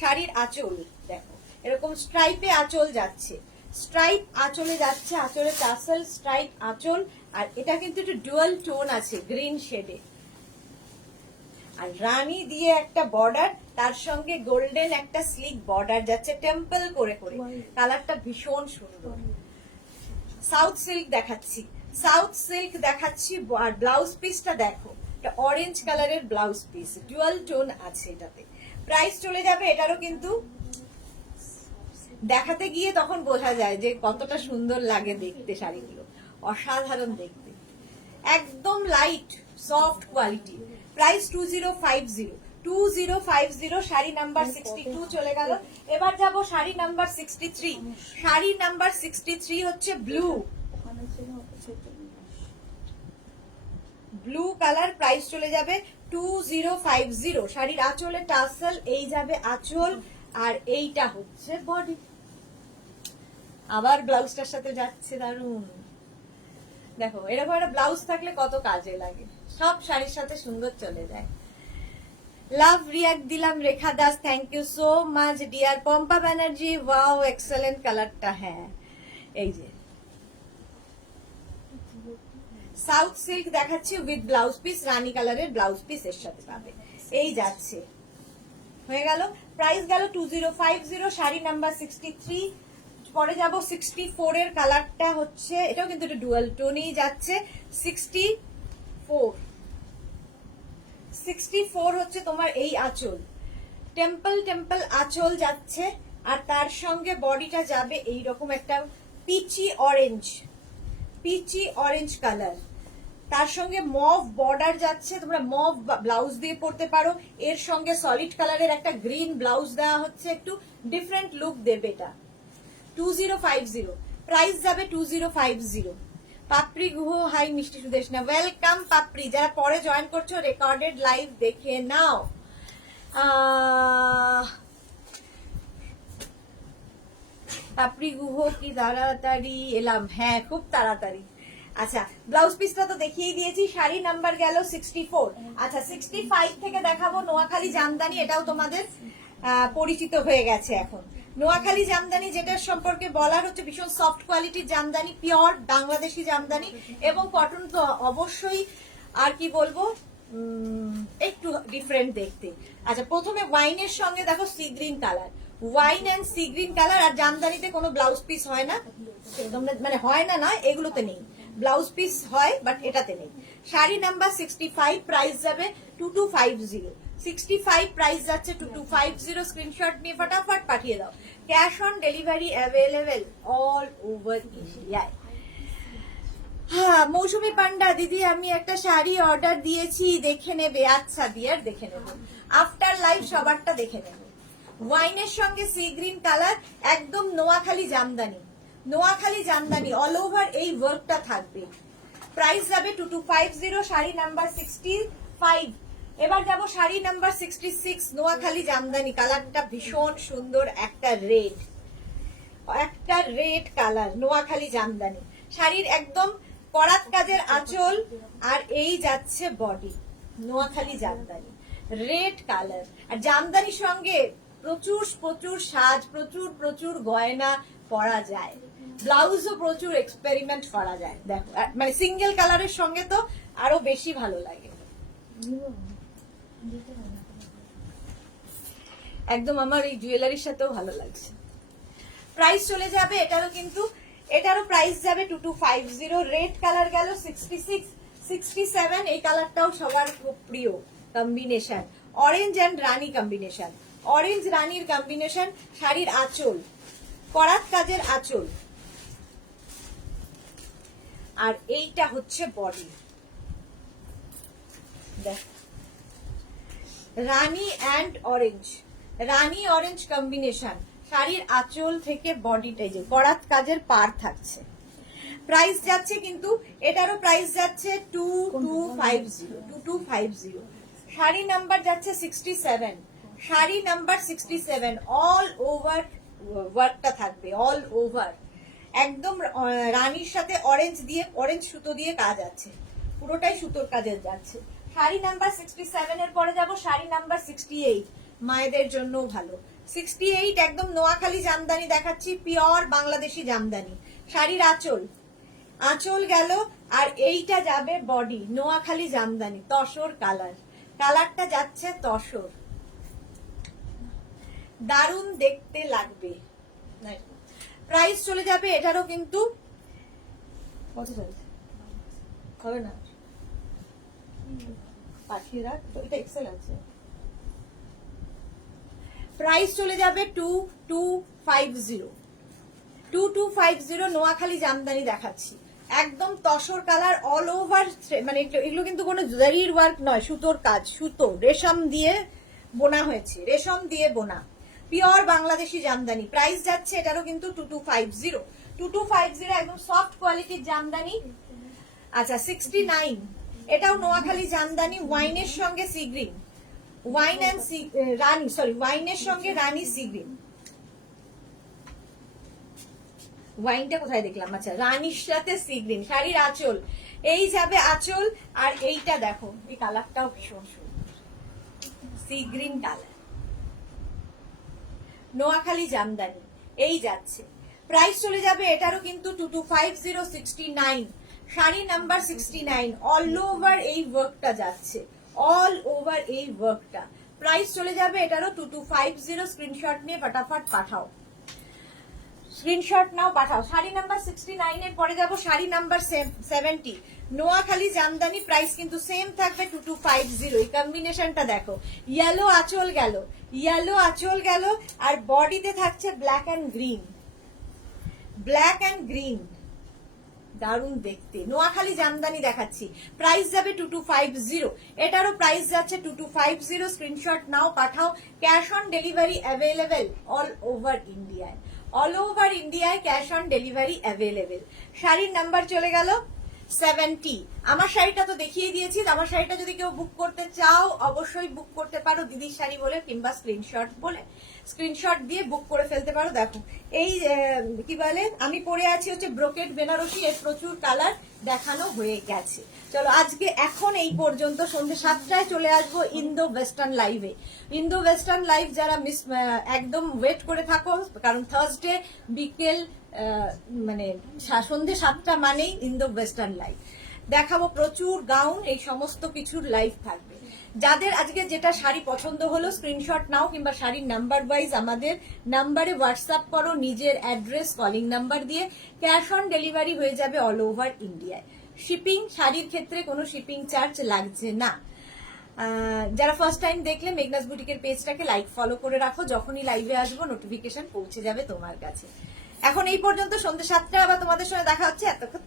শাড়ির আঁচল দেখো, এরকম স্ট্রাইপে আঁচল যাচ্ছে, স্ট্রাইপ আঁচলে যাচ্ছে, আঁচলে টাসেল স্ট্রাইপ আঁচল, আর এটা কিন্তু একটু ডুয়াল টোন আছে গ্রিন শেডে, আর রানী দিয়ে একটা বর্ডার, তার সঙ্গে গোল্ডেন একটা স্লিক বর্ডার যাচ্ছে টেম্পল করে করে। কালারটা ভীষণ সুন্দর। সাউথ সিল্ক দেখাচ্ছি, আর ব্লাউজ পিসটা দেখো, এটা অরেঞ্জ কালারের ব্লাউজ পিস, ডুয়াল টোন আছে এটাতে। প্রাইস চলে যাবে এটারও কিন্তু দেখাতে গিয়ে তখন বোঝা যায় যে কতটা সুন্দর লাগে দেখতে শাড়িগুলো, অসাধারণ দেখতে, একদম light soft quality. Price 2050, 2050। Sari number 62 চলে গেল। এবার যাব শাড়ি নাম্বার 63। শাড়ি নাম্বার 63 হচ্ছে ব্লু, ওখানে ছিল ওটা ছোট। Blue colour. প্রাইস চলে যাবে 2050। শাড়ির আঁচলে টাসেল, এই যাবে আঁচল, আর এইটা হচ্ছে বডি। আবার ব্লাউজটার সাথে যাচ্ছে, দারুন। দেখো এরকম একটা ব্লাউজ থাকলে কত কাজে লাগে, সব শাড়ির সাথে সুন্দর চলে যায়। লাভ রিয়াক্ট দিলাম Rekha Das, thank you so much dear. Pampa Banerjee, wow excellent কালারটা। হ্যাঁ এই যে সাউথ সিল্ক দেখাচ্ছি উইথ ব্লাউজ পিস, রানী কালারের ব্লাউজ পিস এর সাথে পাবে। এই যাচ্ছে, হয়ে গেল। প্রাইস গেল 2050। শাড়ি নাম্বার 63। পরে যাব 64 এর কালারটা হচ্ছে, এটাও কিন্তু একটা ডুয়াল টোনেই যাচ্ছে। 64 হচ্ছে তোমার এই আঁচল, টেম্পল টেম্পল আঁচল যাচ্ছে, আর তার সঙ্গে বডিটা যাবে এইরকম একটা peachy orange, peachy orange colour. তার সঙ্গে মভ বর্ডার যাচ্ছে, তোমরা মভ ব্লাউজ দিয়ে পরতে পারো। এর সঙ্গে সলিড কালারের একটা গ্রিন ব্লাউজ দেওয়া হচ্ছে, একটু ডিফারেন্ট লুক দেবে এটা। 2050। প্রাইস যাবে 2050। পাপড়ি গুহ, হাই মিষ্টি সুদেশনা, ওয়েলকাম পাপড়ি। যারা পরে জয়েন করছো রেকর্ডেড লাইভ দেখে নাও। পাপড়ি গুহ কি তাড়াতাড়ি এলাম? হ্যাঁ খুব তাড়াতাড়ি। আচ্ছা ব্লাউজ পিসটা তো দেখিয়ে দিয়েছি। শাড়ি নাম্বার গেল 64। আচ্ছা 65 থেকে দেখাবো নোয়াখালী জামদানি। এটাও তোমাদের পরিচিত হয়ে গেছে এখন। নোয়াখালী জামদানি যেটার সম্পর্কে বলার হচ্ছে ভীষণ সফট কোয়ালিটির জামদানি, পিওর বাংলাদেশি জামদানি, এবং কটন তো অবশ্যই। আর কি বলবো, একটু ডিফারেন্ট দেখতে। আচ্ছা প্রথমে ওয়াইনের সঙ্গে দেখো sea green colour, wine and sea green colour. আর জামদানিতে কোনো ব্লাউজ পিস হয় না, মানে হয় না নয়, এগুলোতে নেই ব্লাউজ পিস, হয় বাট এটাতে নেই। শাড়ি নাম্বার 65। প্রাইস যাবে 2250। 65 প্রাইস যাচ্ছে 2250। স্ক্রিনশট নিয়ে ফটাফট পাঠিয়ে দাও। Cash on delivery available all over ইন্ডিয়ায়। হ্যাঁ মৌসুমী পান্ডা দিদি, আমি একটা শাড়ি অর্ডার দিয়েছি, দেখে নেবে? আচ্ছা ডিয়ার, দেখে নেব, আফটার লাইভ সবারটা দেখে নেব। ওয়াইনের সঙ্গে সি গ্রিন কালার, একদম নোয়াখালী জামদানি, নোয়াখালী জামদানি অল ওভার এই ওয়ার্কটা থাকবে। প্রাইস যাবে 2250। শাড়ি নাম্বার 65। এবার যাব শাড়ি নাম্বার 66, নোয়াখালী জামদানি। কালারটা ভীষণ সুন্দর, একটা রেড, একটা রেড কালার, নোয়াখালী জামদানি। শাড়ির একদম করাত কাজের আঁচল, আর এই যাচ্ছে body, Noakhali Jamdani, red colour. আর জামদানির সঙ্গে প্রচুর প্রচুর সাজ, প্রচুর প্রচুর গয়না পরা যায়, ব্লাউজও প্রচুর এক্সপেরিমেন্ট করা যায়। দেখো মানে সিঙ্গেল কালারের সঙ্গে তো আরো বেশি ভালো লাগে, একদম আমার এই জুয়েলারির সাথেও ভালো লাগছে। প্রাইস চলে যাবে এটারও, কিন্তু এটারও প্রাইস যাবে 2250। রেড কালার গেল 66, 67। এই কালারটাও সবার খুব প্রিয় কম্বিনেশন, অরেঞ্জ এন্ড রানী কম্বিনেশন, অরেঞ্জ রানীর কম্বিনেশন। শাড়ির আঁচল, করাত কাজের আঁচল, আর এইটা হচ্ছে বডি। দেখ রানী অ্যান্ড অরেঞ্জ, রানী অরেঞ্জ কম্বিনেশন। শাড়ির আঁচল থেকে বডিটাই যে করাত কাজের পার থাকছে। প্রাইস যাচ্ছে কিন্তু এটারও প্রাইস যাচ্ছে 2250। শাড়ি নাম্বার যাচ্ছে 67। শাড়ি নাম্বার 67 অল ওভার ওয়ার্কটা থাকবে, অল ওভার একদম রানীর সাথে অরেঞ্জ দিয়ে, অরেঞ্জ সুতো দিয়ে কাজ আছে, পুরোটাই সুতোর কাজের যাচ্ছে। শাড়ি নাম্বার 67 এর পরে যাব শাড়ি নাম্বার 68, মায়েদের জন্যও ভালো। 68 একদম নোয়াখালী জামদানি দেখাচ্ছি, পিওর বাংলাদেশি জামদানি। শাড়ির আঁচল, আঁচল গেল, আর এইটা যাবে বডি, নোয়াখালী জামদানি, তসর কালার, কালারটা যাচ্ছে তসর, দারুণ দেখতে লাগবে। প্রাইস চলে যাবে এটারও, কিন্তু কত চলছে হবে না, পাঠিয়ে রাখ, এটা এক্সেল আছে। প্রাইস চলে যাবে 2250। 2250 নোয়াখালী জামদানি দেখাচ্ছি, একদম তসর কালার, অল ওভার, মানে এগুলো কিন্তু কোনো জারির ওয়ার্ক নয়, সুতোর কাজ, সুতো রেশম দিয়ে বোনা হয়েছে, রেশম দিয়ে বোনা, পিওর বাংলাদেশি জামদানি। প্রাইস যাচ্ছে এটারও কিন্তু 2250। 2250 একদম সফট কোয়ালিটির জামদানি। আচ্ছা 69, এটাও নোয়াখালী জামদানি, ওয়াইনের সঙ্গে সি গ্রিন, ওয়াইন এন্ড রানী, সরি ওয়াইনের সঙ্গে রানী সি গ্রিন। ওয়াইনটা কোথায় দেখলাম, আচ্ছা রানীর সাথে সি গ্রিন, শাড়ির আঁচল, এই যাবে আঁচল, আর এইটা দেখো, এই কালারটাও ভীষণ সুন্দর, C green colour, Noakhali Jamdani, এই যাচ্ছে। প্রাইস চলে যাবে এটারও কিন্তু 2250, 69, শাড়ি নাম্বার 69, অল ওভার এই ওয়ার্কটা যাচ্ছে, অল ওভার এই ওয়ার্কটা। প্রাইস চলে যাবে এটারও 2250। স্ক্রিনশট নিয়ে ফটাফট পাঠাও, স্ক্রিনশট নাও পাঠাও। শাড়ি নাম্বার 69 এর পরে যাবো শাড়ি নাম্বার 70, নোয়াখালী জামদানি, প্রাইস কিন্তু সেম থাকবে 2250। এই কম্বিনেশনটা দেখো, ইয়েলো আঁচল গেল, ইয়েলো আঁচল গেল, আর বডিতে থাকছে black and green, black and green, দারুণ দেখতে। নোয়াখালী জামদানি দেখাচ্ছি, প্রাইস যাবে 2250, এটারও প্রাইস যাচ্ছে 2250। স্ক্রিনশট নাও পাঠাও, cash on delivery available all over ইন্ডিয়ায়, অল ওভার ইন্ডিয়ায় ক্যাশ অন ডেলিভারি অ্যাভেলেবেল। শাড়ির নাম্বার চলে গেল 70। আমার শাড়িটা তো দেখিয়ে দিয়েছি, আমার শাড়িটা যদি কেউ বুক করতে চাও অবশ্যই বুক করতে পারো দিদির শাড়ি বলে, কিংবা স্ক্রিনশট বলে, স্ক্রিনশট দিয়ে বুক করে ফেলতে পারো। দেখো এই কি বলে, আমি পরে আছি হচ্ছে ব্রোকেট বেনারসি, এর প্রচুর কালার দেখানো হয়ে গেছে। চলো আজকে এখন এই পর্যন্ত, সন্ধ্যে 7টায় চলে আসবো ইন্দো ওয়েস্টার্ন লাইভে। ইন্দো ওয়েস্টার্ন লাইভ যারা মিস একদম ওয়েট করে থাকো, কারণ থার্সডে বিকেল মানে সন্ধ্যে 7টা মানেই ইন্দো ওয়েস্টার্ন লাইভ দেখাবো, প্রচুর গাউন, এই সমস্ত কিছুর লাইভ থাকবে। যাদের আজকে যেটা শাড়ি পছন্দ হলো স্ক্রিনশট নাও, কিংবা শাড়ির নাম্বার ওয়াইজ আমাদের নাম্বারে হোয়াটসঅ্যাপ করো নিজের অ্যাড্রেস কলিং নাম্বার দিয়ে, ক্যাশ অন ডেলিভারি হয়ে যাবে অল ওভার ইন্ডিয়ায়। শিপিং, শাড়ির ক্ষেত্রে কোনো শিপিং চার্জ লাগছে না। যারা ফার্স্ট টাইম দেখলে মেঘনাস বুটিকের পেজটাকে লাইক ফলো করে রাখো, যখনই লাইভে আসবো নোটিফিকেশন পৌঁছে যাবে তোমার কাছে। এখন এই পর্যন্ত, সন্ধ্যে 7টা আবার তোমাদের সঙ্গে দেখা হচ্ছে, এতক্ষণ